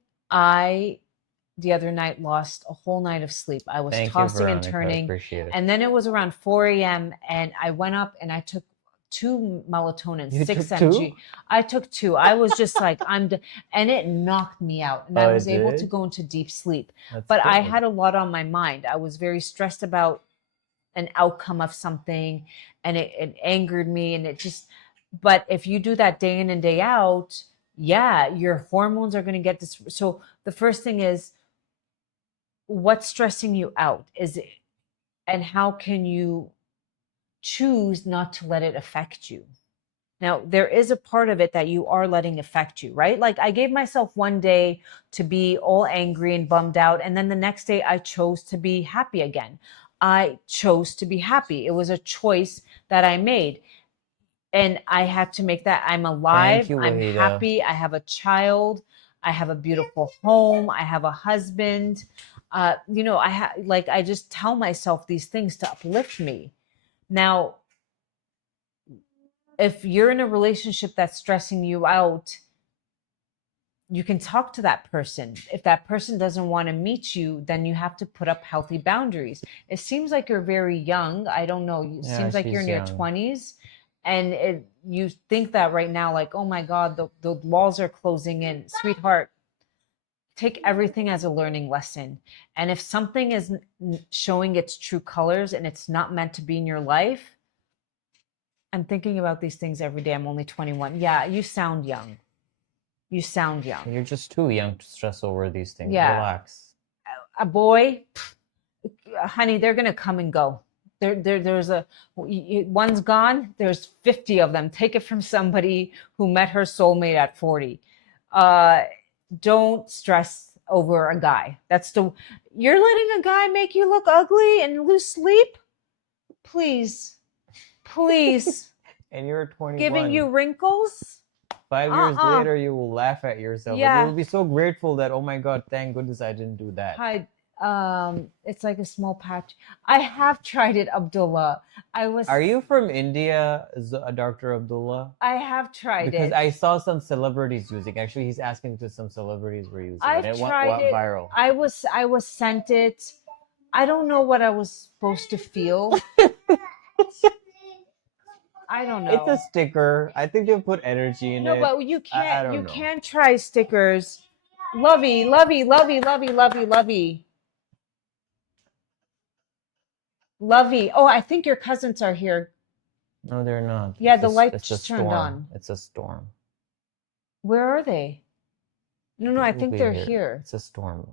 the other night lost a whole night of sleep. I was Thank you, tossing and Veronica. I turning, appreciate it. and then it was around 4 a.m. and I went up and I took 2 melatonin, You 6 took mg. 2? I took 2. I was just like, and it knocked me out, and Oh, I it was able to did? go into deep sleep. That's But I good. had a lot on my mind. I was very stressed about an outcome of something, and it angered me, and it just. But if you do that day in and day out, yeah, your hormones are going to get this. So the first thing is, what's stressing you out? Is it, and how can you choose not to let it affect you? Now, there is a part of it that you are letting affect you, right? Like I gave myself one day to be all angry and bummed out, and then the next day I chose to be happy again. I chose to be happy. It was a choice that I made. And I had to make that. I'm Thank alive. you, I'm Wahida. happy. I have a child. I have a beautiful home. I have a husband. I just tell myself these things to uplift me. Now, if you're in a relationship that's stressing you out, you can talk to that person. If that person doesn't want to meet you, then you have to put up healthy boundaries. It seems like you're very young. I don't know. It Yeah, seems like you're she's in your young. 20s. And you think that right now, like, oh my God, the walls are closing in. Sweetheart, take everything as a learning lesson. And if something is showing its true colors and it's not meant to be in your life, I'm thinking about these things every day. I'm only 21. Yeah, you sound young. You sound young. You're just too young to stress over these things. Yeah. Relax. A boy, honey, they're gonna come and go. There's one's gone. There's 50 of them. Take it from somebody who met her soulmate at 40. Don't stress over a guy. You're letting a guy make you look ugly and lose sleep. Please. And you're 21. Giving you wrinkles. 5 years later, you will laugh at yourself. Yeah. And you'll be so grateful that, oh my God, thank goodness I didn't do that. Hi. It's like a small patch. I have tried it, Abdullah. Are you from India, Dr. Abdullah? I have tried Because it. I saw some celebrities using. Actually, he's asking to some celebrities were using I've it. And tried what it. viral? I was sent it. I don't know what I was supposed to feel. I don't know. It's a sticker. I think they put energy in it. No, but you can't. I don't You know. can't try stickers. Lovey. Lovey. Oh, I think your cousins are here. No, they're not. Yeah, the lights just turned storm. on. It's a storm. Where are they? No, I think they're here. It's a storm.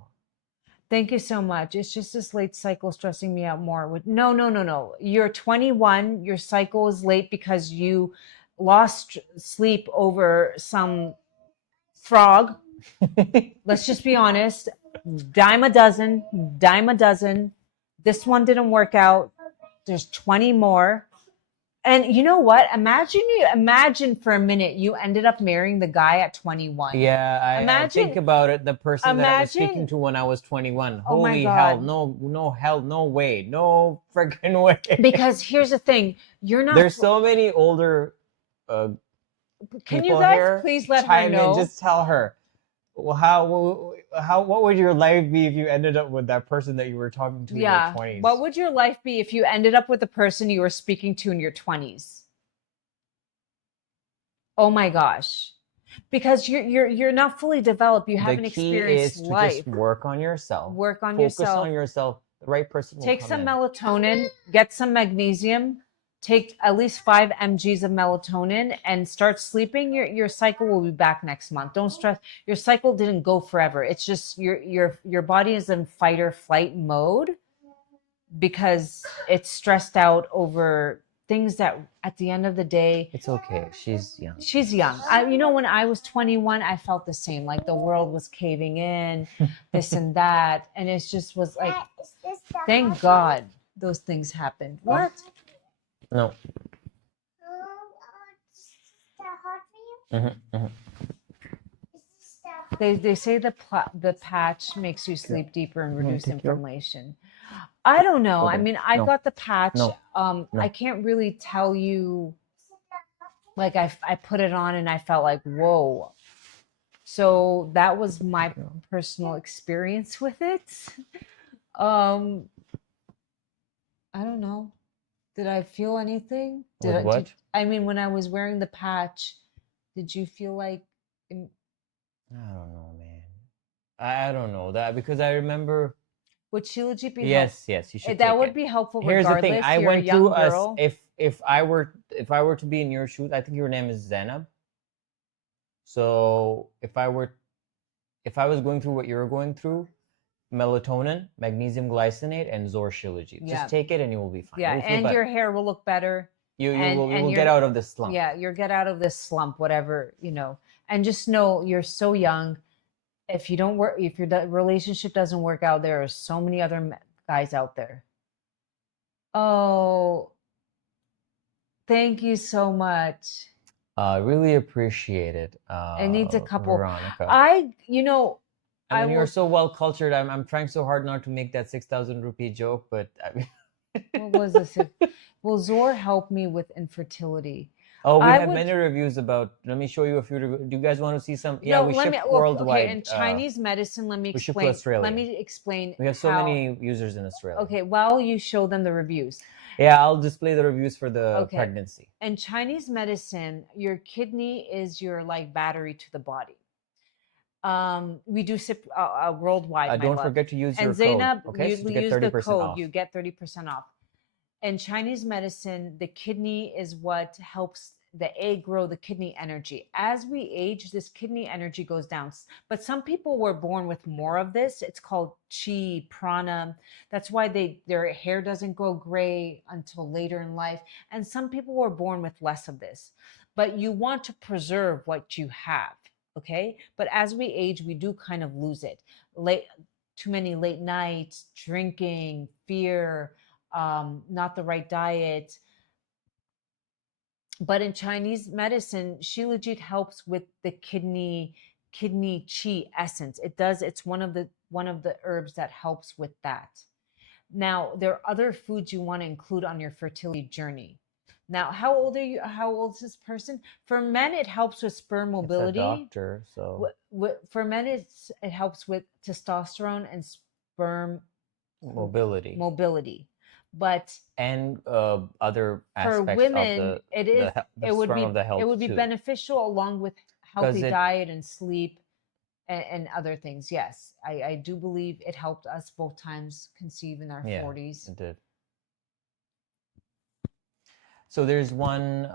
Thank you so much. It's just this late cycle stressing me out more. No. You're 21. Your cycle is late because you lost sleep over some frog. Let's just be honest. Dime a dozen. This one didn't work out. There's 20 more. And you know what? Imagine for a minute you ended up marrying the guy at 21. Yeah, I think about it. The person that I was speaking to when I was 21. Oh my Holy God. hell! No hell, no way, no freaking way. Because here's the thing: you're not. There's so many older. Can you guys here please let her chime know? in? Just tell her. What would your life be if you ended up with that person that you were talking to in your 20s? What would your life be if you ended up with the person you were speaking to in your 20s? Oh my gosh. Because you're not fully developed. You haven't experienced life. The key is to just work on yourself. Focus on yourself. The right person will take come some in. melatonin, get some magnesium, take at least 5 mgs of melatonin and start sleeping. Your cycle will be back next month. Don't stress. Your cycle didn't go forever. It's just your body is in fight or flight mode because it's stressed out over things that at the end of the day. It's okay. She's young. She's young. When I was 21, I felt the same. Like the world was caving in, this and that. And it just was like, thank God those things happened. What? No. They say the patch makes you sleep deeper and reduce inflammation. I don't know. Okay. I mean, I got the patch. No. I can't really tell you. Like I put it on and I felt like, whoa. So that was my Yeah. personal experience with it. Um, I don't know. Did I feel anything? With what? I mean, when I was wearing the patch, did you feel like, in- I don't know, man. I don't know that because I remember. would Shilajit be Yes, yes, you should that take would it. be helpful Here's the thing. regardless. I You're a went through young us. girl. If I were to be in your shoes, I think your name is Zainab. So if I was going through what you're going through, melatonin, magnesium glycinate, and ZOR Shilajit. Yeah. Just take it and you will be fine. Yeah, You will feel and better. your hair will look better. You and will you're- get out of this slump. Yeah, you'll get out of this slump, whatever, you know. And just know you're so young. If you don't work, if your relationship doesn't work out, there are so many other guys out there. Oh, thank you so much. Really appreciate it. It needs a couple. Veronica. You know, I mean, I you're will. so well cultured. I'm trying so hard not to make that 6,000 rupee joke, but I mean, What was this? Will ZOR help me with infertility? oh, we I have would- many reviews about. Let me show you a few. Do you guys want to see some? Yeah, No, we let ship me look, worldwide. Okay, in Chinese medicine, let me we ship to explain. Australia. Let me explain. We have so how- many users in Australia. Okay, while you show them the reviews. Yeah, I'll display the reviews for the Okay. pregnancy. In Chinese medicine, your kidney is your like battery to the body. We do sip worldwide. My Don't love. forget to use And your Zainab, code. Okay, you so to get use the 30% code, off. you get 30% off. In Chinese medicine, the kidney is what helps the egg grow the kidney energy. As we age, this kidney energy goes down. But some people were born with more of this. It's called chi, prana. That's why their hair doesn't go gray until later in life. And some people were born with less of this. But you want to preserve what you have, okay? But as we age, we do kind of lose it. Too many late nights, drinking, fear, not the right diet. But in Chinese medicine, Shilajit helps with the kidney chi essence. It's one of the herbs that helps with that. Now, there are other foods you want to include on your fertility journey. Now, how old are you? How old is this person? For men, it helps with sperm mobility. It's a doctor, so For men, it helps with testosterone and sperm mobility. But and other aspects for women, of it would be too. beneficial along with healthy it- diet and sleep and other things. Yes, I do believe it helped us both times conceive in our 40s. It did. So there's one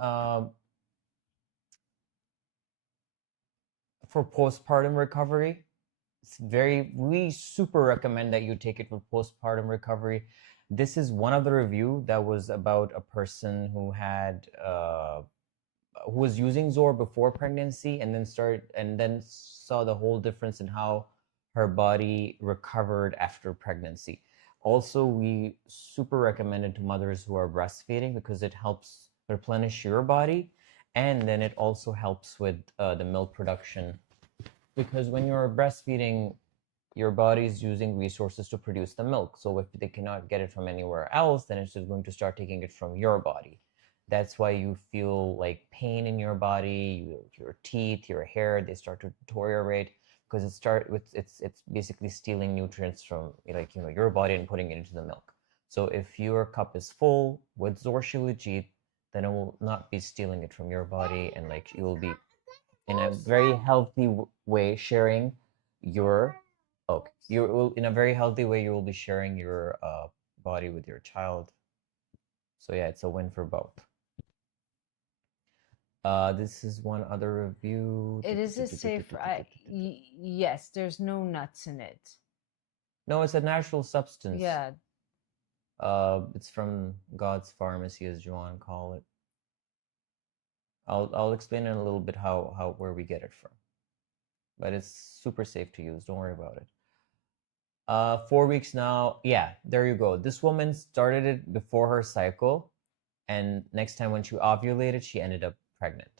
for postpartum recovery. We super recommend that you take it for postpartum recovery. This is one of the review that was about a person who had who was using ZOR before pregnancy and then saw the whole difference in how her body recovered after pregnancy. Also, we super recommend it to mothers who are breastfeeding because it helps replenish your body, and then it also helps with the milk production, because when you're breastfeeding, your body is using resources to produce the milk. So if they cannot get it from anywhere else, then it's just going to start taking it from your body. That's why you feel like pain in your body, your teeth, your hair, they start to deteriorate because it's basically stealing nutrients from your body and putting it into the milk. So if your cup is full with ZOR Shilajit, then it will not be stealing it from your body, and you will be in a very healthy way sharing your you will in a very healthy way you will be sharing your body with your child. So yeah, it's a win for both. This is one other review. It is a safe. Yes, there's no nuts in it. No, it's a natural substance. Yeah. It's from God's pharmacy, as Joanne call it. I'll explain in a little bit where we get it from. But it's super safe to use. Don't worry about it. 4 weeks now. Yeah, there you go. This woman started it before her cycle, and next time when she ovulated, she ended up pregnant.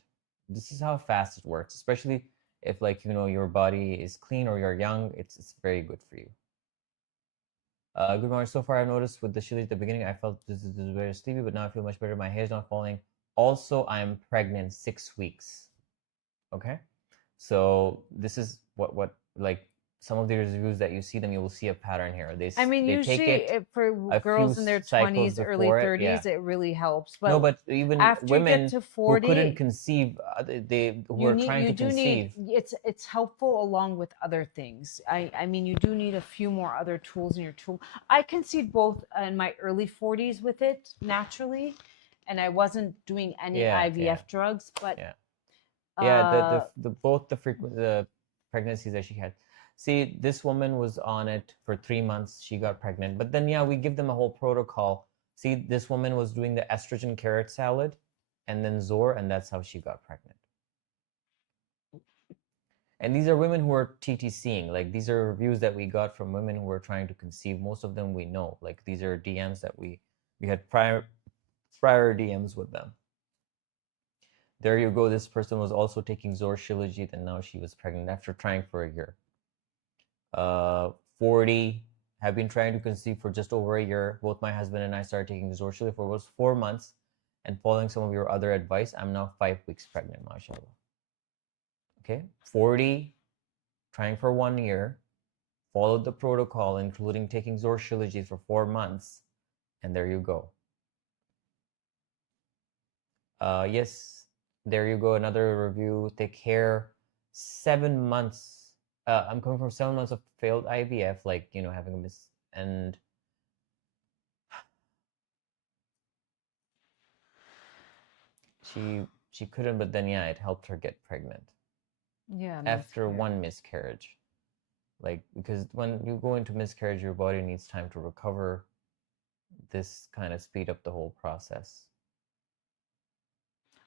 This is how fast it works, especially if your body is clean or you're young. It's very good for you. Good morning. So far, I've noticed with the Shilajit at the beginning, I felt this is very sleepy, but now I feel much better. My hair's not falling. Also, I'm pregnant 6 weeks. Okay. So this is what like some of the reviews that you see them, you will see a pattern here. I mean, they take usually it for a few girls in their cycles 20s, early before it. Yeah. 30s, it really helps. No, But but even after you get women to who couldn't 40, conceive, they who are trying to conceive. it's helpful along with other things. I mean, you do need a few more other tools in your tool. I conceived both in my early 40s with it naturally, and I wasn't doing any Yeah, IVF drugs, but yeah. Yeah, uh, the both the pregnancies that she had. See, this woman was on it for 3 months. She got pregnant, but then yeah, we give them a whole protocol. See, this woman was doing the estrogen carrot salad, and then ZOR, and that's how she got pregnant. And these are women who are TTCing. Like these are reviews that we got from women who were trying to conceive. Most of them we know. Like these are DMs that we had prior DMs with them. There you go. This person was also taking ZOR Shilajit, and now she was pregnant after trying for a year. 40, have been trying to conceive for just over a year. Both my husband and I started taking ZOR Shilajit for was 4 months, and following some of your other advice, I'm now 5 weeks pregnant, mashallah. Okay, 40, trying for 1 year, followed the protocol, including taking ZOR Shilajit for 4 months, and there you go. Yes, there you go. Another review. Take care. 7 months. I'm coming from 7 months of failed IVF, like having a miss, and she couldn't. But then yeah, it helped her get pregnant. yeah, After one miscarriage, like because when you go into miscarriage, your body needs time to recover. This kind of speed up the whole process.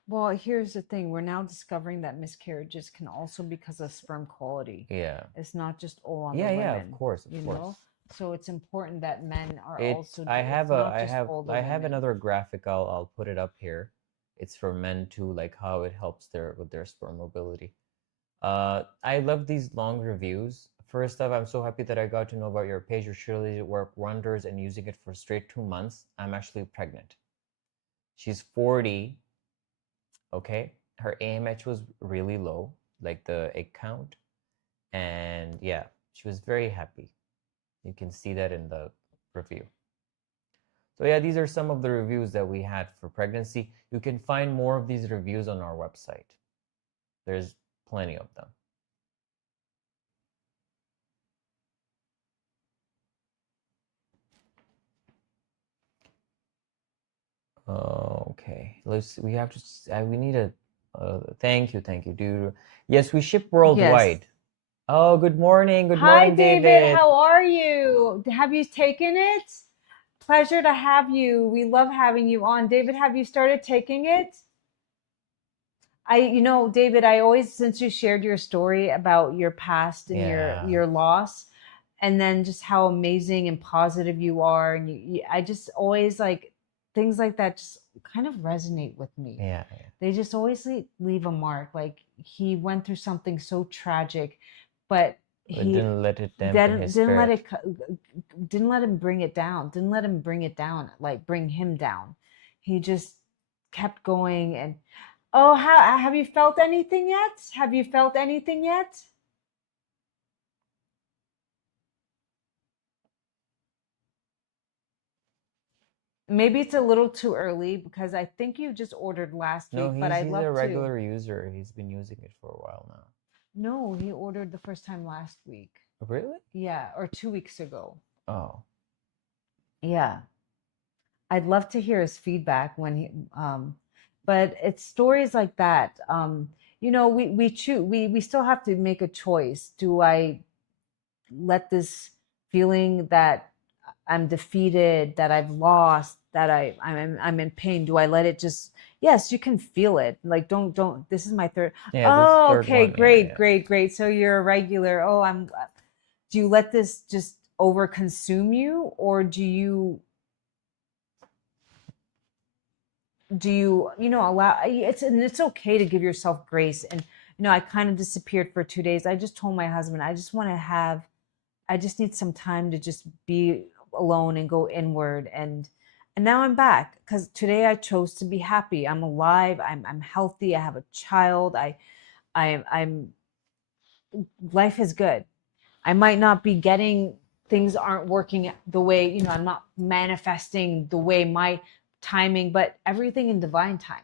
Well, here's the thing. We're now discovering that miscarriages can also be because of sperm quality. Yeah. It's not just all on the Yeah, women. yeah, of course, of course. Know? So it's important that men are also. I have another graphic. I'll put it up here. It's for men too, like how it helps with their sperm mobility. I love these long reviews. First off, I'm so happy that I got to know about your page. Your surely work wonders, and using it for straight 2 months. I'm actually pregnant. She's 40. Okay, her AMH was really low, like the egg count, and yeah, she was very happy. You can see that in the review. So yeah, these are some of the reviews that we had for pregnancy. You can find more of these reviews on our website. There's plenty of them. Okay, we have to. We need a. Thank you, dude. Yes, we ship worldwide. Yes. Oh, good morning. Good morning, David. How are you? Have you taken it? Pleasure to have you. We love having you on. David, have you started taking it? David, I always, since you shared your story about your past and your loss, and then just how amazing and positive you are, and I just always like things like that just kind of resonate with me. Yeah. They just always leave a mark. Like he went through something so tragic, but he didn't let it dampen his spirit. Didn't let him bring it down. Didn't let him bring it down, like bring him down. He just kept going. And oh, have you felt anything yet? Have you felt anything yet? Maybe it's a little too early because I think you just ordered last week. But I'd love to. He's a regular user. He's been using it for a while now. No, he ordered the first time last week. Really? Yeah, or 2 weeks ago. Oh. Yeah. I'd love to hear his feedback when he but it's stories like that. We still have to make a choice. Do I let this feeling that I'm defeated, that I've lost, that I'm in pain, do I let it just, yes, you can feel it. Like don't this is my third. Yeah, oh, okay, great. So you're a regular. Do you let this just over consume you, or do you allow it's okay to give yourself grace. And I kind of disappeared for 2 days. I just told my husband I just need some time to just be alone and go inward, and now I'm back because today I chose to be happy. I'm alive. I'm healthy. I have a child. I'm life is good. I might not be getting, things aren't working the way, I'm not manifesting the way my timing, but everything in divine timing.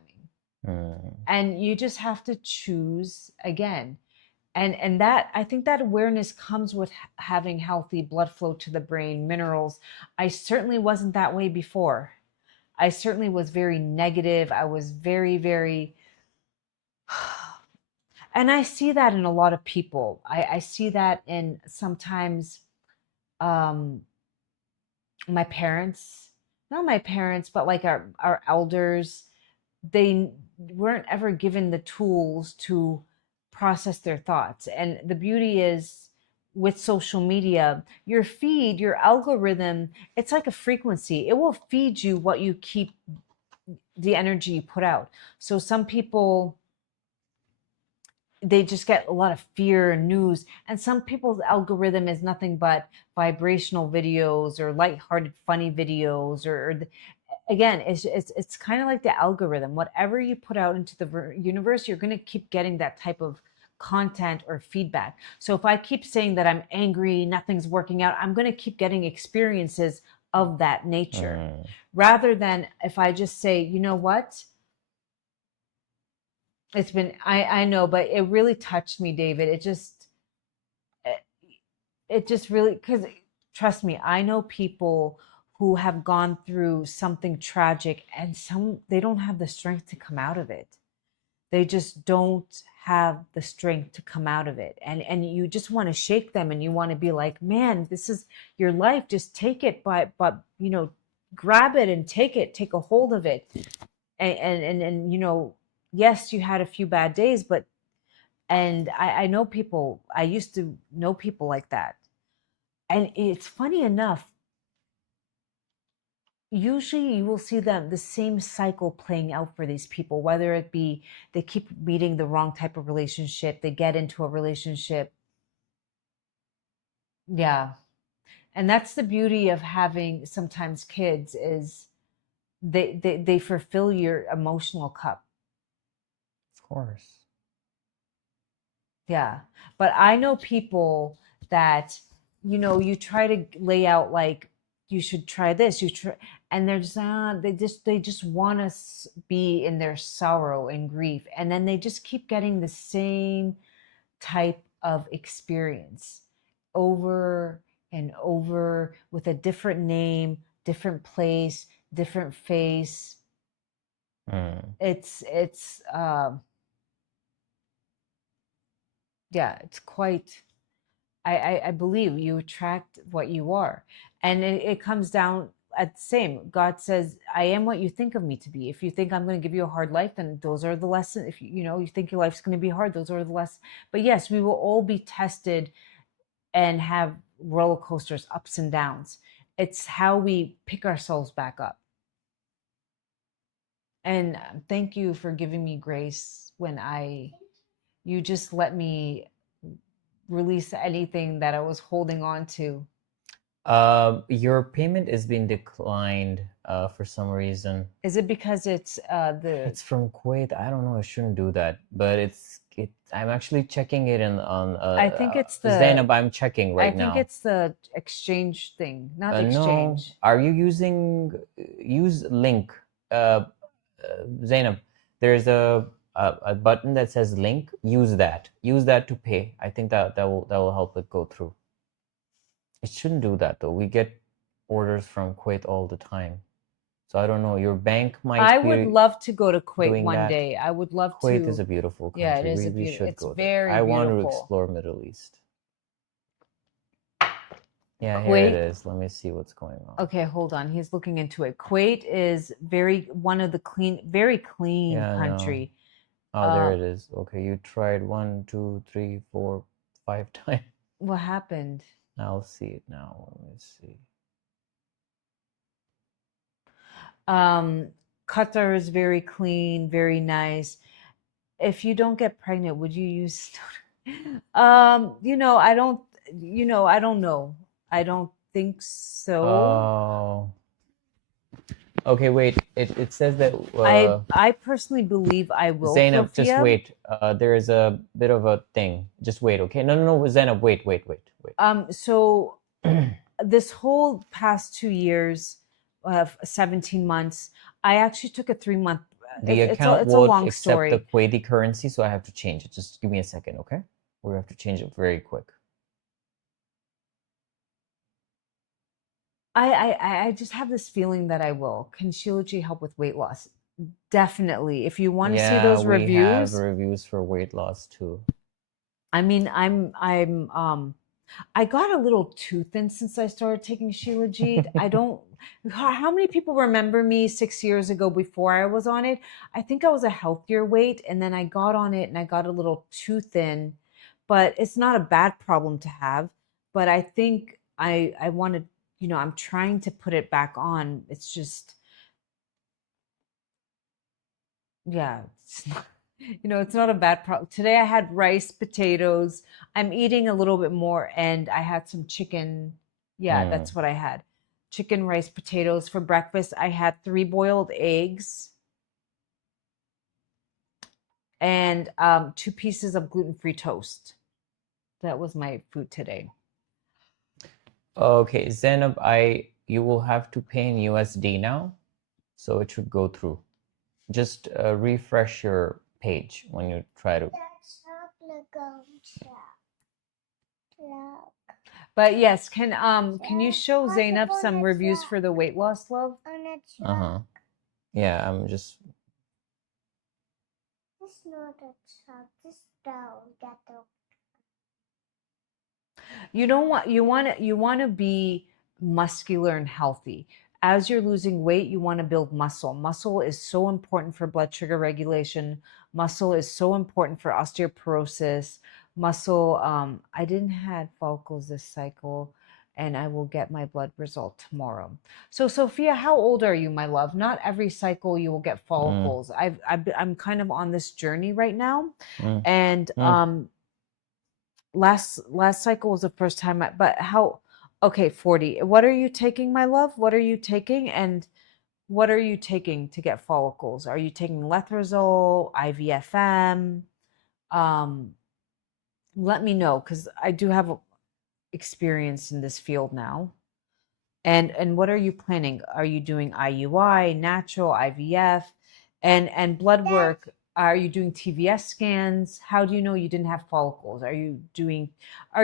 And you just have to choose again. And that, I think that awareness comes with having healthy blood flow to the brain, minerals. I certainly wasn't that way before. I certainly was very negative. I was very, very, and I see that in a lot of people. I see that in sometimes my parents, not my parents, but like our elders, they weren't ever given the tools to process their thoughts. And the beauty is with social media, your feed, your algorithm, it's like a frequency. It will feed you what you keep, the energy you put out. So some people, they just get a lot of fear and news, and some people's algorithm is nothing but vibrational videos or lighthearted funny videos, or again, it's kind of like the algorithm. Whatever you put out into the universe, you're going to keep getting that type of content or feedback. So if I keep saying that I'm angry, nothing's working out, I'm going to keep getting experiences of that nature, rather than if I just say, you know what, it's been, I know, but it really touched me, David. It just really, because trust me, I know people who have gone through something tragic, and they don't have the strength to come out of it. They just don't have the strength to come out of it. And you just want to shake them, and you want to be like, man, this is your life. Just take it, but grab it and take a hold of it. And yes, you had a few bad days, but, and I know people, I used to know people like that. And it's funny enough, usually you will see the same cycle playing out for these people, whether it be they keep meeting the wrong type of relationship, they get into a relationship. Yeah. And that's the beauty of having sometimes kids, is they fulfill your emotional cup. Of course. Yeah. But I know people that, you try to lay out like, you should try this, and they're just, they just want to be in their sorrow and grief. And then they just keep getting the same type of experience over and over with a different name, different place, different face. It's yeah, it's quite, I believe you attract what you are. And it comes down at the same. God says, I am what you think of me to be. If you think I'm going to give you a hard life, then those are the lessons. If you think your life's going to be hard, those are the lessons. But yes, we will all be tested and have roller coasters, ups and downs. It's how we pick ourselves back up. And thank you for giving me grace when you just let me release anything that I was holding on to. Your payment is being declined for some reason. Is it because it's It's from Kuwait. I don't know. I shouldn't do that, but I'm actually checking it on. I think it's the Zainab. I'm checking right now. I think it's the exchange thing, not the No. exchange. Are you use link? Zainab, there's a button that says link. Use that. Use that to pay. I think that will help it go through. It shouldn't do that though. We get orders from Kuwait all the time. So I don't know. Your bank might. I would love to go to Kuwait doing one that. day. I would love to. Kuwait is a beautiful country. Yeah, it is we should it's go very there. I beautiful. want to explore Middle East. Yeah, Kuwait. here it is. Let me see what's going on. Okay, hold on. He's looking into it. Kuwait is one of the very clean country. Oh, there it is. Okay, you tried 1, 2, 3, 4, 5 times. What happened? I'll see it now. Let me see. Qatar is very clean, very nice. If you don't get pregnant, would you use? I don't. I don't know. I don't think so. Oh. Okay, wait. It says that I personally believe I will, Zainab, just Sophia. wait. There is a bit of a thing. Just wait, okay? No, Zainab, wait. So this whole past 2 years, 17 months, I actually took a 3 month. The It's account it's a won't long accept the story. Kuwaiti currency, so I have to change it. Just give me a second, okay? We have to change it very quick. I just have this feeling that I will. Can Shilajit help with weight loss? Definitely. If you want to see Yeah, those we have reviews, reviews for weight loss too. I mean, I got a little too thin since I started taking Shilajit. I don't. How many people remember me 6 years ago before I was on it? I think I was a healthier weight, and then I got on it and I got a little too thin. But it's not a bad problem to have. But I think I want to, I'm trying to put it back on. It's just, yeah, it's not a bad problem. Today I had rice, potatoes. I'm eating a little bit more, and I had some chicken. Yeah, Mm. that's what I had. Chicken, rice, potatoes for breakfast. I had 3 boiled eggs and 2 pieces of gluten-free toast. That was my food today. Okay, Zainab, you will have to pay in USD now, so it should go through. Just refresh your page when you try to. But yes, can you show Zainab some reviews for the weight loss, love? Uh-huh. Yeah, I'm just. It's not a truck. Just down. Get up. You want to be muscular and healthy. As you're losing weight, you want to build muscle. Muscle is so important for blood sugar regulation. Muscle is so important for osteoporosis. Muscle, I didn't have follicles this cycle, and I will get my blood result tomorrow. So Sophia, how old are you, my love? Not every cycle you will get follicles. I'm kind of on this journey right now, Mm, and mm. last cycle was the first time but how, okay, 40. What are you taking, my love? What are you taking, and what are you taking to get follicles? Are you taking letrozole, IVFM? um Let me know, because I do have experience in this field now. And what are you planning? Are you doing IUI, natural, IVF, and blood work? Are you doing TVS scans? How do you know you didn't have follicles? Are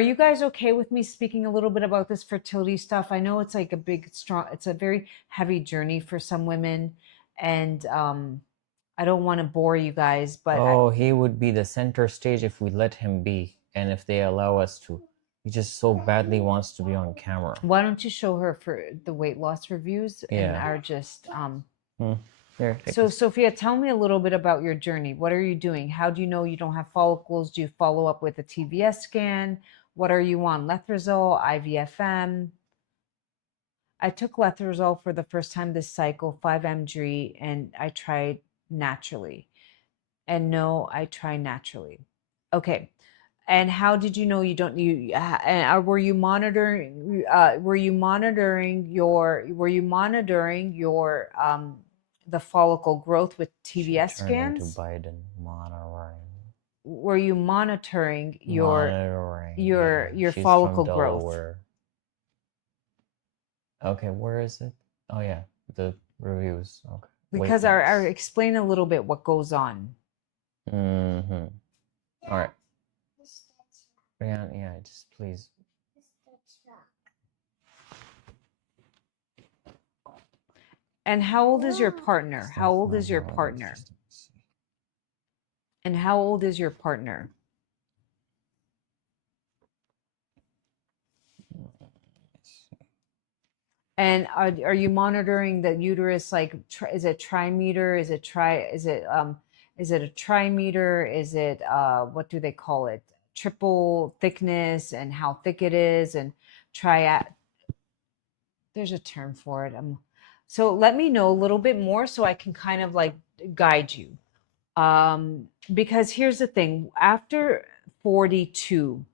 you guys okay with me speaking a little bit about this fertility stuff? I know it's like a big, strong, it's a very heavy journey for some women, and I don't want to bore you guys, but Oh, he would be the center stage if we let him be, and if they allow us to. He just so badly wants to be on camera. why don't you show her for the weight loss reviews and Yeah. are just Here, take So, this. Sophia, tell me a little bit about your journey. What are you doing? How do you know you don't have follicles? Do you follow up with a TVS scan? What are you on? Letrozole, IVFM? I took letrozole for the first time this cycle, 5 mg, and I tried naturally. And no, I try naturally. Okay. And how did you know you don't and were you monitoring the follicle growth with TVS She turned into scans? Biden, monitoring. Were you monitoring Monitoring. your Yeah, she's follicle from growth? Delaware. Okay, where is it? Oh yeah, the reviews. Okay. Because I explain a little bit what goes on. Mm-hmm. All right. Yeah, just please. And how old is your partner? How That's old not is your how it is. partner? Just let me see. And how old is your partner? And are you monitoring the uterus? Like, is it trimeter? Is it a trimeter? Is it what do they call it? Triple thickness, and how thick it is, and triad. There's a term for it. So let me know a little bit more so I can kind of like guide you. Because here's the thing: after 42,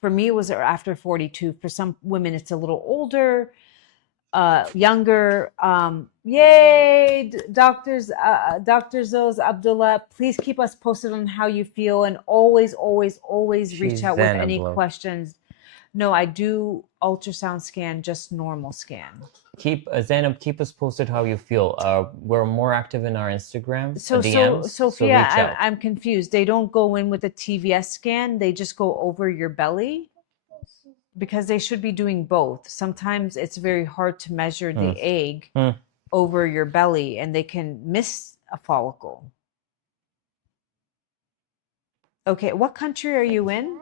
for me it was after 42. For some women, it's a little older, younger. Yay, Dr. Zoz Abdullah. Please keep us posted on how you feel, and always, always, always reach She's out with any Zainab, love. questions. No, I do ultrasound scan, just normal scan. Keep Zainab, keep us posted how you feel. We're more active in our Instagram So DMs, so Sophia, reach out. I'm confused. They don't go in with a TVS scan. They just go over your belly, because they should be doing both. Sometimes it's very hard to measure the egg over your belly, and they can miss a follicle. Okay, what country are you in?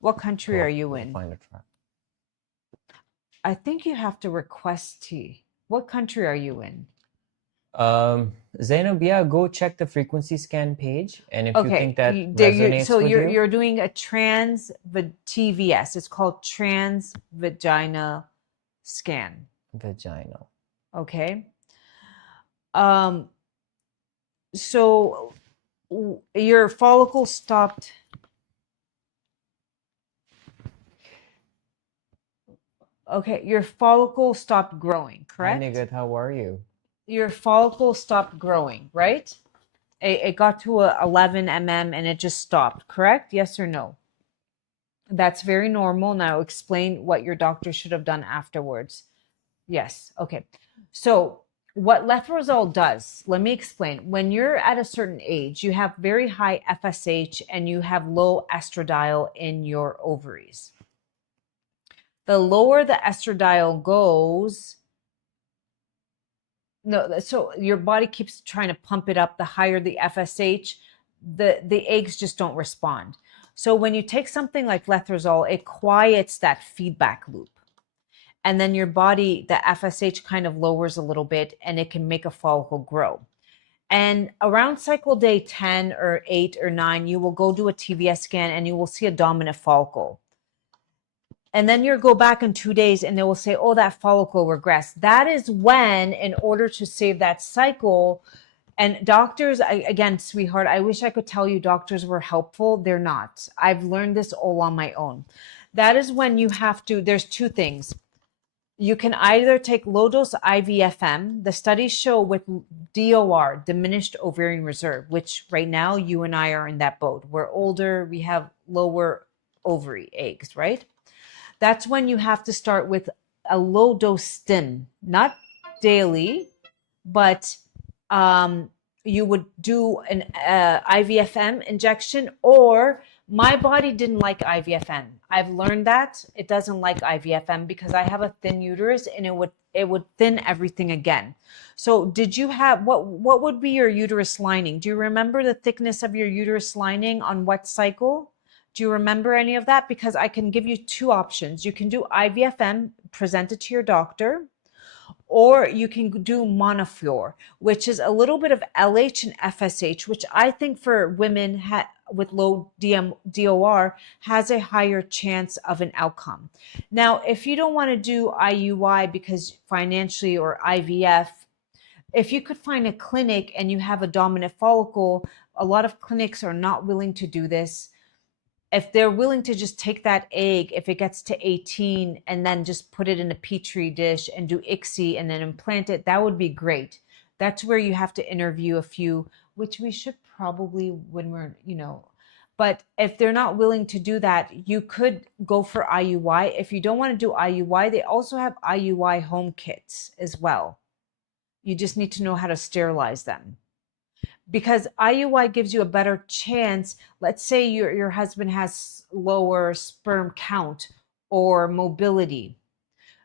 What country are you in? Find a track. I think you have to request tea. What country are you in? Zainab, yeah, go check the frequency scan page, and if you Okay, think that so resonates with you, you're doing a TVS. It's called transvagina scan. vaginal. Okay. So your follicle stopped. Okay, your follicle stopped growing, correct? Hi, Nigat, how are you? Your follicle stopped growing, right? It got to 11 mm and it just stopped, correct? Yes or no? That's very normal. Now explain what your doctor should have done afterwards. Yes. Okay. So what letrozole does, let me explain. When you're at a certain age, you have very high FSH and you have low estradiol in your ovaries. The lower the estradiol goes, no, so your body keeps trying to pump it up. The higher the FSH, the eggs just don't respond. So when you take something like letrozole, it quiets that feedback loop. And then your body, the FSH kind of lowers a little bit, and it can make a follicle grow. And around cycle day 10 or 8 or 9, you will go do a TVS scan and you will see a dominant follicle. And then you'll go back in 2 days and they will say, oh, that follicle regressed. That is when, in order to save that cycle, and doctors, again, sweetheart, I wish I could tell you doctors were helpful. They're not. I've learned this all on my own. That is when you have to, there's two things. You can either take low dose IVFM. The studies show with DOR, diminished ovarian reserve, which right now you and I are in that boat. We're older, we have lower ovary eggs, right? That's when you have to start with a low dose stim, not daily, but you would do an IVFM injection, or my body didn't like IVFM. I've learned that it doesn't like IVFM because I have a thin uterus and it would thin everything again. So did you have, what would be your uterus lining? Do you remember the thickness of your uterus lining on what cycle? Do you remember any of that? Because I can give you two options. You can do IVFM, present it to your doctor, or you can do Monoflor, which is a little bit of LH and FSH, which I think for women with low DOR has a higher chance of an outcome. Now, if you don't want to do IUI because financially, or IVF, if you could find a clinic and you have a dominant follicle, a lot of clinics are not willing to do this. If they're willing to just take that egg, if it gets to 18, and then just put it in a petri dish and do ICSI and then implant it, that would be great. That's where you have to interview a few, which we should probably when we're, but if they're not willing to do that, you could go for IUI. If you don't want to do IUI, they also have IUI home kits as well. You just need to know how to sterilize them. Because IUI gives you a better chance. Let's say your husband has lower sperm count or mobility.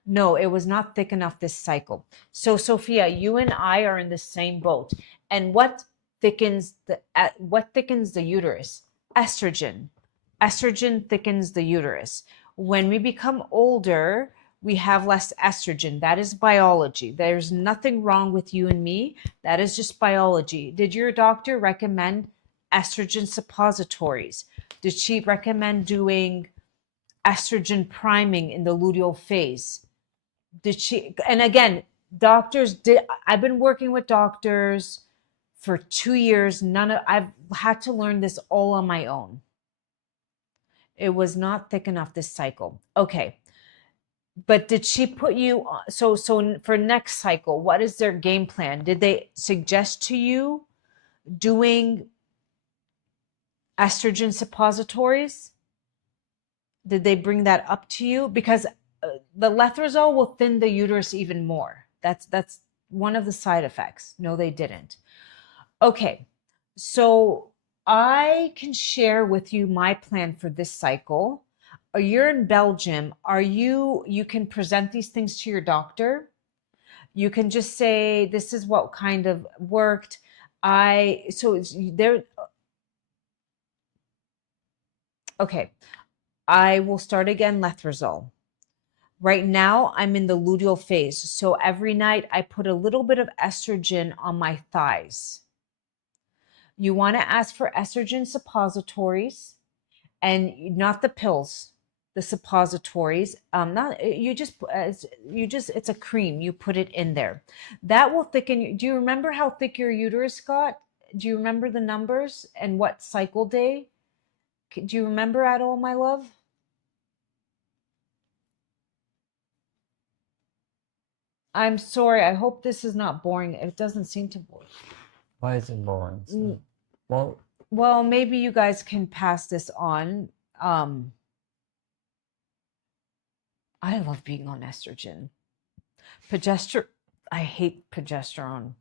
No, it was not thick enough this cycle. So Sophia, you and I are in the same boat. And what thickens the uterus? Estrogen. Estrogen thickens the uterus. When we become older, we have less estrogen. That is biology. There's nothing wrong with you and me. That is just biology. Did your doctor recommend estrogen suppositories? Did she recommend doing estrogen priming in the luteal phase? Did she? And again, I've been working with doctors for 2 years. I've had to learn this all on my own. It was not thick enough this cycle. Okay. But did she put you so for next cycle, what is their game plan? Did they suggest to you doing estrogen suppositories? Did they bring that up to you? Because the letrozole will thin the uterus even more. That's one of the side effects. No, they didn't. Okay, so I can share with you my plan for this cycle. You're in Belgium. You can present these things to your doctor. You can just say, this is what kind of worked. There, okay, I will start again, letrozole. Right now, I'm in the luteal phase. So every night I put a little bit of estrogen on my thighs. You want to ask for estrogen suppositories and not the pills, the suppositories. Not you just it's a cream. You put it in there. That will thicken. Do you remember how thick your uterus got? Do you remember the numbers and what cycle day? Do you remember at all, my love? I'm sorry. I hope this is not boring. It doesn't seem to bore. Why is it boring? Well, maybe you guys can pass this on. I love being on estrogen. I hate progesterone.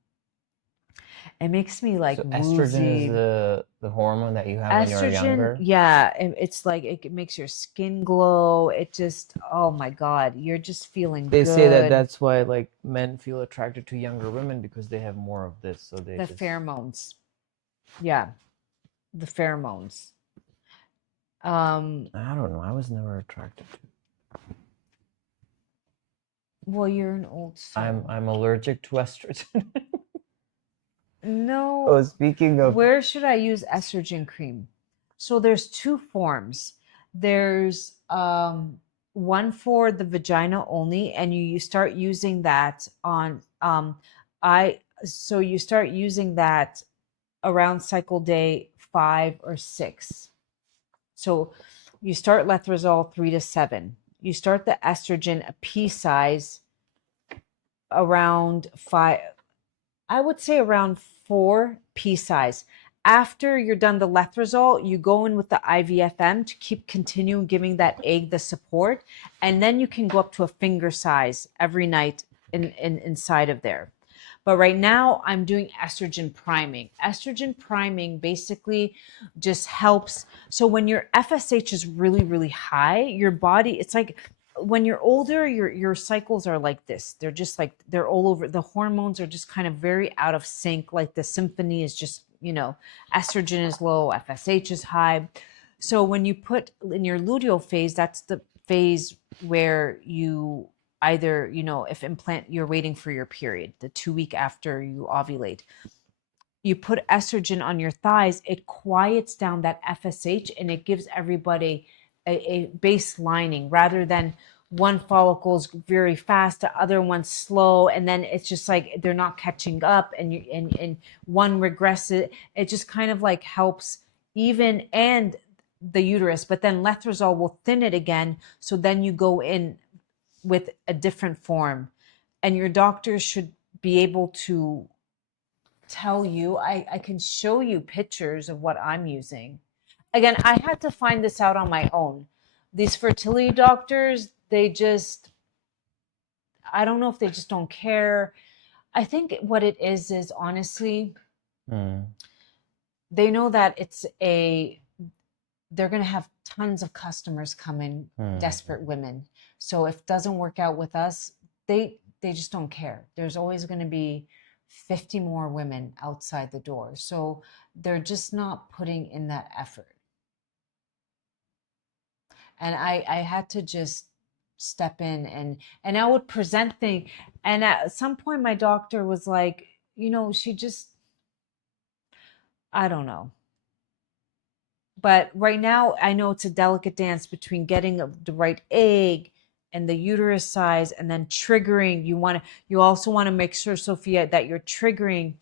It makes me like estrogen woozy. is the hormone that you have when you're younger? Yeah, it's like it makes your skin glow. It just, oh my God, you're just feeling They good. say that that's why like men feel attracted to younger women because they have more of this. So the pheromones. Yeah, the pheromones. I don't know. I was never attracted to. Well, you're an old soul. I'm allergic to estrogen. No. Oh, speaking of, where should I use estrogen cream? So there's two forms. There's one for the vagina only, and you start using that on you start using that around cycle day 5 or 6. So you start letrozole 3 to 7. You start the estrogen a pea size around 5. I would say around 4 pea size. After you're done the letrozole, you go in with the IVFM to keep continuing giving that egg the support, and then you can go up to a finger size every night inside of there. But right now, I'm doing estrogen priming. Estrogen priming basically just helps. So when your FSH is really, really high, your body, it's like when you're older, your cycles are like this. They're just like, they're all over. The hormones are just kind of very out of sync. Like the symphony is just, estrogen is low, FSH is high. So when you put in your luteal phase, that's the phase where you either, if you're waiting for your period, the 2 week after you ovulate, you put estrogen on your thighs, it quiets down that FSH and it gives everybody a baselining rather than one follicle's very fast, the other one's slow, and then it's just like they're not catching up, and one regresses. It just kind of like helps even and the uterus, but then letrozole will thin it again. So then you go in with a different form, and your doctor should be able to tell you. I can show you pictures of what I'm using. Again, I had to find this out on my own. These fertility doctors, I don't know if they just don't care. I think what it is honestly, they know that they're going to have tons of customers come in, desperate women. So if it doesn't work out with us, they just don't care. There's always going to be 50 more women outside the door. So they're just not putting in that effort. And I had to just step in and I would present things. And at some point my doctor was like, she just, I don't know. But right now I know it's a delicate dance between getting the right egg and the uterus size and then triggering. You also want to make sure, Sophia, that you're triggering.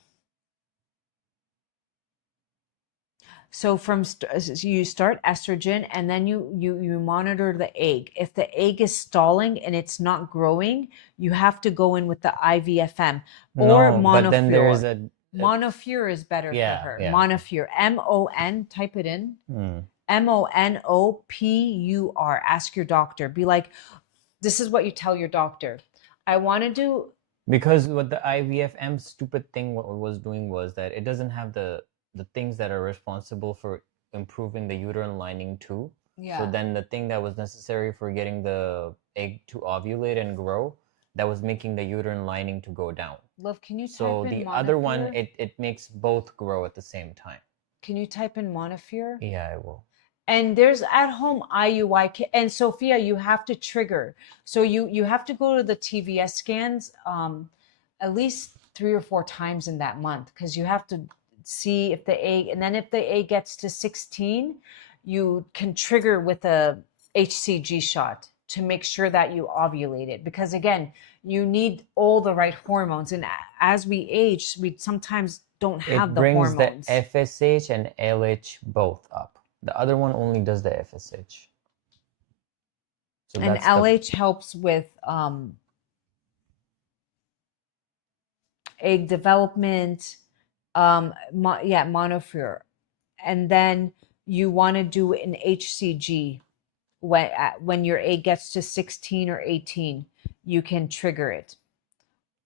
So you start estrogen, and then you monitor the egg. If the egg is stalling and it's not growing, you have to go in with the IVFM or No, but then there is Monofure. a Monofure is better for yeah, her. yeah. Monofure, MON, type it in. MONOPUR. Ask your doctor. Be like, this is what you tell your doctor. I want to do. Because what the IVFM stupid thing was doing was that it doesn't have the things that are responsible for improving the uterine lining too. So then the thing that was necessary for getting the egg to ovulate and grow, that was making the uterine lining to go down. Love, can you type So in the other one, Monofure? it makes both grow at the same time. Can you type in Monofure? Yeah, I will. And there's at-home IUI, and Sophia, you have to trigger. So you have to go to the TVS scans at least 3 or 4 times in that month, because you have to see if the egg, and then if the egg gets to 16, you can trigger with a HCG shot to make sure that you ovulate it. Because again, you need all the right hormones, and as we age, we sometimes don't have the hormones. It brings the FSH and LH both up. The other one only does the FSH. So and LH helps with egg development, Monofure. And then you want to do an HCG when your egg gets to 16 or 18, you can trigger it.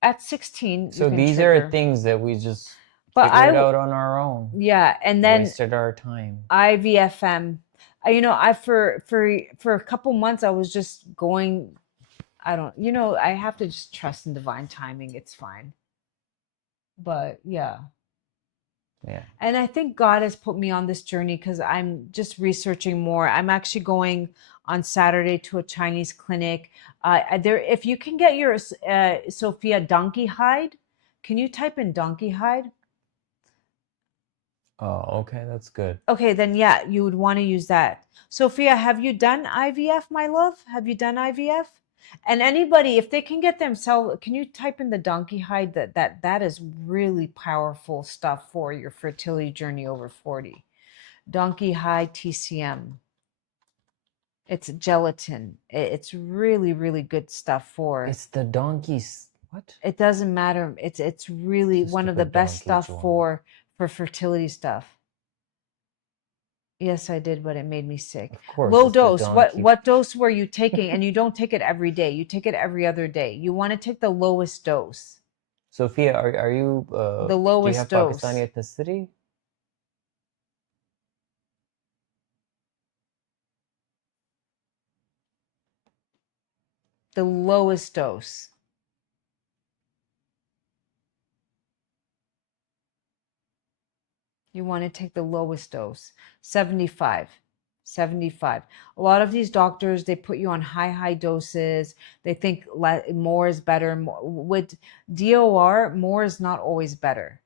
At 16, so you can these trigger. are things that we just But figured out on our own. Yeah, and then wasted our time. IVFM. I for a couple months I was just going. I have to just trust in divine timing. It's fine. But yeah. Yeah. And I think God has put me on this journey because I'm just researching more. I'm actually going on Saturday to a Chinese clinic. If you can get your Sophia donkey hide, can you type in donkey hide? Oh, okay, that's good. Okay, then yeah, you would want to use that. Sophia, have you done IVF, my love? Have you done IVF? And anybody, if they can get themselves, can you type in the donkey hide? That is really powerful stuff for your fertility journey over 40. Donkey hide TCM. It's gelatin. It's really, really good stuff for. It's the donkeys. What? It doesn't matter. It's really one of the best stuff for fertility stuff. Yes, I did, but it made me sick. Of course. Low dose. What dose were you taking? And you don't take it every day. You take it every other day. You want to take the lowest dose. Sophia, are you the lowest do you have dose? Pakistani ethnicity? The lowest dose. You want to take the lowest dose, 75. 75. A lot of these doctors, they put you on high doses. They think more is better. With DOR, more is not always better.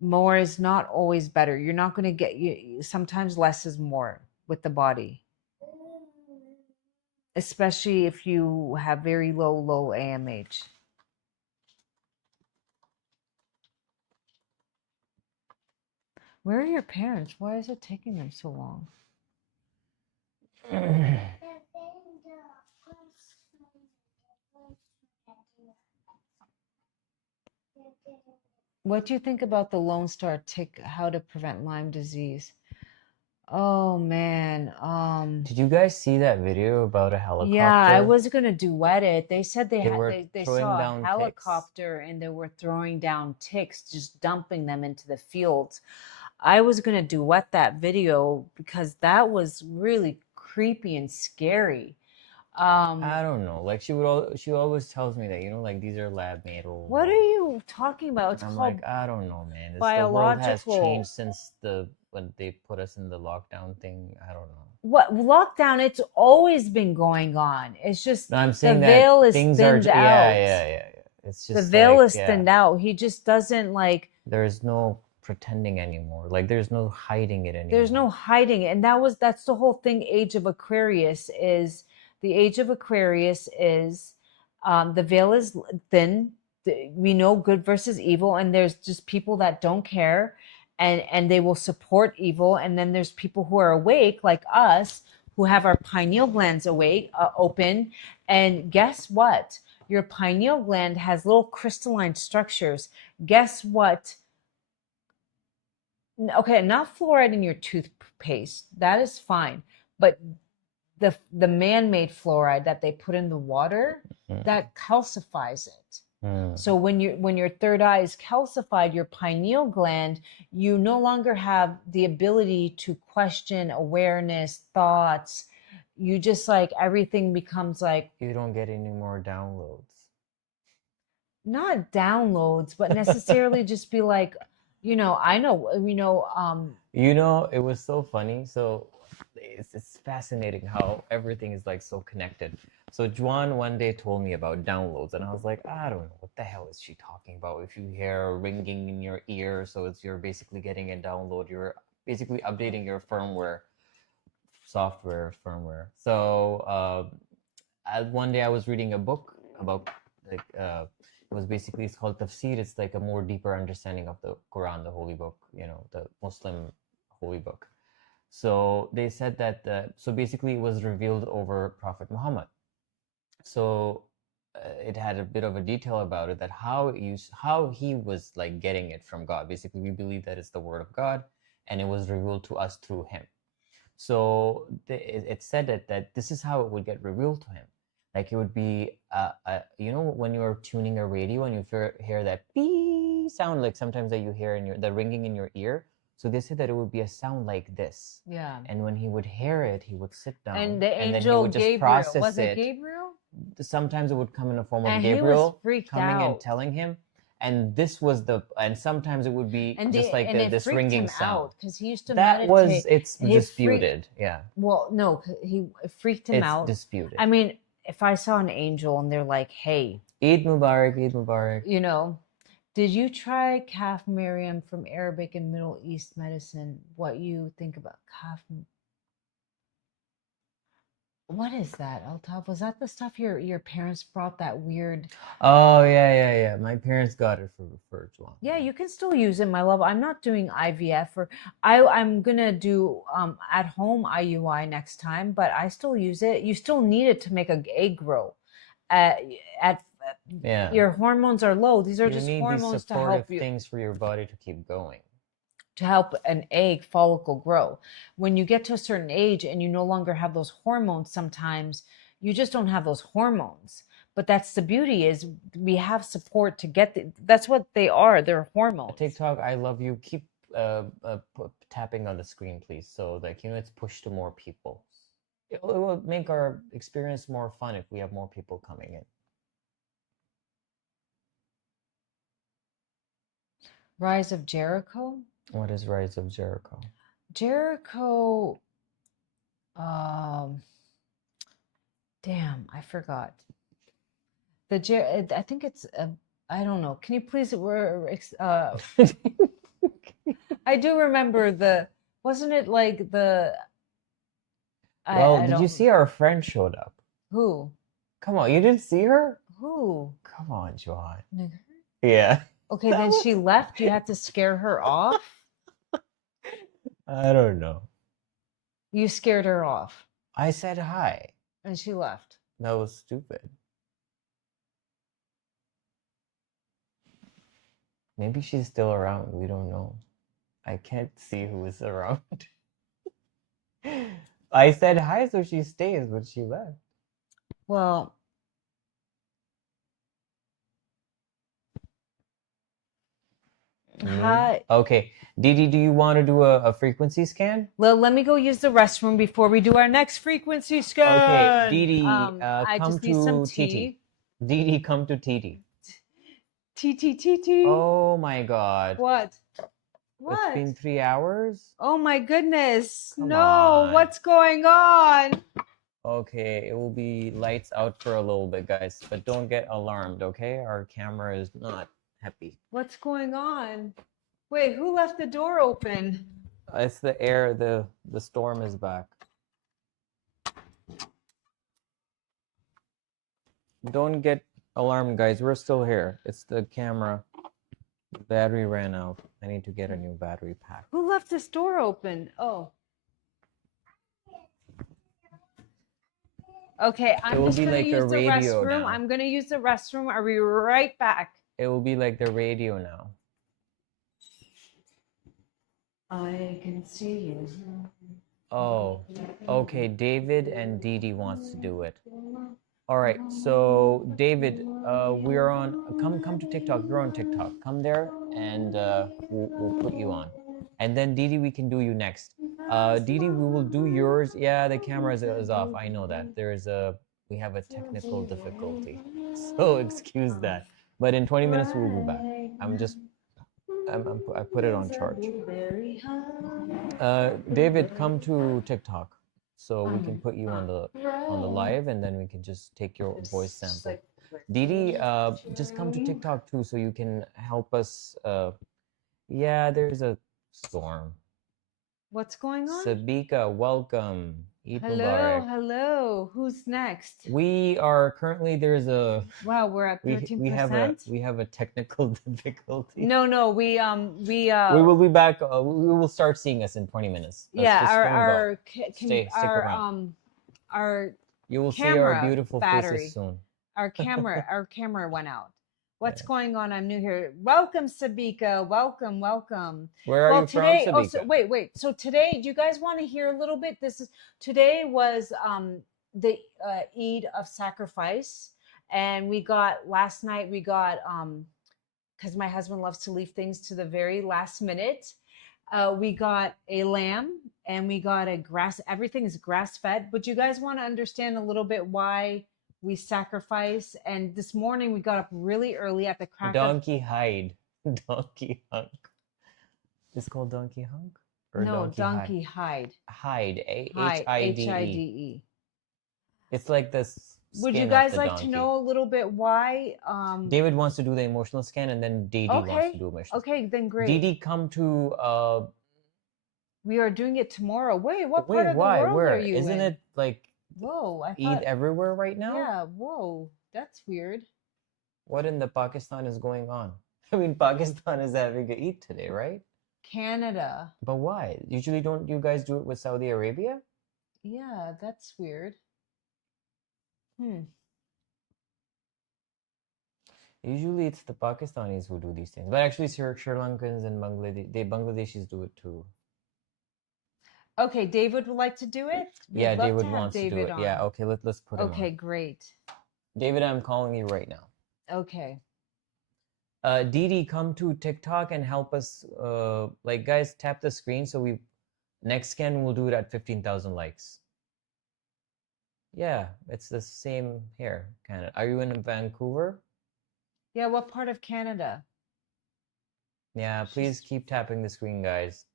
More is not always better. You're not going to get, sometimes less is more with the body. Especially if you have very low AMH. Where are your parents? Why is it taking them so long? What do you think about the Lone Star tick, how to prevent Lyme disease? Oh man. Did you guys see that video about a helicopter? Yeah, I was gonna duet it. They said they saw down a helicopter and they were throwing down ticks, just dumping them into the fields. I was gonna duet that video because that was really creepy and scary. I don't know. Like she always tells me that, like these are lab made. What are you talking about? It's I'm called like, I don't know, man. biological. The world has changed since when they put us in the lockdown thing. I don't know. What lockdown? It's always been going on. It's just I'm saying the veil is things thinned out. Yeah. It's just the veil is thinned out. He just doesn't like. There's no pretending anymore. Like there's no hiding it anymore. There's no hiding it, and that's the whole thing. Age of Aquarius is the age of Aquarius is the veil is thin. We know good versus evil, and there's just people that don't care. and they will support evil. And then there's people who are awake like us, who have our pineal glands awake, open. And guess what? Your pineal gland has little crystalline structures. Guess what? Okay, not fluoride in your toothpaste. That is fine. But the man-made fluoride that they put in the water, that calcifies it. So when your third eye is calcified, your pineal gland, you no longer have the ability to question awareness, thoughts. You just like everything becomes like, You don't get any more downloads. not downloads, but necessarily just be like, I know, You know, it was so funny. So it's fascinating how everything is like so connected. So Juan one day told me about downloads, and I was like, I don't know, what the hell is she talking about? If you hear ringing in your ear, so you're basically getting a download. You're basically updating your firmware, firmware. So one day I was reading a book about like it was basically, it's called tafsir. It's like a more deeper understanding of the Quran, the holy book, the Muslim holy book. So they said that so basically it was revealed over Prophet Muhammad. So it had a bit of a detail about it, that how he was like getting it from God. Basically, we believe that it's the word of God, and it was revealed to us through him. So it said that this is how it would get revealed to him. Like it would be, when you're tuning a radio and you hear that beep sound, like sometimes that you hear the ringing in your ear. So they said that it would be a sound like this. yeah. And when he would hear it, he would sit down. And the then he angel would just Gabriel, process was it Gabriel? Sometimes it would come in the form of And Gabriel he was freaked coming out. and telling him. And sometimes it would be just like this freaked ringing him sound. because he used to That meditate. it's and he disputed. Yeah. Well, no, it freaked him It's out. disputed. I mean, if I saw an angel and they're like, "Hey, Eid Mubarak, Eid Mubarak." Did you try Kaf Miriam from Arabic and Middle East medicine? What you think about Kaf? What is that, Altaf? Was that the stuff your parents brought, that weird? Oh yeah. My parents got it for Juan. Yeah, you can still use it, my love. I'm not doing IVF, or I'm gonna do at home IUI next time, but I still use it. You still need it to make an egg grow. At Yeah. Your hormones are low. These are You just need hormones these to help supportive you, things for your body to keep going. to help an egg follicle grow. When you get to a certain age and you no longer have those hormones, sometimes you just don't have those hormones. But that's the beauty, is we have support to get that's what they are. They're hormones. TikTok, I love you. Keep tapping on the screen, please. So like, it's pushed to more people. It will make our experience more fun if we have more people coming in. Rise of Jericho. What is Rise of Jericho? Jericho. Damn, I forgot. I think it's. I don't know. Can you please? I do remember Wasn't it like the? Did you see our friend showed up? Who? Come on, you didn't see her? Who? Come on, Johan. Nigger? Yeah. Okay, then she left. You had to scare her off. I don't know. You scared her off. I said hi. And she left. That was stupid. Maybe she's still around. We don't know. I can't see who is around. I said hi, so she stays, but she left. Well, hi. Okay. Didi, do you want to do a frequency scan? Well, let me go use the restroom before we do our next frequency scan. Okay, Didi, I come just need some to tea. TT. Didi, come to TT. TT. Oh my God. What? It's been 3 hours? Oh my goodness. Come no, on. what's going on? Okay, it will be lights out for a little bit, guys, but don't get alarmed, okay? Our camera is not happy. What's going on? Wait, who left the door open? It's the air, the storm is back. Don't get alarmed, guys. We're still here. It's the camera. Battery ran out. I need to get a new battery pack. Who left this door open? Oh. Okay, I'm will just be gonna like a use the radio restroom. now. I'm gonna use the restroom. I'll be right back. It will be like the radio now. I can see you. Oh, okay. David and Dee Dee wants to do it. All right. So David, we are on. Come to TikTok. You're on TikTok. Come there, and we'll put you on. And then Dee Dee, we can do you next. Dee Dee, we will do yours. Yeah, the camera is off. I know that. We have a technical difficulty, so excuse that. But in 20 minutes we'll be back. I put it on charge. David, come to TikTok, so we can put you on the live, and then we can just take your voice sample. Dee Dee, just come to TikTok too, so you can help us. Yeah, there's a storm. What's going on? Sabika, welcome. Eid Hello, Mubarak. hello. Who's next? We are currently Wow, we're at 13%. we have a technical difficulty. No, we will be back. We will start seeing us in 20 minutes. Our you will see our camera beautiful battery. faces soon. Our camera went out. What's going on? I'm new here. Welcome, Sabika. Welcome. Where are you today, from, Sabika? wait. So today, do you guys want to hear a little bit? Today was the Eid of sacrifice, and last night we got because my husband loves to leave things to the very last minute. We got a lamb and we got everything is grass fed. But you guys want to understand a little bit why we sacrifice? And this morning we got up really early at the crack Donkey hide. Donkey hunk. It's called donkey hunk? Or no, donkey hide. Hide. Hide. It's like this. Would you guys like to know a little bit why? David wants to do the emotional scan, and then Dee Dee wants to do emotional. Okay, then great. Dee Dee, come to. We are doing it tomorrow. Wait, what part of the world are you in? Isn't it like? Whoa, I thought Eid everywhere right now? Yeah, whoa, that's weird. What in the Pakistan is going on? I mean, Pakistan is having an Eid today, right? Canada. But why? Usually don't you guys do it with Saudi Arabia? Yeah, that's weird. Usually it's the Pakistanis who do these things. But actually Sri Lankans and Bangladeshis do it too. Okay, David would like to do it? Yeah, David wants to do it. On. Yeah, okay, let's put him on. Okay, great. David, I'm calling you right now. Okay. Dee Dee, come to TikTok and help us. Guys, tap the screen so next scan we'll do it at 15,000 likes. Yeah, it's the same here, Canada. Are you in Vancouver? Yeah, what part of Canada? Yeah, please keep tapping the screen, guys.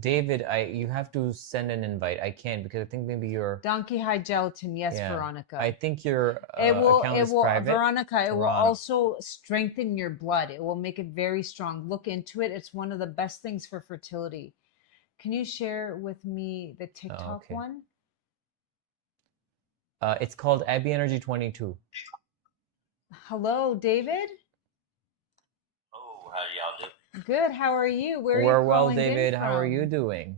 David, you have to send an invite. I can't because I think maybe your donkey hide gelatin. Yes, yeah. Veronica. I think your account is private. Veronica, it will also strengthen your blood. It will make it very strong. Look into it. It's one of the best things for fertility. Can you share with me the TikTok one? It's called Abi Energy 22. Hello, David. Oh, how y'all doing? Good. How are you? We're well, David. How are you doing?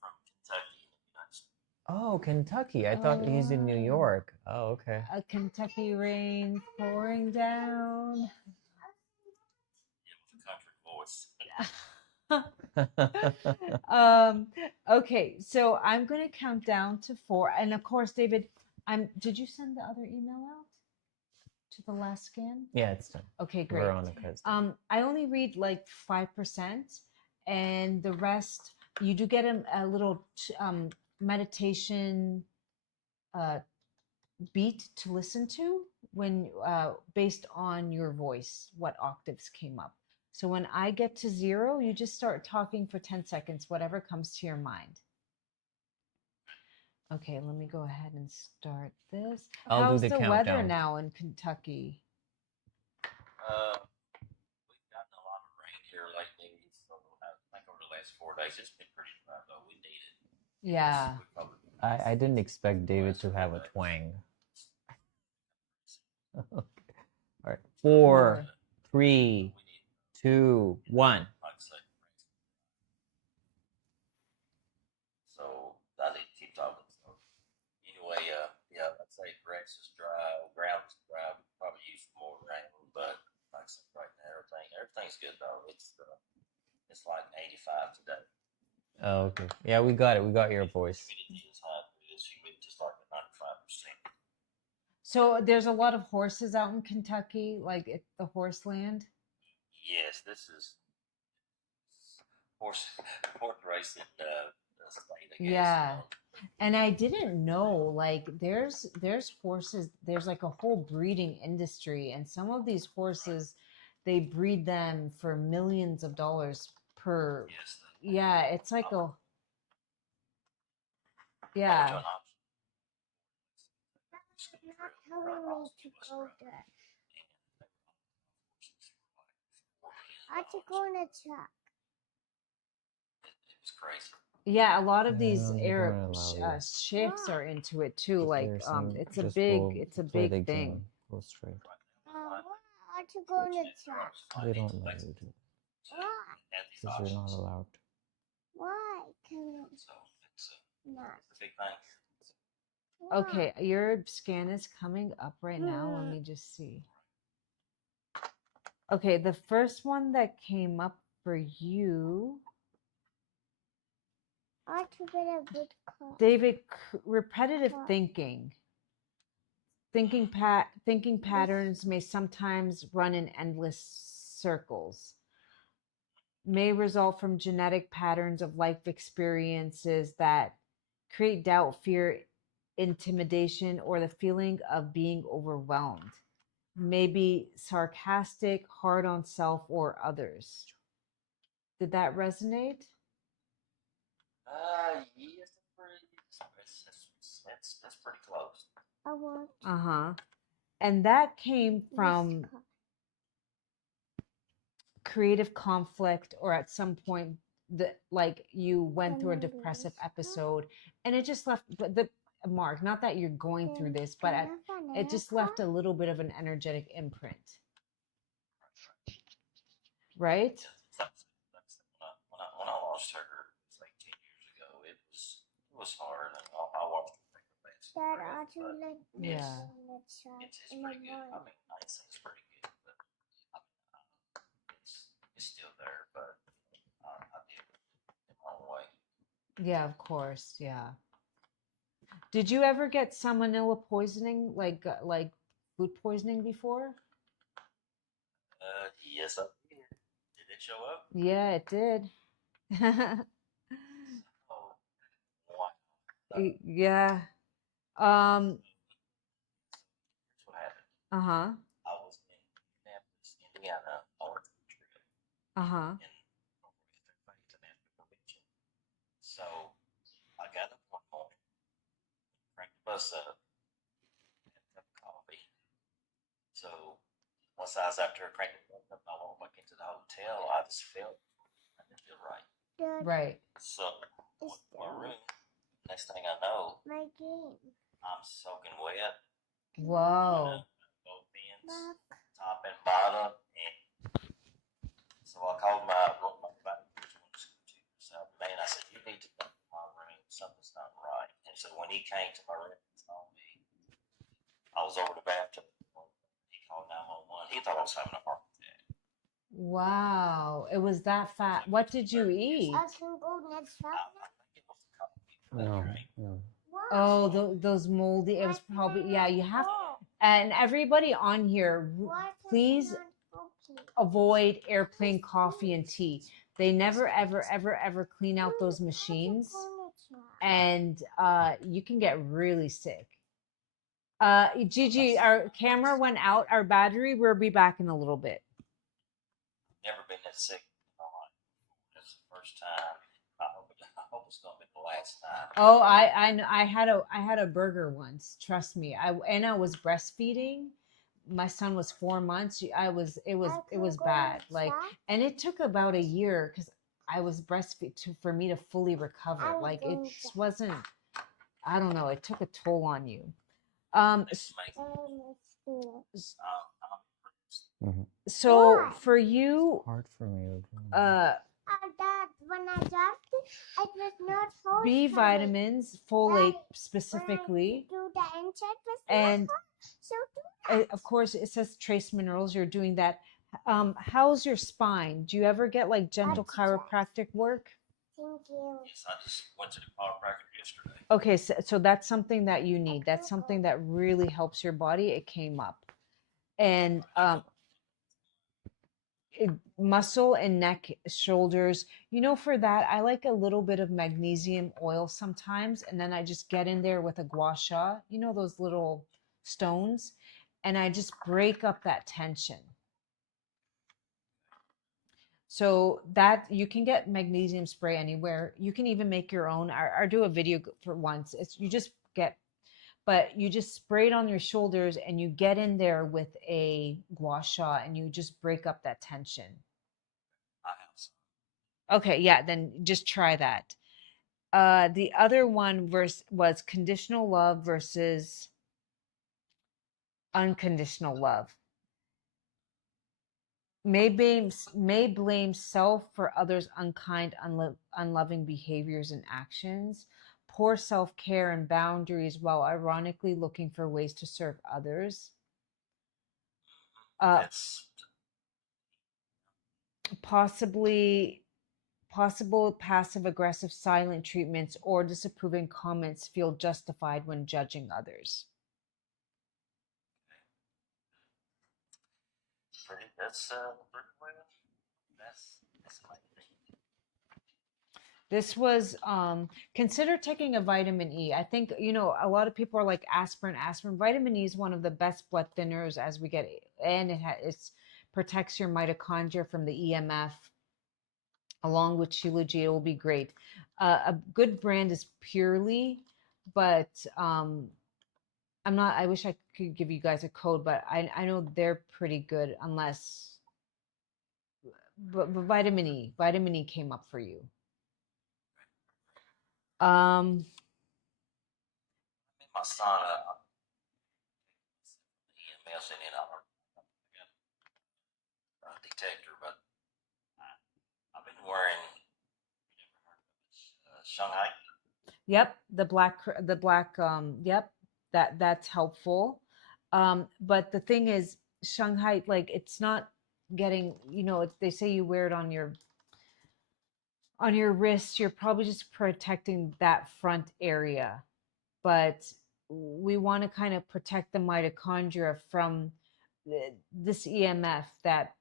From Kentucky. Oh, Kentucky. I thought he's in New York. Oh, okay. A Kentucky rain pouring down. Yeah, with a country voice. Okay, so I'm going to count down to 4. And of course, David, did you send the other email out? To the last scan? Yeah, it's done. Okay, great. Veronica's done. I only read like 5%, and the rest you do get a little meditation beat to listen to when based on your voice, what octaves came up. So when I get to 0, you just start talking for 10 seconds, whatever comes to your mind. Okay, let me go ahead and start this. How's the weather now in Kentucky? We've gotten a lot of rain here lately. So I think over the last 4 days, it's been pretty dry though. We need it. Yeah. We probably I didn't expect David to have a twang. All right. 4, 3, 2, 1. Like I say, so I need to keep talking. So anyway, yeah, I'd say grass is dry, ground is dry. We could probably use more rain, but like I said, right now everything's good though. It's like 85 today. Oh, okay. Yeah, we got it. We got your voice. Humidity is high. It's humidity is like 95%. So there's a lot of horses out in Kentucky, like at the horse land. Yes, this is horse racing state, I guess. Yeah. And I didn't know, like there's horses, there's like a whole breeding industry, and some of these horses, they breed them for millions of dollars per. Yes. Yeah, it's like a. How Yeah. much on option? Not telling me to go there. I to go in a truck. It was crazy. Yeah, a lot of these they Arab don't allow you. sheikhs are into it too. Like, They're saying it's a just big, go it's a play the big thing. game. Go straight. Why are you going in a truck? They don't let you to Why? because you're not allowed. Why can So it's not? a big thing. Why? Okay, your scan is coming up right now. Let me just see. Okay, the first one that came up for you, I to get a good car. David, repetitive thinking. Thinking patterns may sometimes run in endless circles. May result from genetic patterns of life experiences that create doubt, fear, intimidation, or the feeling of being overwhelmed. May be sarcastic, hard on self or others. Did that resonate? Yes, that's pretty close. I want Uh-huh. And that came this from car. creative conflict, or at some point that like you went through a Can I do depressive this car? episode, and it just left the Mark, not that you're going through this, but Can I find it just car? left a little bit of an energetic imprint, right? When I lost her, it was like 10 years ago. It was hard. I watched her take the best. Dad, are you like me Yeah. in the truck It's in the pretty good. I morning? mean, I'd say it's pretty good, but it's still there. But I did it in my own way. Yeah, of course. Yeah. Did you ever get salmonella poisoning, like food poisoning before? Yes, I did. Did it show up? Yeah, it did. Oh, wow. Yeah. Here's what happened. Uh-huh. I was in Indianapolis, Indiana, on a trip Uh-huh. in Faith and Africa region. So I got up one morning, cranked the bus up, had a cup of coffee. So once I was after cranking the bus up, I walked back into the hotel. I just felt I didn't feel right. Dad, Right. So I went to my that room. Next thing I know, my game. I'm soaking wet. Whoa. Both ends, Back. top and bottom, and so I called my man. I said, "You need to come to my room. Something's not right." And so when he came to my room and saw me, I was over the bathtub. He called 911. He thought I was having a heart attack. Wow. It was that fat. What did you eat? I can go next I time. think it was the coffee that No, I drank. no. Oh, those moldy. It was probably, yeah, you have, and everybody on here, please avoid airplane coffee and tea. They never, ever, ever, ever clean out those machines, and you can get really sick. Gigi, our camera went out, our battery, we'll be back in a little bit. Never been that sick in my life. It's the first time. I hope it's gonna be the last time. Oh, I had a burger once. Trust me. I was breastfeeding. My son was 4 months. It was bad. Like, and it took about a year because I was breastfeed for me to fully recover. Like, it just wasn't. I don't know, it took a toll on you. This makes So for you, Hard for me. Dad, when I dropped it, it was not hot. B for me. vitamins, folate When I specifically, do the insect was and not hot. So do that. of course it says trace minerals. You're doing that. How's your spine? Do you ever get like gentle chiropractic work? Thank you. yes, I just went to the chiropractor yesterday. Okay, so that's something that you need. That's something that really helps your body. It came up. And muscle and neck, shoulders. For that, I like a little bit of magnesium oil sometimes, and then I just get in there with a gua sha, those little stones, and I just break up that tension. So that you can get magnesium spray anywhere. You can even make your own. I do a video for once. You just spray it on your shoulders and you get in there with a gua sha and you just break up that tension. I have some. Okay, yeah, then just try that. The other one was conditional love versus unconditional love. May blame self for others' unkind, unloving behaviors and actions. Poor self-care and boundaries while ironically looking for ways to serve others. It's Possible passive aggressive silent treatments or disapproving comments feel justified when judging others. that's pretty well. That's my thing. This was consider taking a vitamin E. I think a lot of people are like aspirin. Vitamin E is one of the best blood thinners as we get, and it protects your mitochondria from the EMF. Along with Shilajit, it will be great. A good brand is Purely, but I'm not. I wish I could give you guys a code, but I know they're pretty good. But vitamin E came up for you. My son, EMS and then I got a detector, but I've been wearing Shanghai. Yep, the black. Yep, that's helpful. But the thing is, Shanghai, like it's not getting. They say you wear it on your wrist. You're probably just protecting that front area, but we want to kind of protect the mitochondria from this EMF that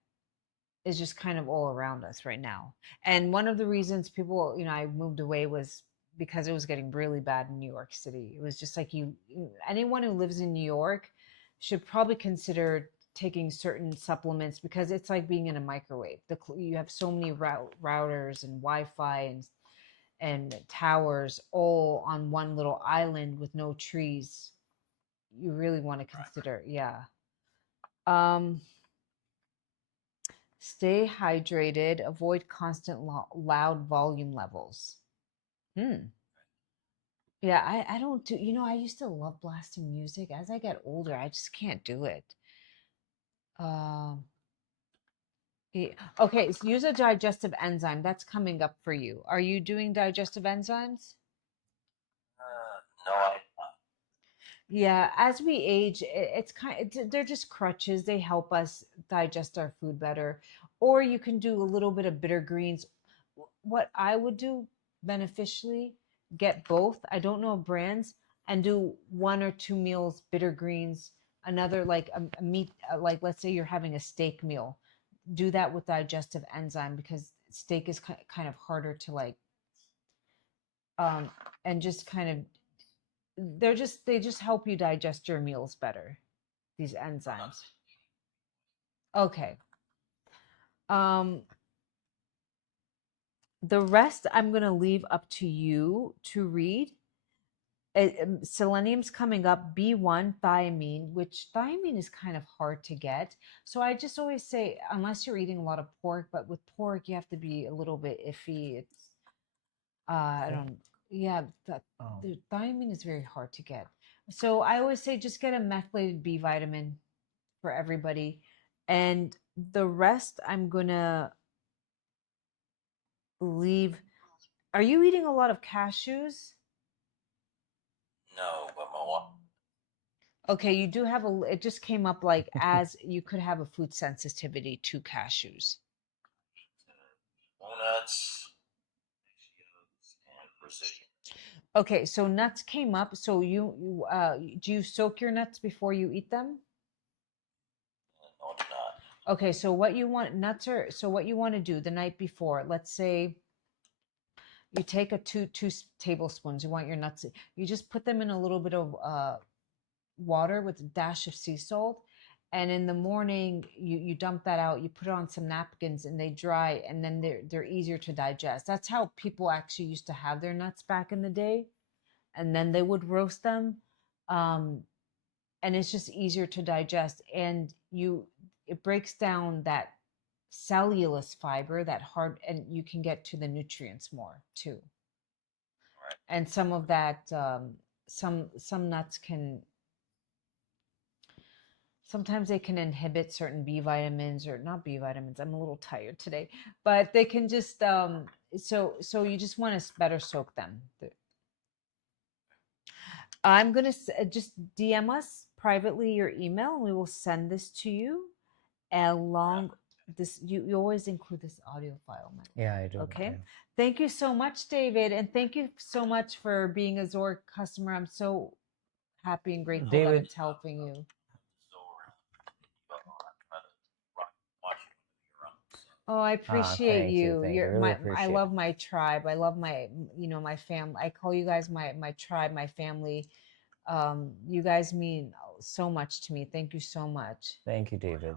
is just kind of all around us right now. And one of the reasons people, I moved away was because it was getting really bad in New York City. It was just like anyone who lives in New York should probably consider taking certain supplements because it's like being in a microwave. You have so many routers and Wi-Fi and towers all on one little island with no trees. You really want to consider, yeah. Stay hydrated, avoid constant loud volume levels. Yeah, I don't do, I used to love blasting music. As I get older, I just can't do it. Okay, so use a digestive enzyme. That's coming up for you. Are you doing digestive enzymes? No, I'm not. Yeah, as we age, they're just crutches. They help us digest our food better. Or you can do a little bit of bitter greens. What I would do beneficially, get both. I don't know brands, and do 1 or 2 meals bitter greens, another like a meat, like let's say you're having a steak meal. Do that with digestive enzyme because steak is kind of harder to like and just kind of they just help you digest your meals better, these enzymes. Okay. The rest I'm going to leave up to you to read. Selenium's coming up. B1 thiamine, which thiamine is kind of hard to get, so I just always say unless you're eating a lot of pork, but with pork you have to be a little bit iffy. It's I don't Yeah, Oh. the thiamine is very hard to get. So I always say just get a methylated B vitamin for everybody. And the rest I'm gonna leave. Are you eating a lot of cashews? No, but my wife. Okay, you do have it just came up like as you could have a food sensitivity to cashews. Walnuts, pistachios, and precision. Okay, so nuts came up. So do you soak your nuts before you eat them? No, I do not. Okay, so what you want what you want to do the night before, let's say you take a two tablespoons, you want your nuts, you just put them in a little bit of water with a dash of sea salt, and in the morning you dump that out, you put it on some napkins and they dry, and then they're easier to digest. That's how people actually used to have their nuts back in the day, and then they would roast them. And it's just easier to digest, and it breaks down that cellulose fiber, that hard, and you can get to the nutrients more too. Right. And some of that some nuts can sometimes they can inhibit certain B vitamins, or not B vitamins, I'm a little tired today, but they can just so you just want to better soak them. I'm going to just DM us privately your email and we will send this to you along this. You always include this audio file, man. Yeah, I do. Okay. Yeah. Thank you so much, David. And thank you so much for being a ZOR customer. I'm so happy and grateful that David- it's helping you. Oh, I appreciate thank you. thank You're you. Really my, I appreciate love my tribe. I love my, my family. I call you guys my tribe, my family. You guys mean so much to me. Thank you so much. Thank you, David.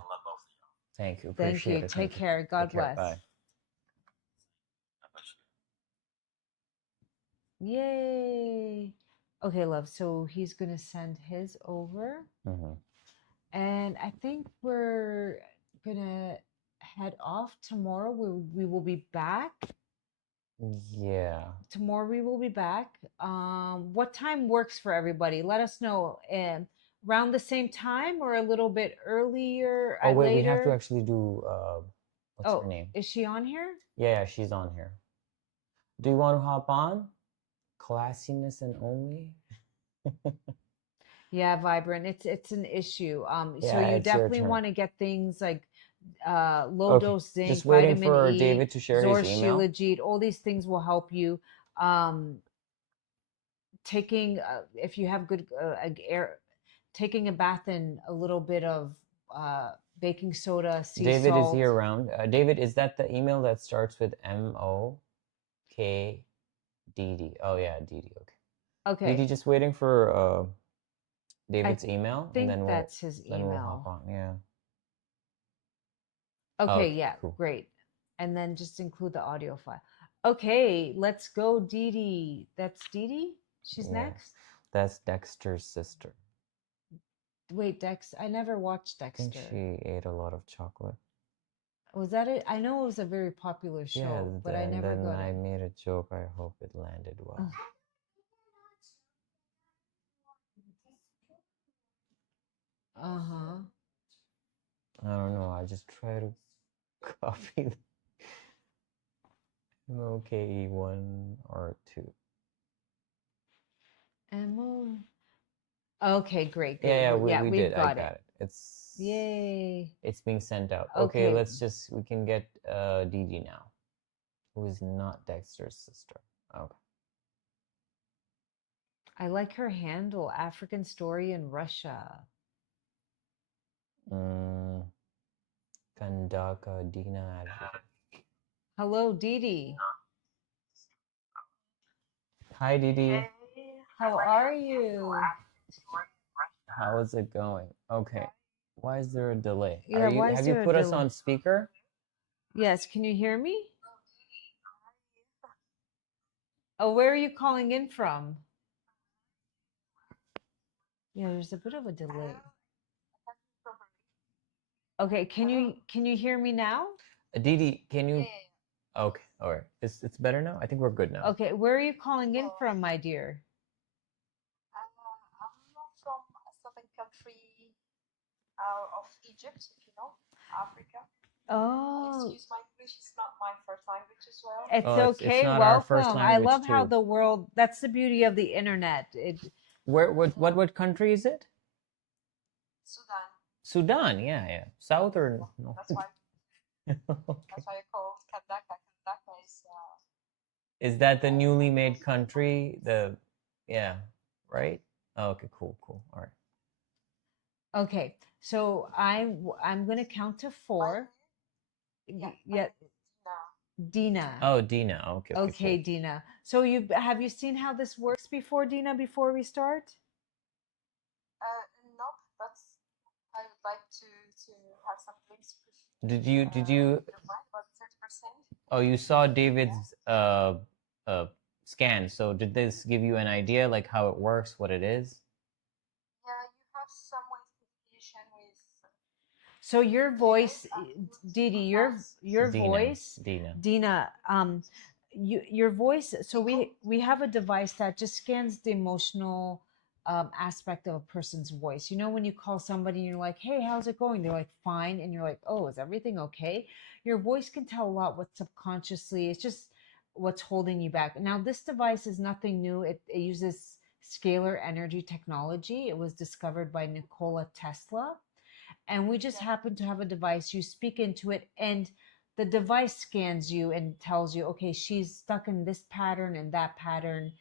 Thank you. Thank Appreciate you. it. Take Thank you. care. God Take care. bless. Bye. Yay. Okay, love. So he's going to send his over. Mhm. And I think we're going to head off tomorrow. We will be back. Yeah. Tomorrow we will be back. What time works for everybody? Let us know. Around the same time or a little bit earlier? Oh wait, later? we have to actually do what's her name? Is she on here? Yeah, she's on here. Do you want to hop on? Classiness and only. Yeah, Vibrant. It's an issue. So Yeah, you it's your definitely turn. want to get things like low Okay, dose zinc, just waiting vitamin for E, David to share ZOR his email. Shilajit. All these things will help you. Taking if you have good air, taking a bath in a little bit of baking soda, sea David salt. is here around. David, is that the email that starts with MOKDD? Oh yeah, DD. Okay. Okay. DD, just waiting for David's email, I think and then that's his then we'll hop email. on. Yeah. Okay, Okay, yeah, cool. great. And then just include the audio file. Okay, let's go, Dee Dee. That's Dee Dee? She's Yeah. next? That's Dexter's sister. Wait, I never watched I think Dexter. she ate a lot of chocolate. Was that it? I know it was a very popular show, Yeah, but I never then got I it. made a joke. I hope it landed well. Uh-huh. I don't know. I just try to copy MOKE 1 or 2. Mo. Okay, great. Yeah, Yeah, we we've did. I got got it. it. Yay. It's being sent out. Okay. Okay, we can get Dee Dee now, who is not Dexter's sister. Okay. I like her handle, African Story in Russia. Kandaka Dina. Hello, Dee Dee. Hi, Dee Dee. How are you? How is it going? Okay. Why is there a delay? Yeah, why is Have you there a put us delay? on speaker? Yes, can you hear me? Oh, where are you calling in from? Yeah, there's a bit of a delay. Okay, can you hear me now? Dee Dee, can you? Okay, All right. It's better now? I think we're good now. Okay, where are you calling in from, my dear? I'm not from a southern country of Egypt, if you know, Africa. Oh, Excuse my English, it's not my first language as well. it's Oh, it's okay. not our first Welcome. I language love how too. the world, that's the beauty of the internet. What country is it? Sudan. Sudan, yeah. South or no? That's why Okay. that's why I called Kandaka. Kandaka is Is that the newly made country? Yeah, right? Oh, okay, cool. All right. Okay, so I'm gonna count to 4. yeah. Yeah, Dina. Oh, Dina. Okay, Okay, cool. Dina. So have you seen how this works before, Dina, before we start? No, but I would like to have some glimpse. Did you About 30%. Oh, you saw David's scan. So did this give you an idea like how it works, what it is? Yeah, you have some identification with. So your voice, Didi, your Dina, voice, Dina. Dina, your voice. So we have a device that just scans the emotional aspect of a person's voice. You know, when you call somebody and you're like, "Hey, how's it going?" They're like, "Fine," and you're like, "Oh, is everything okay?" Your voice can tell a lot what subconsciously. It's just what's holding you back. Now, this device is nothing new. It uses scalar energy technology. It was discovered by Nikola Tesla, and we just happen to have a device. You speak into it and the device scans you and tells you, okay, she's stuck in this pattern and that pattern,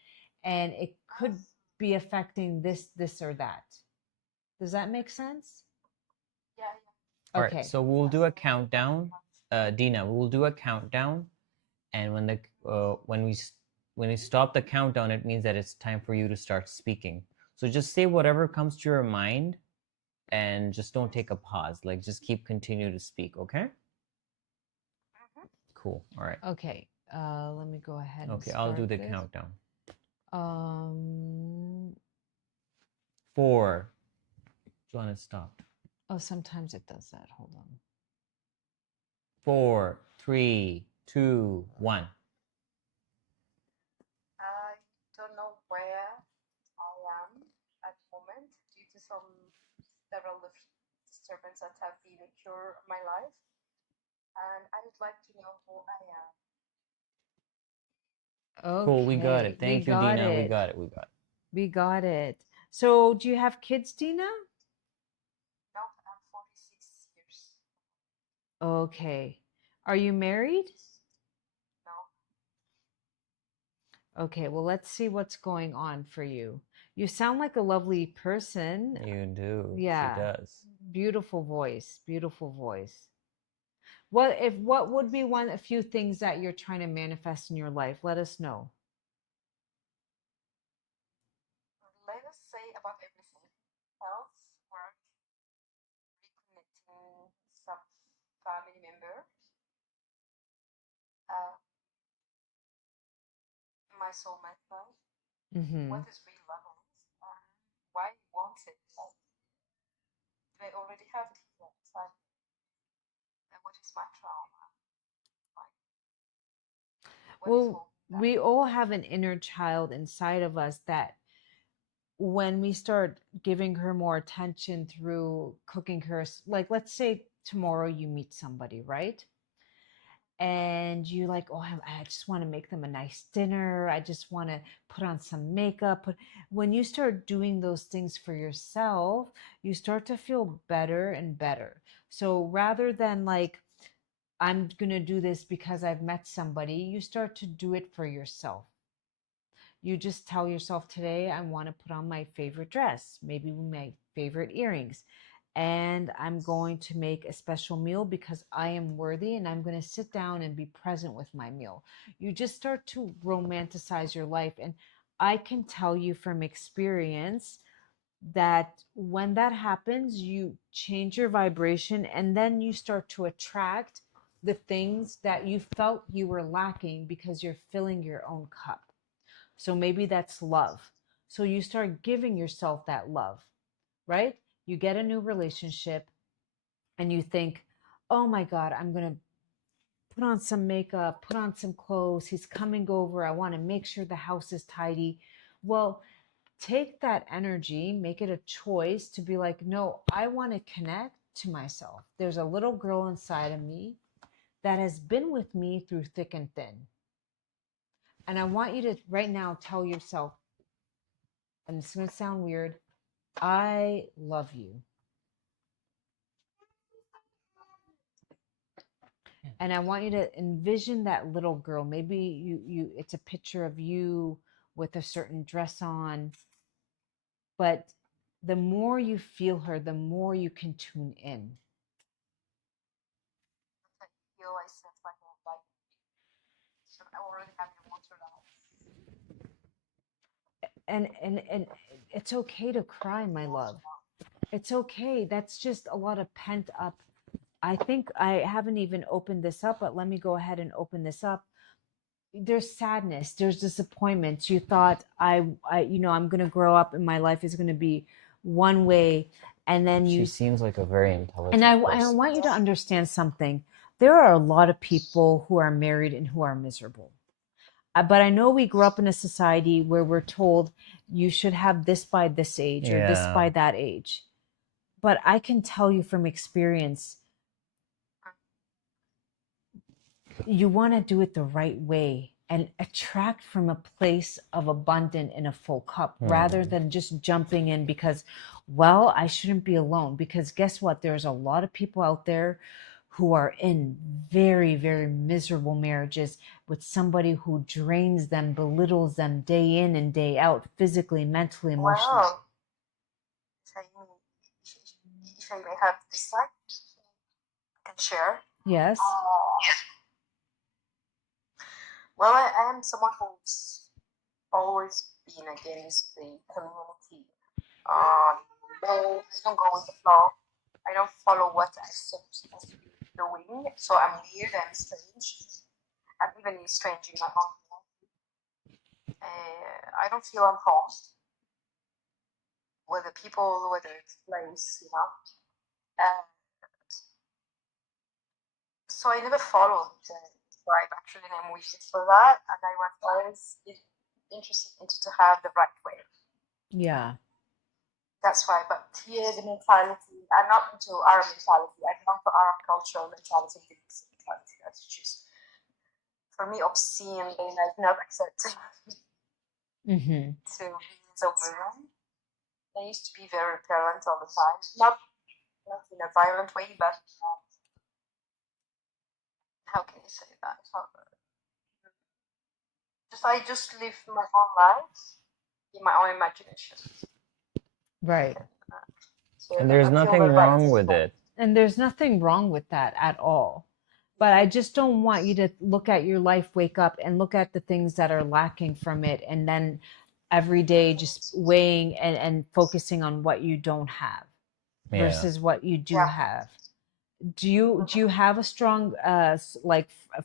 and it could be affecting this or that. Does that make sense? Yeah. All Okay. right, so we'll do a countdown. Dina, we'll do a countdown, and when we stop the countdown, it means that it's time for you to start speaking. So just say whatever comes to your mind, and just don't take a pause. Like just continue to speak. Okay. Cool. All right. Okay. Let me go ahead. Okay, and I'll do start the this. countdown. 4. John, it stopped. Oh, sometimes it does that. Hold on. 4, 3, 2, 1. I don't know where I am at the moment due to several disturbances that have been occurring in my life, and I would like to know who I am. Okay. Cool, we got it. Thank you, got Dina. it. We got it. So, do you have kids, Dina? No, I'm 46 years. Okay. Are you married? No. Okay, well, let's see what's going on for you. You sound like a lovely person. You do. Yeah. She does. Beautiful voice. Beautiful voice. What would be a few things that you're trying to manifest in your life? Let us know. Let us say about everything. Health, work, reconnecting some family members, my soulmate life. Mm-hmm. What is real love is? Why you want it? Do I already have it inside? And what is my trauma? Well, we all have an inner child inside of us that when we start giving her more attention through cooking her, like let's say tomorrow you meet somebody, right? And you like, oh, I just want to make them a nice dinner. I just want to put on some makeup. But when you start doing those things for yourself, you start to feel better and better. So rather than like, I'm going to do this because I've met somebody, you start to do it for yourself. You just tell yourself, today I want to put on my favorite dress, maybe my favorite earrings, and I'm going to make a special meal because I am worthy, and I'm going to sit down and be present with my meal. You just start to romanticize your life. And I can tell you from experience that when that happens, you change your vibration, and then you start to attract the things that you felt you were lacking because you're filling your own cup. So maybe that's love. So you start giving yourself that love, right? You get a new relationship and you think, oh my God, I'm going to put on some makeup, put on some clothes. He's coming over. I want to make sure the house is tidy. Well, take that energy, make it a choice to be like, no, I want to connect to myself. There's a little girl inside of me that has been with me through thick and thin. And I want you to right now tell yourself, and it's going to sound weird, I love you. And I want you to envision that little girl. Maybe you it's a picture of you with a certain dress on. But the more you feel her, the more you can tune in. I feel I sense my whole life. So I already have your water now. And it's okay to cry, my love. It's okay. That's just a lot of pent up. I think I haven't even opened this up, but let me go ahead and open this up. There's sadness, there's disappointments. You thought I'm going to grow up and my life is going to be one way, and then She you seems like a very intelligent and I person. want you to understand something. There are a lot of people who are married and who are miserable. But I know we grew up in a society where we're told you should have this by this age or this Yeah. by that age. But I can tell you from experience, you want to do it the right way and attract from a place of abundant in a full cup rather than just jumping in because, well, I shouldn't be alone. Because guess what? There's a lot of people out there who are in very, very miserable marriages with somebody who drains them, belittles them day in and day out, physically, mentally, emotionally. Wow. If I may have this side, I can share. Yes. Well, I am someone who's always been against the community. No, I don't go with the flow. I don't follow what I'm supposed to be doing. So I'm weird, I'm strange. I'm even strange in my own life. I don't feel I'm home with the people, with the place, you know. So I never followed the tribe. Actually, I'm weird for that, and I was always interested to have the right way. Yeah. That's why. But here, the mentality, I'm not into Arab mentality. I belong to Arab cultural mentality, mentality. That's just, for me, obscene and like not accepted Mm-hmm. to be a woman. I used to be very repellent all the time. Not in a violent way, but how can you say that? I just live my own life in my own imagination. Right. So And there's nothing wrong with it. And there's nothing wrong with that at all. But I just don't want you to look at your life, wake up and look at the things that are lacking from it. And then every day just weighing and focusing on what you don't have versus what you do have. Do you have a strong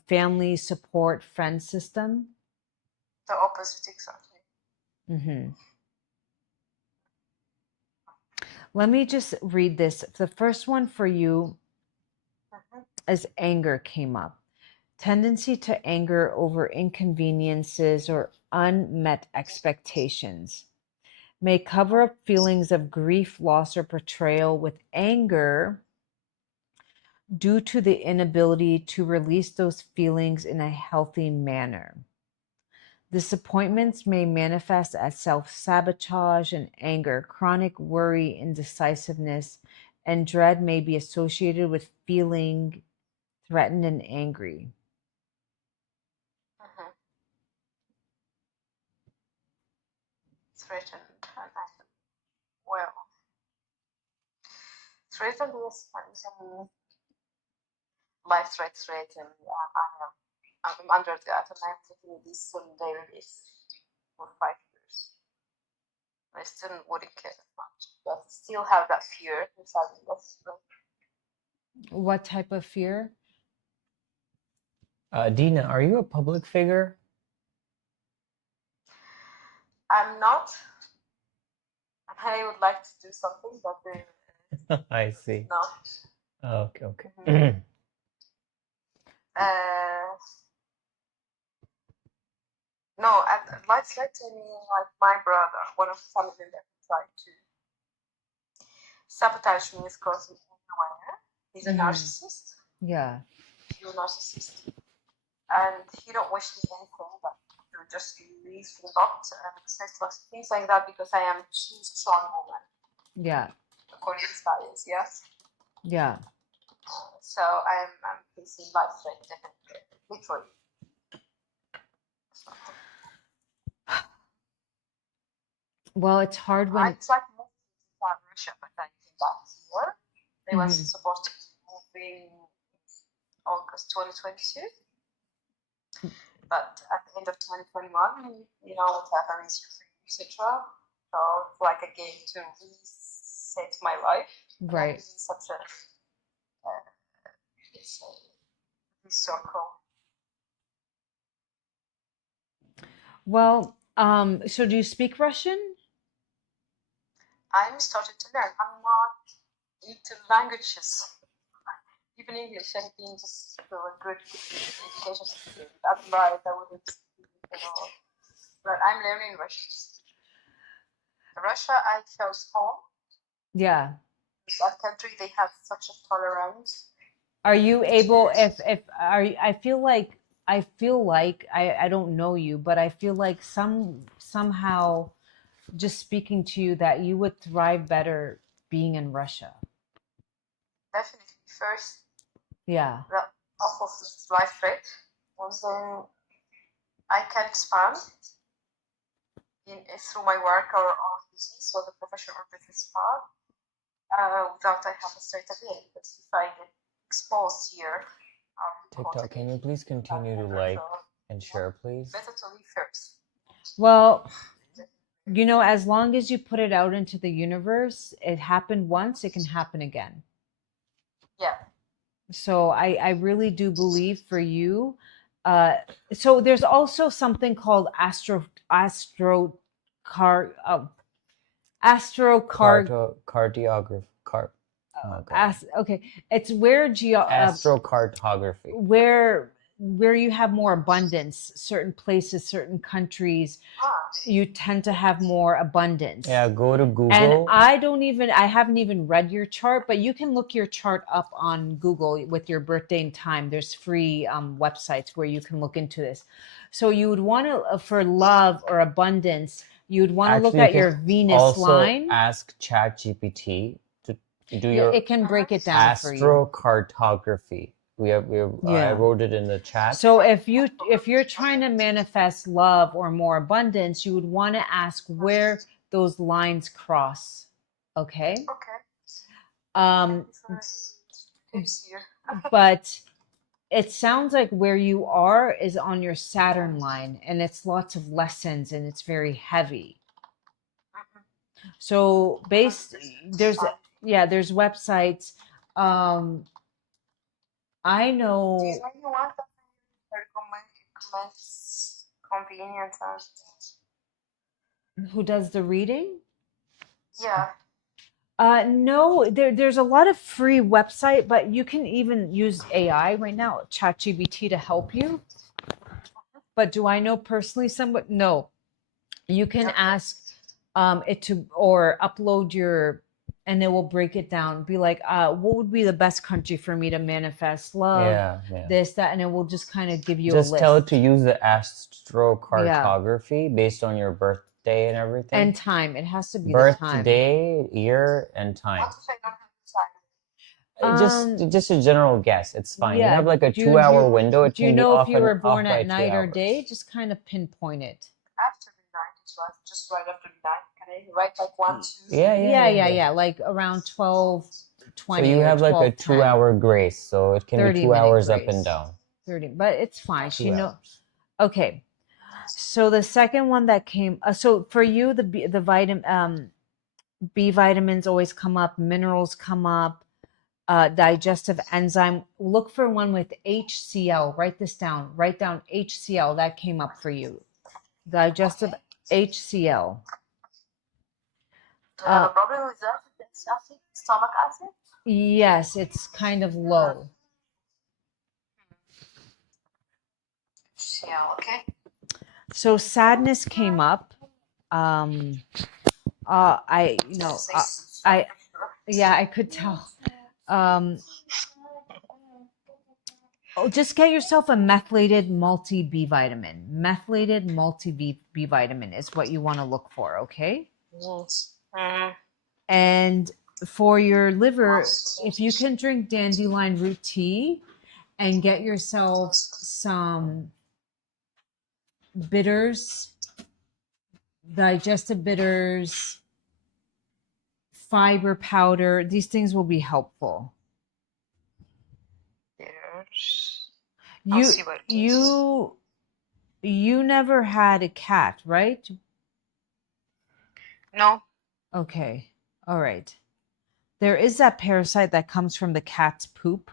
family support friend system? The opposite, exactly. Mm-hmm. Let me just read this. The first one for you is anger came up. Tendency to anger over inconveniences or unmet expectations. May cover up feelings of grief, loss, or betrayal with anger due to the inability to release those feelings in a healthy manner. Disappointments may manifest as self-sabotage and anger. Chronic worry, indecisiveness, and dread may be associated with feeling threatened and angry. Threatened and well, threatened is life threat, and I'm under that, and I'm taking this on daily basis for 5 years. I still wouldn't care that much, but still have that fear inside me. What type of fear? Dina, are you a public figure? I'm not. I would like to do something, but I see. no. Okay. Uh, no, let's say like my brother, one of the family members, tried to sabotage me, of course, in everywhere. He's a narcissist, Yeah. pure narcissist, and he don't wish me anything but to just leave locked and things like that because I am too strong woman Yeah. according to his values. Yes. Yeah. So I'm facing life threat, definitely, literally. Well, it's hard when I tried to move to Russia, but I came back here. They was supposed to move in August 2022, but at the end of 2021, you know what happens, etc. So it's like a game to reset my life. right. Such a it's a circle. Well, so do you speak Russian? I'm starting to learn. I'm not into languages. Even English, I think just for a good education system. Otherwise, I wouldn't speak at all. But I'm learning Russian. Russia, I felt home. Yeah. That country, they have such a tolerance. Are you able, if are you, I feel like I don't know you, but I feel like somehow just speaking to you that you would thrive better being in Russia. Definitely. First, Yeah. the awful life threat, and then I can expand through my work or business, or the professional or business path, without I have a straight again. But if I get exposed here, TikTok, can you please continue to like and share, please? better to leave first. Well, you know, as long as you put it out into the universe, it happened once, it can happen again. Yeah. So I really do believe for you. So there's also something called cardiography. Okay, it's where astrocartography, where you have more abundance. Certain places, certain countries, you tend to have more abundance. Yeah, go to Google. And I haven't even read your chart, but you can look your chart up on Google with your birthday and time. There's free websites where you can look into this. So you would want to, for love or abundance, you would want to look at your Venus line. Ask ChatGPT to do your. It can break it down for you. Astrocartography. I wrote it in the chat. So if you're trying to manifest love or more abundance, you would want to ask where those lines cross. Okay. But it sounds like where you are is on your Saturn line, and it's lots of lessons, and it's very heavy. So there's websites. I know. Do you want to recommend convenient? Who does the reading? Yeah. No, there's a lot of free website, but you can even use AI right now, ChatGPT, to help you. But do I know personally someone? No. You can ask it to, or upload your, and it will break it down. Be like, what would be the best country for me to manifest love? This, that, and it will just kind of give you a list. Just tell it to use the astrocartography based on your birthday and everything. And time. It has to be the time. Birthday, year, and time. Just a general guess. It's fine. Yeah. You have like a 2-hour window. Do you know if you were born at night or day? Just kind of pinpoint it. After midnight, just right after midnight. Can I write like 1, 2? Yeah. Like around 12:20. So you have like a 2-hour grace. So it can be 2 hours up and down. 30, but it's fine. Okay. So the second one that came. So for you, the B vitamins always come up. Minerals come up. Digestive enzyme. Look for one with HCl. Write this down. Write down HCl. That came up for you. Digestive HCl. Do you have a problem with that? Acid? Stomach acid? Yes, it's kind of low. Yeah, okay. So sadness came up. I, you know, I, yeah, I could tell. Um, just get yourself a methylated multi B vitamin. Methylated multi B vitamin is what you want to look for, okay? Yes. And for your liver, if you can drink dandelion root tea and get yourself some bitters, digestive bitters, fiber powder, these things will be helpful. Yes. I'll You see what it is. you never had a cat, right? No. Okay. All right. There is that parasite that comes from the cat's poop.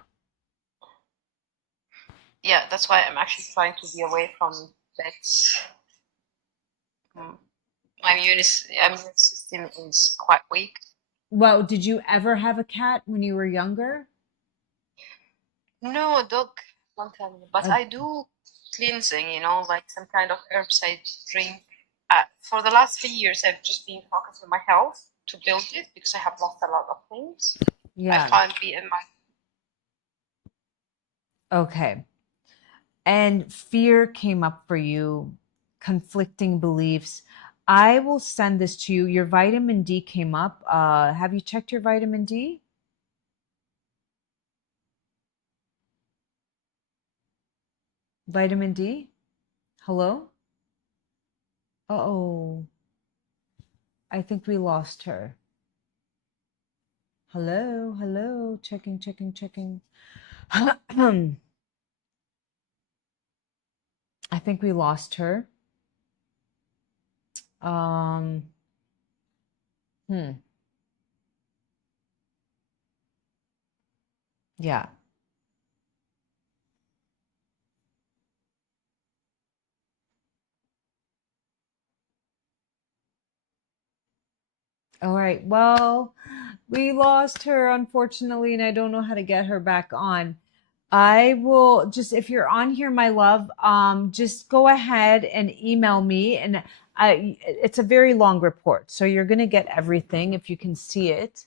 Yeah, that's why I'm actually trying to be away from pets. My immune system is quite weak. Well, did you ever have a cat when you were younger? No, a dog, long time ago. But Oh. I do cleansing, like some kind of herbs I drink. For the last 3 years, I've just been focused on my health to build it because I have lost a lot of things. I Yeah. can't be in my. Okay. And fear came up for you, conflicting beliefs. I will send this to you. Your vitamin D came up. Have you checked your vitamin D? Vitamin D? Hello? Uh-oh. I think we lost her. Hello, hello. Checking, checking, checking. I think we lost her. Um, yeah. All right. Well, we lost her, unfortunately, and I don't know how to get her back on. I will just, if you're on here, my love, just go ahead and email me. And it's a very long report, so you're going to get everything if you can see it.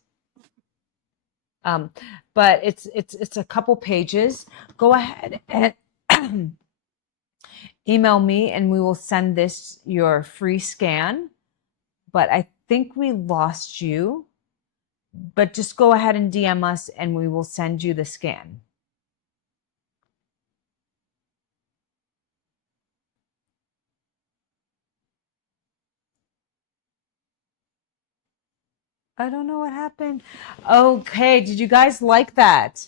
But it's a couple pages. Go ahead and email me, and we will send this your free scan. But I think we lost you. But just go ahead and DM us, and we will send you the scan. I don't know what happened. Okay, did you guys like that?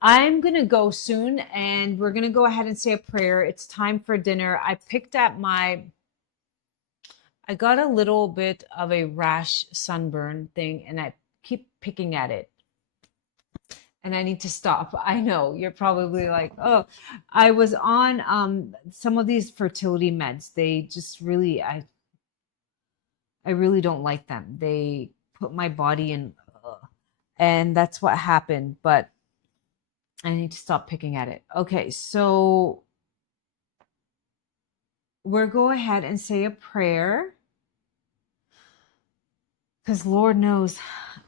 I'm going to go soon, and we're going to go ahead and say a prayer. It's time for dinner. I got a little bit of a rash sunburn thing, and I keep picking at it. And I need to stop. I know you're probably like, oh, I was on some of these fertility meds. They just really, I really don't like them. They put my body in, and that's what happened. But I need to stop picking at it. Okay, so we'll go ahead and say a prayer. Because Lord knows,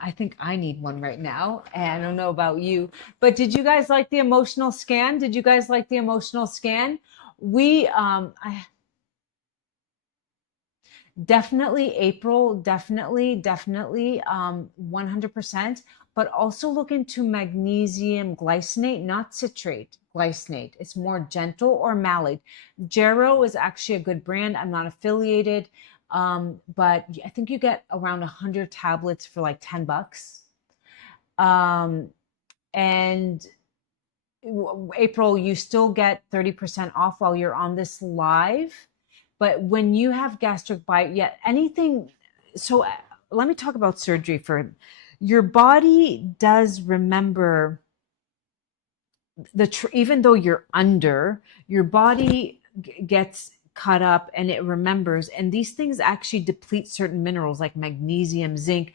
I think I need one right now. And I don't know about you. But did you guys like the emotional scan? Did you guys like the emotional scan? I definitely April, definitely, 100%. But also look into magnesium glycinate, not citrate, glycinate. It's more gentle, or malate. Jarrow is actually a good brand. I'm not affiliated. But I think you get around 100 tablets for like $10. And April, you still get 30% off while you're on this live. But when you have gastric bypass, anything. So let me talk about surgery for your body does remember even though you're under, your body gets cut up and it remembers. And these things actually deplete certain minerals like magnesium, zinc.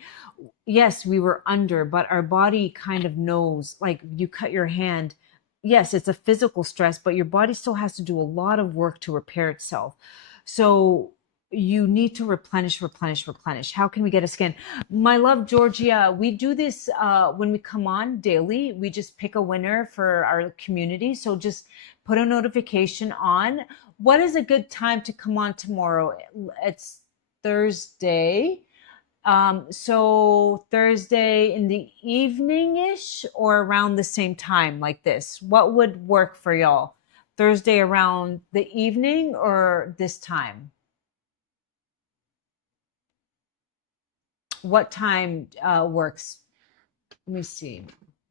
Yes, we were under, but our body kind of knows, like you cut your hand, yes, it's a physical stress, but your body still has to do a lot of work to repair itself. So you need to replenish, replenish, replenish. How can we get a scan? My love, Georgia, we do this when we come on daily. We just pick a winner for our community. So just put a notification on. What is a good time to come on tomorrow? It's Thursday. So Thursday in the evening-ish or around the same time like this? What would work for y'all? Thursday around the evening or this time? What time works? Let me see.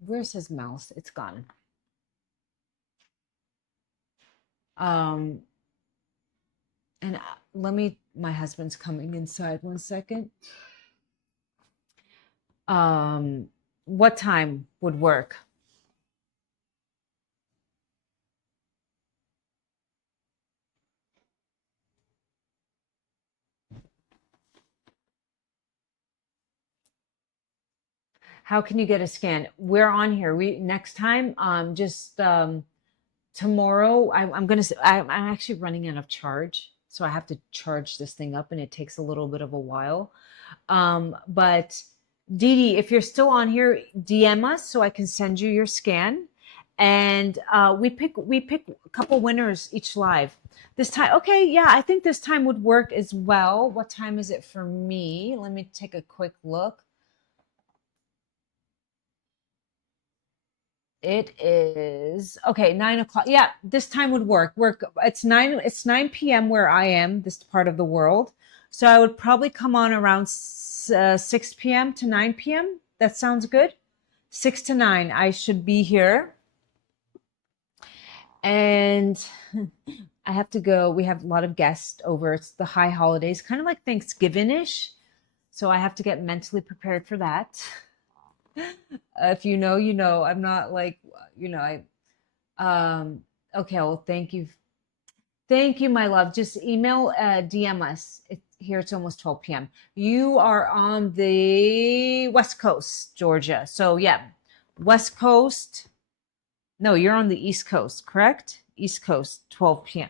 Where's his mouse? It's gone. And my husband's coming inside 1 second. What time would work? How can you get a scan? We're on here. Next time, tomorrow. I'm actually running out of charge, so I have to charge this thing up, and it takes a little bit of a while. But Dee Dee, if you're still on here, DM us so I can send you your scan, and we pick a couple winners each live. This time, okay, yeah, I think this time would work as well. What time is it for me? Let me take a quick look. It is okay, 9 o'clock. Yeah, this time would work. It's 9 p.m. where I am, this part of the world. So I would probably come on around 6 p.m. to 9 p.m. That sounds good. 6 to 9, I should be here. And I have to go. We have a lot of guests over. It's the high holidays, kind of like Thanksgiving-ish. So I have to get mentally prepared for that. If you know, you know. I'm not like, okay, well, thank you. Thank you, my love. Just email, DM us. Here it's almost 12 p.m. You are on the West Coast, Georgia. So yeah, West Coast. No, you're on the East Coast, correct? East Coast, 12 p.m.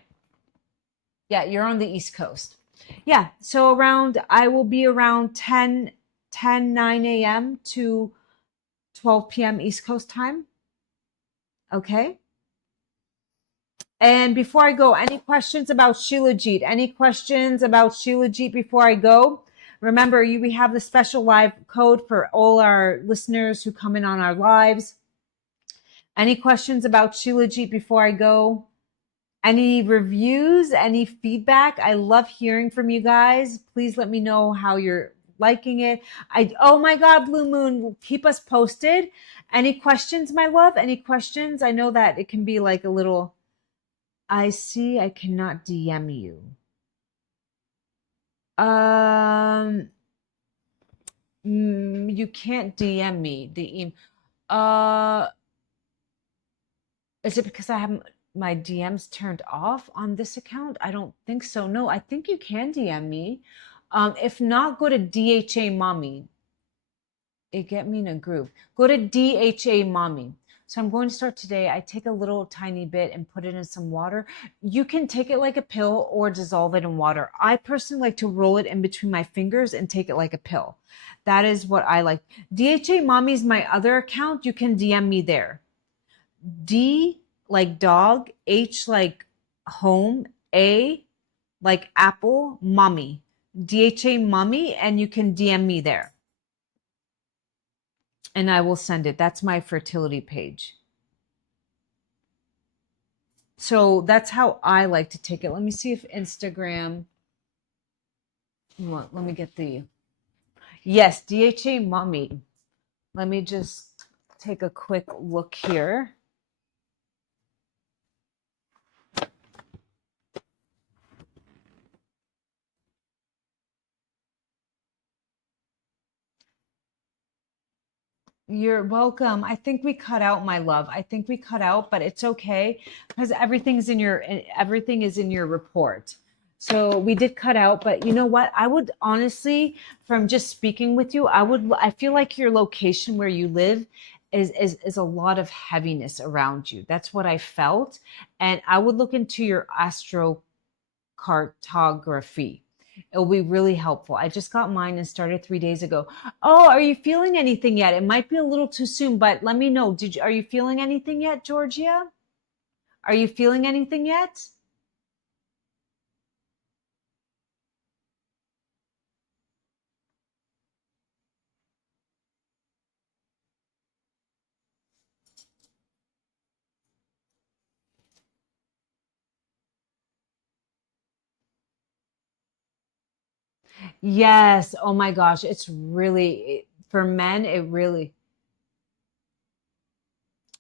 Yeah, you're on the East Coast. Yeah, so I will be around 9 a.m. to 12 p.m. East Coast time. Okay. And before I go, any questions about Shilajit? Any questions about Shilajit before I go? Remember, we have the special live code for all our listeners who come in on our lives. Any questions about Shilajit before I go? Any reviews? Any feedback? I love hearing from you guys. Please let me know how you're liking it. Oh my God, Blue Moon, keep us posted. Any questions, my love? Any questions? I know that it can be like a little, I see I cannot DM you. You can't DM me. Is it because I have my DMs turned off on this account? I don't think so. No, I think you can DM me. If not, go to DHA Mommy. It get me in a groove. Go to DHA Mommy. So I'm going to start today. I take a little tiny bit and put it in some water. You can take it like a pill or dissolve it in water. I personally like to roll it in between my fingers and take it like a pill. That is what I like. DHA Mommy is my other account. You can DM me there. D like dog, H like home, A like apple, mommy. DHA Mommy, and you can DM me there. And I will send it. That's my fertility page. So that's how I like to take it. Let me see if Instagram. Let me get the. Yes, DHA Mommy. Let me just take a quick look here. You're welcome. I think we cut out, my love. I think we cut out, but it's okay because everything is in your report. So we did cut out, but you know what? I would honestly, from just speaking with you, I feel like your location where you live is a lot of heaviness around you. That's what I felt. And I would look into your astrocartography. It'll be really helpful. I just got mine and started 3 days ago. Oh, are you feeling anything yet? It might be a little too soon, but let me know. Are you feeling anything yet, Georgia? Are you feeling anything yet? Yes. Oh my gosh. It's really, for men, it really,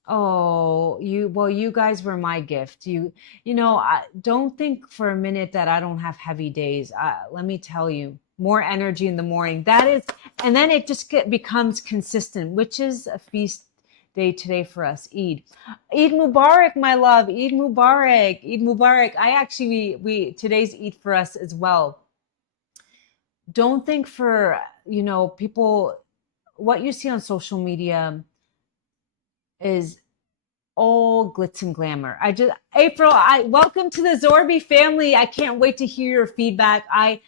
oh, well, you guys were my gift. I don't think for a minute that I don't have heavy days. Let me tell you, more energy in the morning. That is, and then it just becomes consistent, which is a feast day today for us. Eid Mubarak, my love. Eid Mubarak. Eid Mubarak. I actually, we today's Eid for us as well. Don't think for, people, what you see on social media is all glitz and glamour. April, I welcome to the Zorby family. I can't wait to hear your feedback. I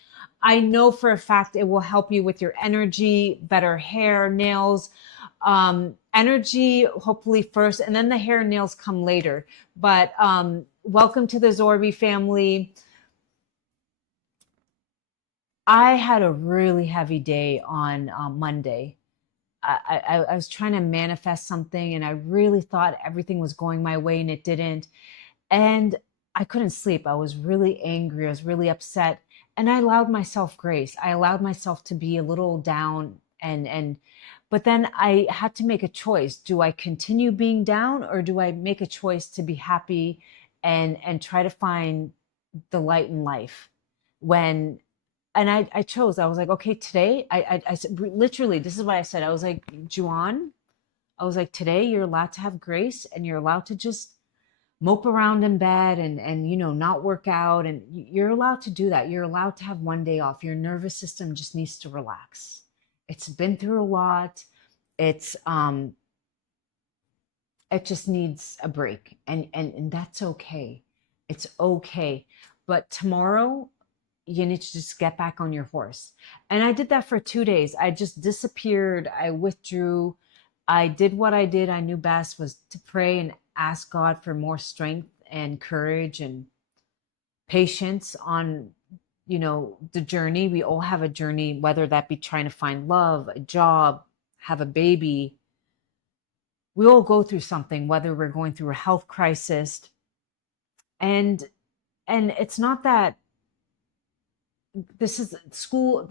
know for a fact it will help you with your energy, better hair, nails, energy, hopefully first, and then the hair and nails come later. But welcome to the Zorby family. I had a really heavy day on Monday. I was trying to manifest something and I really thought everything was going my way and it didn't. And I couldn't sleep. I was really angry. I was really upset. And I allowed myself grace. I allowed myself to be a little down but then I had to make a choice. Do I continue being down or do I make a choice to be happy and try to find the light in life? I chose, I was like, okay, today, I said, literally, this is what I said. I was like, Juan, I was like, today you're allowed to have grace and you're allowed to just mope around in bed and not work out. And you're allowed to do that. You're allowed to have one day off. Your nervous system just needs to relax. It's been through a lot. It just needs a break and that's okay. It's okay. But tomorrow, you need to just get back on your horse. And I did that for 2 days. I just disappeared. I withdrew. I did what I did. I knew best was to pray and ask God for more strength and courage and patience on, the journey. We all have a journey, whether that be trying to find love, a job, have a baby. We all go through something, whether we're going through a health crisis. And it's not that this is school,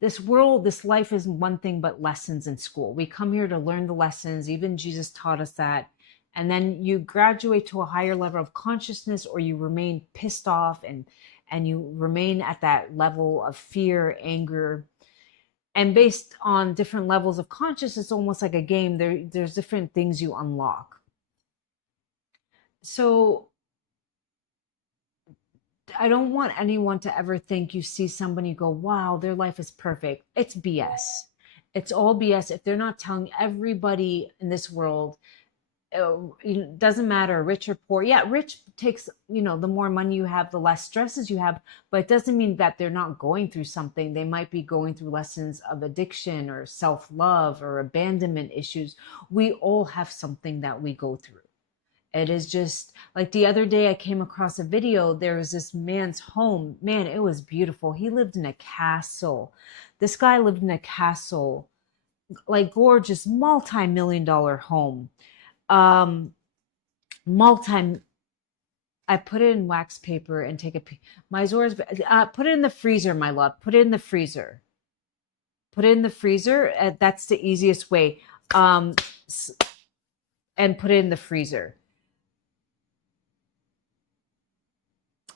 this world, this life isn't one thing but lessons in school. We come here to learn the lessons. Even Jesus taught us that. And then you graduate to a higher level of consciousness, or you remain pissed off and you remain at that level of fear, anger. And based on different levels of consciousness, it's almost like a game. There's different things you unlock. So I don't want anyone to ever think you see somebody go, wow, their life is perfect. It's BS. It's all BS. If they're not telling everybody in this world, it doesn't matter, rich or poor. Yeah, rich takes, the more money you have, the less stresses you have, but it doesn't mean that they're not going through something. They might be going through lessons of addiction or self-love or abandonment issues. We all have something that we go through. It is just like the other day I came across a video. There was this man's home. Man, it was beautiful. He lived in a castle. This guy lived in a castle, like gorgeous, multi-million-dollar home. I put it in wax paper and take my ZOR's, put it in the freezer, my love. Put it in the freezer. Put it in the freezer. That's the easiest way. And put it in the freezer.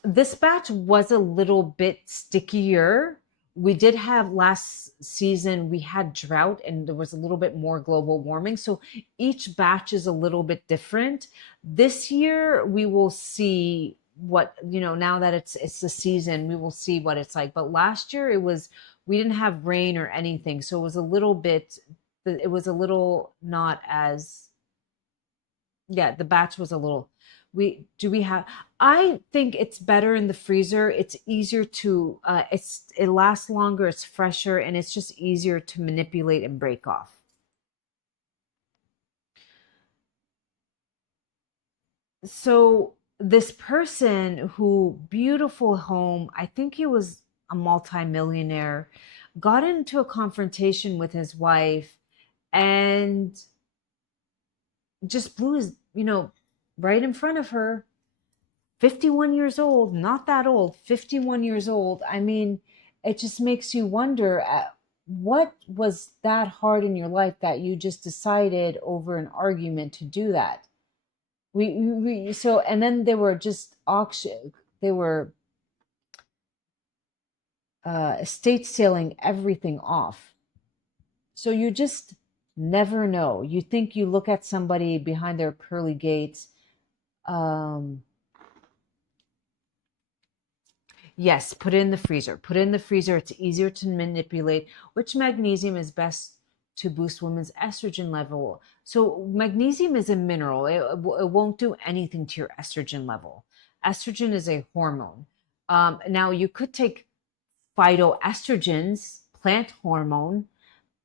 This batch was a little bit stickier. We did have last season, we had drought and there was a little bit more global warming. So each batch is a little bit different. This year, we will see what, now that it's the season, we will see what it's like. But last year we didn't have rain or anything. So it was a little bit it was a little not as, yeah, the batch was a little, we have, I think it's better in the freezer. It's easier to, it lasts longer, it's fresher, and it's just easier to manipulate and break off. So this person who, beautiful home, I think he was a multimillionaire, got into a confrontation with his wife and just blew his, right in front of her. 51 years old, not that old, 51 years old. I mean, it just makes you wonder, what was that hard in your life that you just decided over an argument to do that? So, and then they were just auction, they were estate selling everything off. So you just never know. You think you look at somebody behind their pearly gates. Yes, put it in the freezer. Put it in the freezer. It's easier to manipulate. Which magnesium is best to boost women's estrogen level? So magnesium is a mineral. It won't do anything to your estrogen level. Estrogen is a hormone. Now you could take phytoestrogens, plant hormone,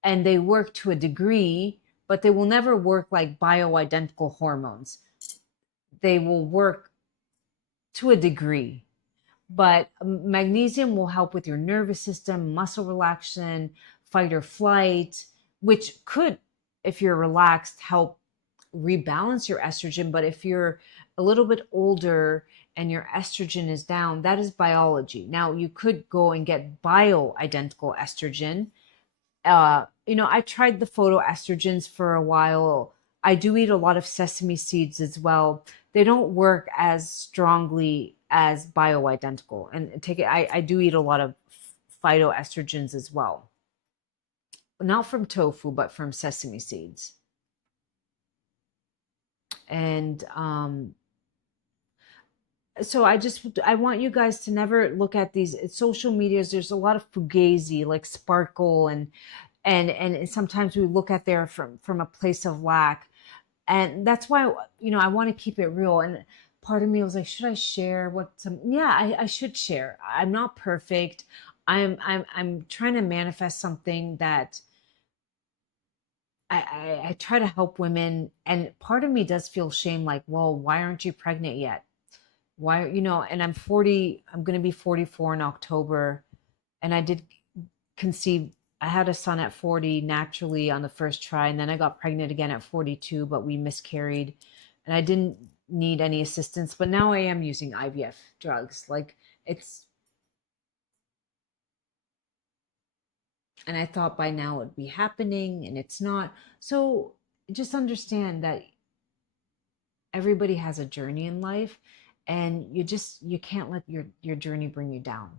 and they work to a degree, but they will never work like bioidentical hormones. They will work to a degree. But magnesium will help with your nervous system, muscle relaxation, fight or flight, which could, if you're relaxed, help rebalance your estrogen. But if you're a little bit older and your estrogen is down, that is biology. Now, you could go and get bioidentical estrogen. I tried the phytoestrogens for a while. I do eat a lot of sesame seeds as well. They don't work as strongly as bioidentical. And I do eat a lot of phytoestrogens as well. Not from tofu, but from sesame seeds. And so I want you guys to never look at these social medias. There's a lot of fugazi, like sparkle, and sometimes we look at there from a place of lack. And that's why, I want to keep it real. And part of me was like, should I share I should share. I'm not perfect. I'm trying to manifest something that I try to help women. And part of me does feel shame, like, well, why aren't you pregnant yet? Why, and I'm 40, I'm going to be 44 in October. And I did conceive. I had a son at 40 naturally on the first try, and then I got pregnant again at 42, but we miscarried, and I didn't need any assistance. But now I am using IVF drugs. Like, and I thought by now it'd be happening, and it's not. So just understand that everybody has a journey in life, and you can't let your journey bring you down.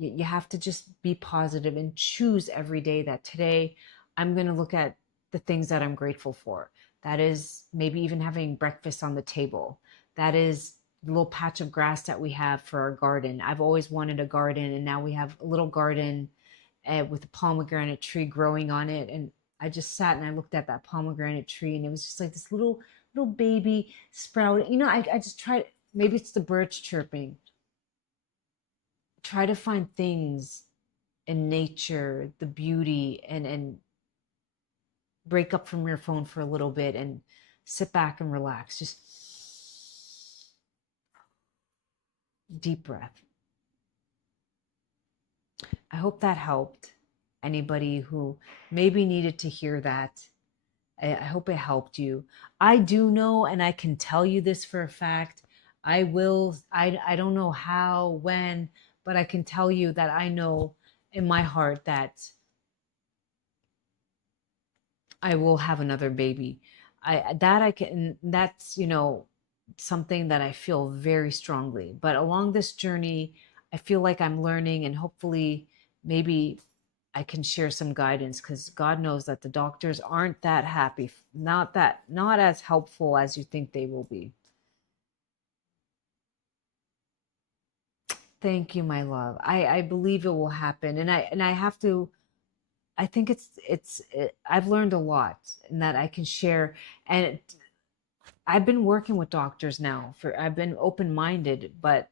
You have to just be positive and choose every day that today I'm going to look at the things that I'm grateful for. That is maybe even having breakfast on the table. That is the little patch of grass that we have for our garden. I've always wanted a garden, and now we have a little garden with a pomegranate tree growing on it. And I just sat and I looked at that pomegranate tree, and it was just like this little baby sprout. I just tried, maybe it's the birds chirping. Try to find things in nature, the beauty, and break up from your phone for a little bit and sit back and relax. Just deep breath. I hope that helped anybody who maybe needed to hear that. I hope it helped you. I do know, and I can tell you this for a fact, I don't know how, when, but I can tell you that I know in my heart that I will have another baby. That's, something that I feel very strongly. But along this journey, I feel like I'm learning, and hopefully maybe I can share some guidance, because God knows that the doctors aren't that happy, not as helpful as you think they will be. Thank you, my love. I believe it will happen. And I have to, I think I've learned a lot and that I can share. And I've been working with doctors now I've been open-minded, but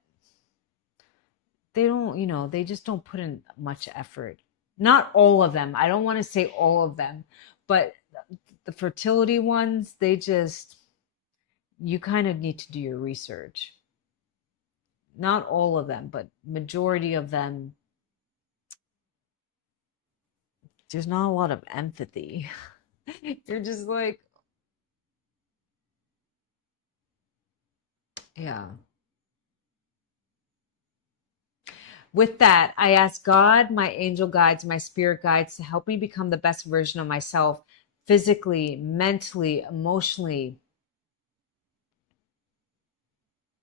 they don't, they just don't put in much effort. Not all of them. I don't want to say all of them, but the fertility ones, you kind of need to do your research. Not all of them, but majority of them, there's not a lot of empathy. You're just like, yeah. With that, I ask God, my angel guides, my spirit guides to help me become the best version of myself physically, mentally, emotionally.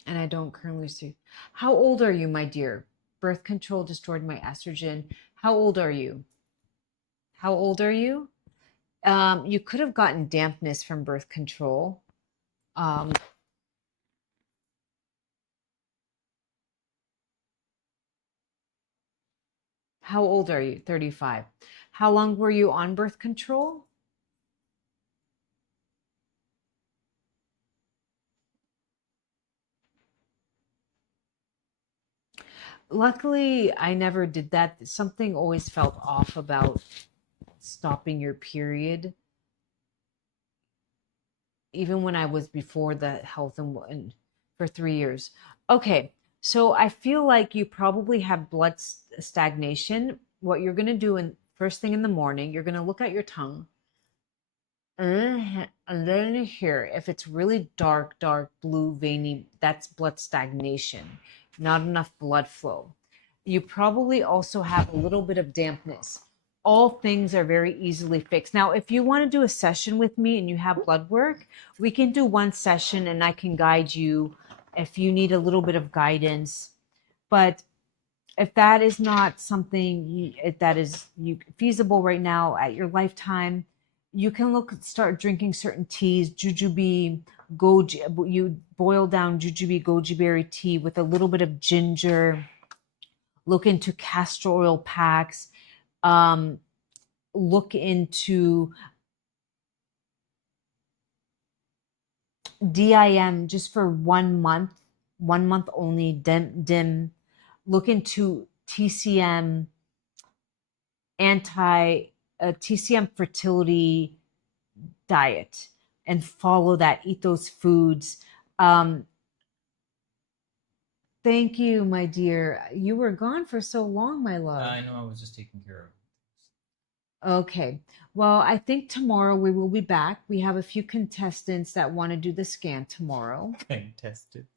And I don't currently see. How old are you, my dear? Birth control destroyed my estrogen. How old are you? How old are you? You could have gotten dampness from birth control. How old are you? 35. How long were you on birth control? Luckily, I never did that. Something always felt off about stopping your period, even when I was before the health and for 3 years. Okay, so I feel like you probably have blood stagnation. What you're going to do first thing in the morning, you're going to look at your tongue. And then here, if it's really dark blue, veiny, that's blood stagnation, not enough blood flow. You probably also have a little bit of dampness. All things are very easily fixed. Now, if you want to do a session with me and you have blood work, we can do one session and I can guide you if you need a little bit of guidance. But if that is not something that is feasible right now at your lifetime, you can start drinking certain teas, jujube, goji. You boil down jujube goji berry tea with a little bit of ginger. Look into castor oil packs. Look into DIM just for 1 month, 1 month only. Dim. Look into TCM TCM fertility diet and follow that. Eat those foods. Thank you, my dear. You were gone for so long, my love. I know, I was just taking care of. Okay. Well, I think tomorrow we will be back. We have a few contestants that want to do the scan tomorrow. Contestants?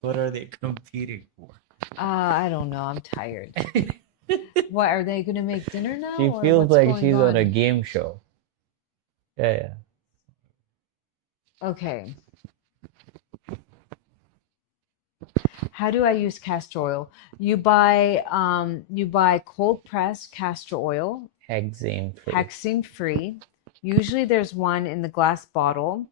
What are they competing for? I don't know. I'm tired. What, are they going to make dinner now? She or feels what's like she's going on a game show. Yeah. Okay. How do I use castor oil? You buy cold pressed castor oil, hexane free. Usually there's one in the glass bottle.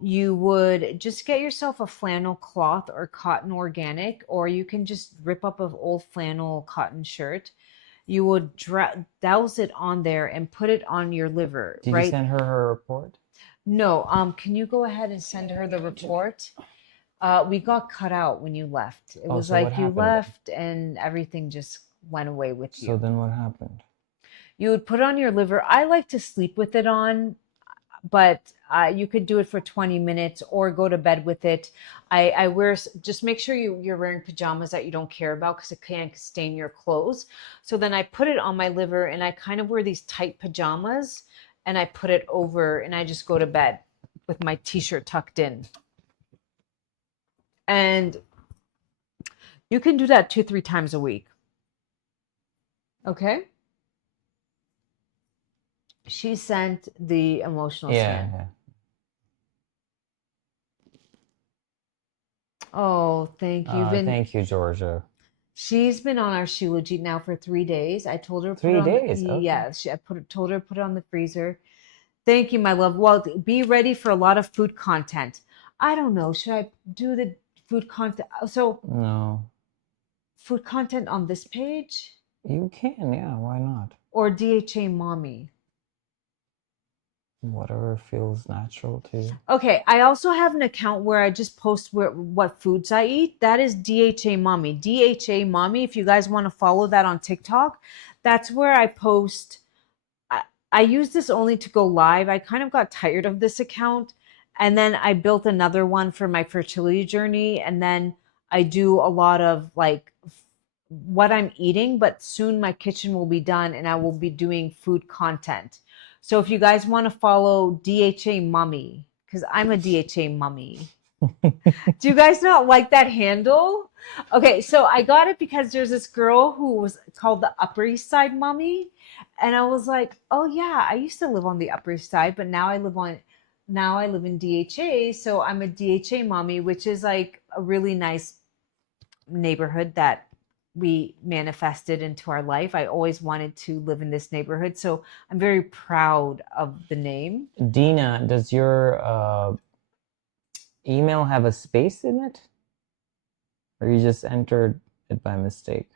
You would just get yourself a flannel cloth or cotton organic, or you can just rip up an old flannel cotton shirt. You would douse it on there and put it on your liver. Did you send her report? No. Can you go ahead and send her the report? We got cut out when you left. It was like you left and everything just went away with you. So then what happened? You would put it on your liver. I like to sleep with it on, but you could do it for 20 minutes or go to bed with it. I wear, just make sure you're wearing pajamas that you don't care about because it can stain your clothes. So then I put it on my liver and I kind of wear these tight pajamas and I put it over and I just go to bed with my t-shirt tucked in. And you can do that 2-3 times a week. Okay? She sent the emotional scan. Yeah. Oh, thank you. Thank you, Georgia. She's been on our Shilajit now for 3 days. I told her to 3 days. Okay. Yeah, told her to put it on the freezer. Thank you, my love. Well, be ready for a lot of food content. I don't know. Should I do the food content? So no. Food content on this page? You can, yeah. Why not? or DHA Mommy? Whatever feels natural to you. Okay, I also have an account where I just post what foods I eat. That is DHA Mommy. DHA Mommy, if you guys want to follow that on TikTok, that's where I post. I use this only to go live. I kind of got tired of this account. And then I built another one for my fertility journey. And then I do a lot of like what I'm eating, but soon my kitchen will be done and I will be doing food content. So if you guys want to follow DHA Mummy, because I'm a DHA Mummy. Do you guys not like that handle? Okay, so I got it because there's this girl who was called the Upper East Side Mummy. And I was like, oh yeah, I used to live on the Upper East Side, but now I live in DHA. So I'm a DHA Mommy, which is like a really nice neighborhood that we manifested into our life. I always wanted to live in this neighborhood. So I'm very proud of the name. Dina, does your email have a space in it? Or you just entered it by mistake?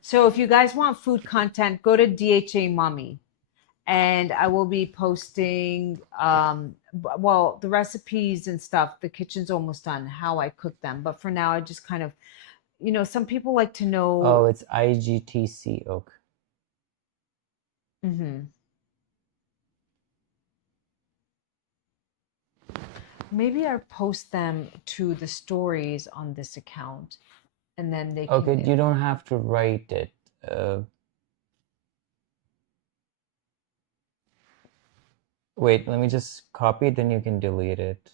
So if you guys want food content, go to DHA Mommy. And I will be posting, well, the recipes and stuff. The kitchen's almost done, how I cook them. But for now, I just kind of, some people like to know. Oh, it's IGTC Oak. Maybe I post them to the stories on this account, and then they can. Okay, you don't have to write it. Wait, let me just copy it, then you can delete it.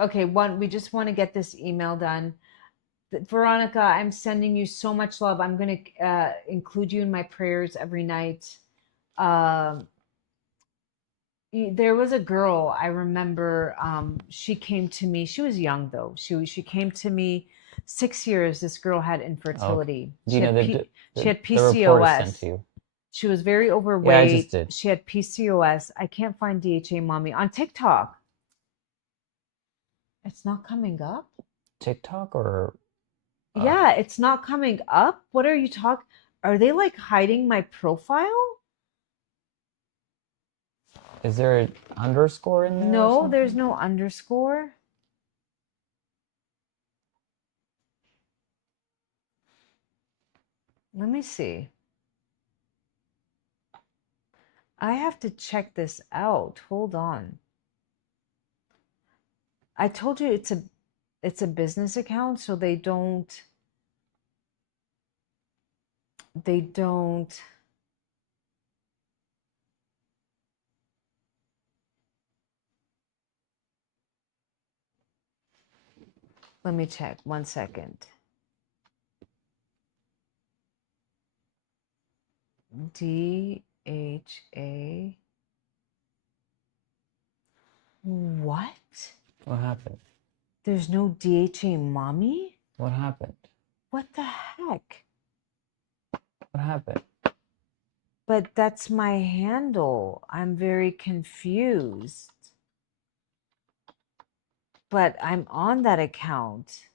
Okay, we just want to get this email done. Veronica, I'm sending you so much love. I'm going to include you in my prayers every night. There was a girl, I remember, she came to me. She was young, though. She came to me 6 years. This girl had infertility. Okay. She had the report is PCOS. sent to you. She was very overweight. Yeah, I just did. She had PCOS. I can't find DHA Mommy on TikTok. It's not coming up. TikTok or? Yeah, it's not coming up. What are you talking? Are they like hiding my profile? Is there an underscore in there? No, there's no underscore. Let me see. I have to check this out. Hold on. I told you it's a business account, so they don't let me check 1 second. DHA. What? What happened? There's no DHA Mommy? What happened? What the heck? What happened? But that's my handle. I'm very confused. But I'm on that account.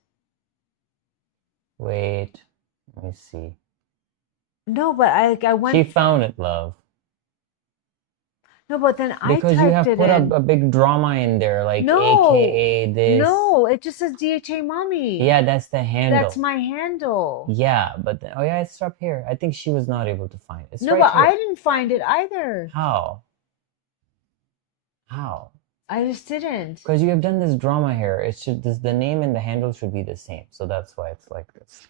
Wait, let me see. No, but I went. She found it, love. No, but then because I you have typed put it in. a big drama in there, like No, AKA this. No, it just says DHA Mommy. Yeah, that's the handle. That's my handle. Yeah, but oh yeah, it's up here. I think she was not able to find it. It's No, right but here. I didn't find it either. How? How? I just didn't. Because you have done this drama here. It should the name and the handle should be the same. So that's why it's like this.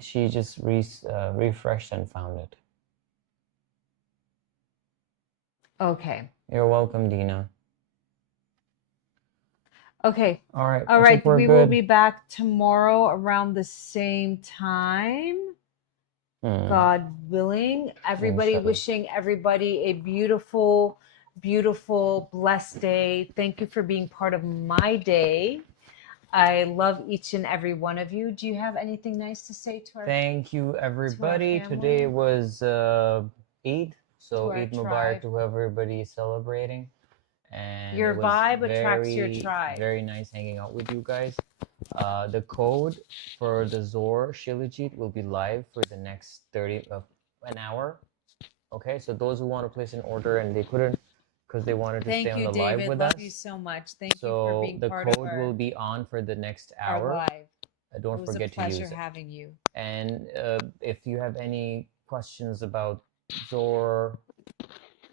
She just refreshed and found it. Okay. You're welcome, Dina. Okay. All right. All right. We will be back tomorrow around the same time. God willing. Everybody, wishing everybody a beautiful, beautiful, blessed day. Thank you for being part of my day. I love each and every one of you. Do you have anything nice to say to our Thank you, everybody. Today family? was Eid, so our Eid Mubarak tribe. to everybody celebrating. And Your it was vibe attracts your very, tribe. very nice hanging out with you guys. The code for the ZOR Shilajit will be live for the next an hour. Okay, so those who want to place an order and they couldn't because they wanted to Thank stay on you, the live David. with Love us. you so much. Thank you for So being the part of code will be on for the next our hour. live. Don't It was forget a pleasure to use it. having you. And if you have any questions about ZOR,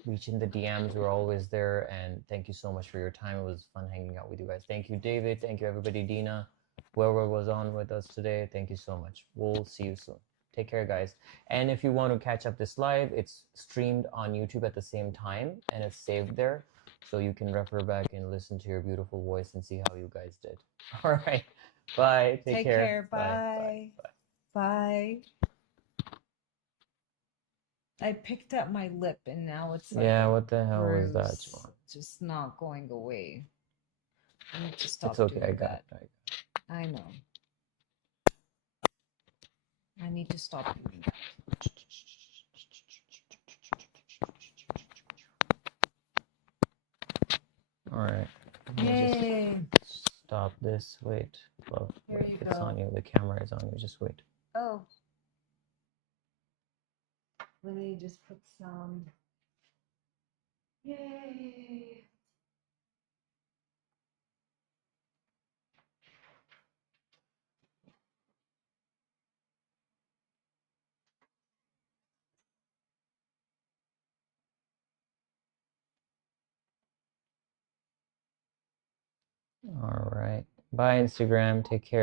reach in the DMs. We're always there. And thank you so much for your time. It was fun hanging out with you guys. Thank you, David. Thank you, everybody. Dina, whoever was on with us today. Thank you so much. We'll see you soon. Take care, guys. And if you want to catch up this live, it's streamed on YouTube at the same time and it's saved there. So you can refer back and listen to your beautiful voice and see how you guys did. All right. Bye. Take care. Bye. Bye. I picked up my lip and now it's like Yeah, what the hell was that, bruise, Juan? just not going away. I need to stop It's okay, doing I got that. it. I know. I need to stop doing that. All right. Yay. Just stop this. Wait. Well, Here wait. you It's go. on you. The camera is on you. Just wait. Oh. Let me just put some. Yay. All right. Bye, Instagram. Take care.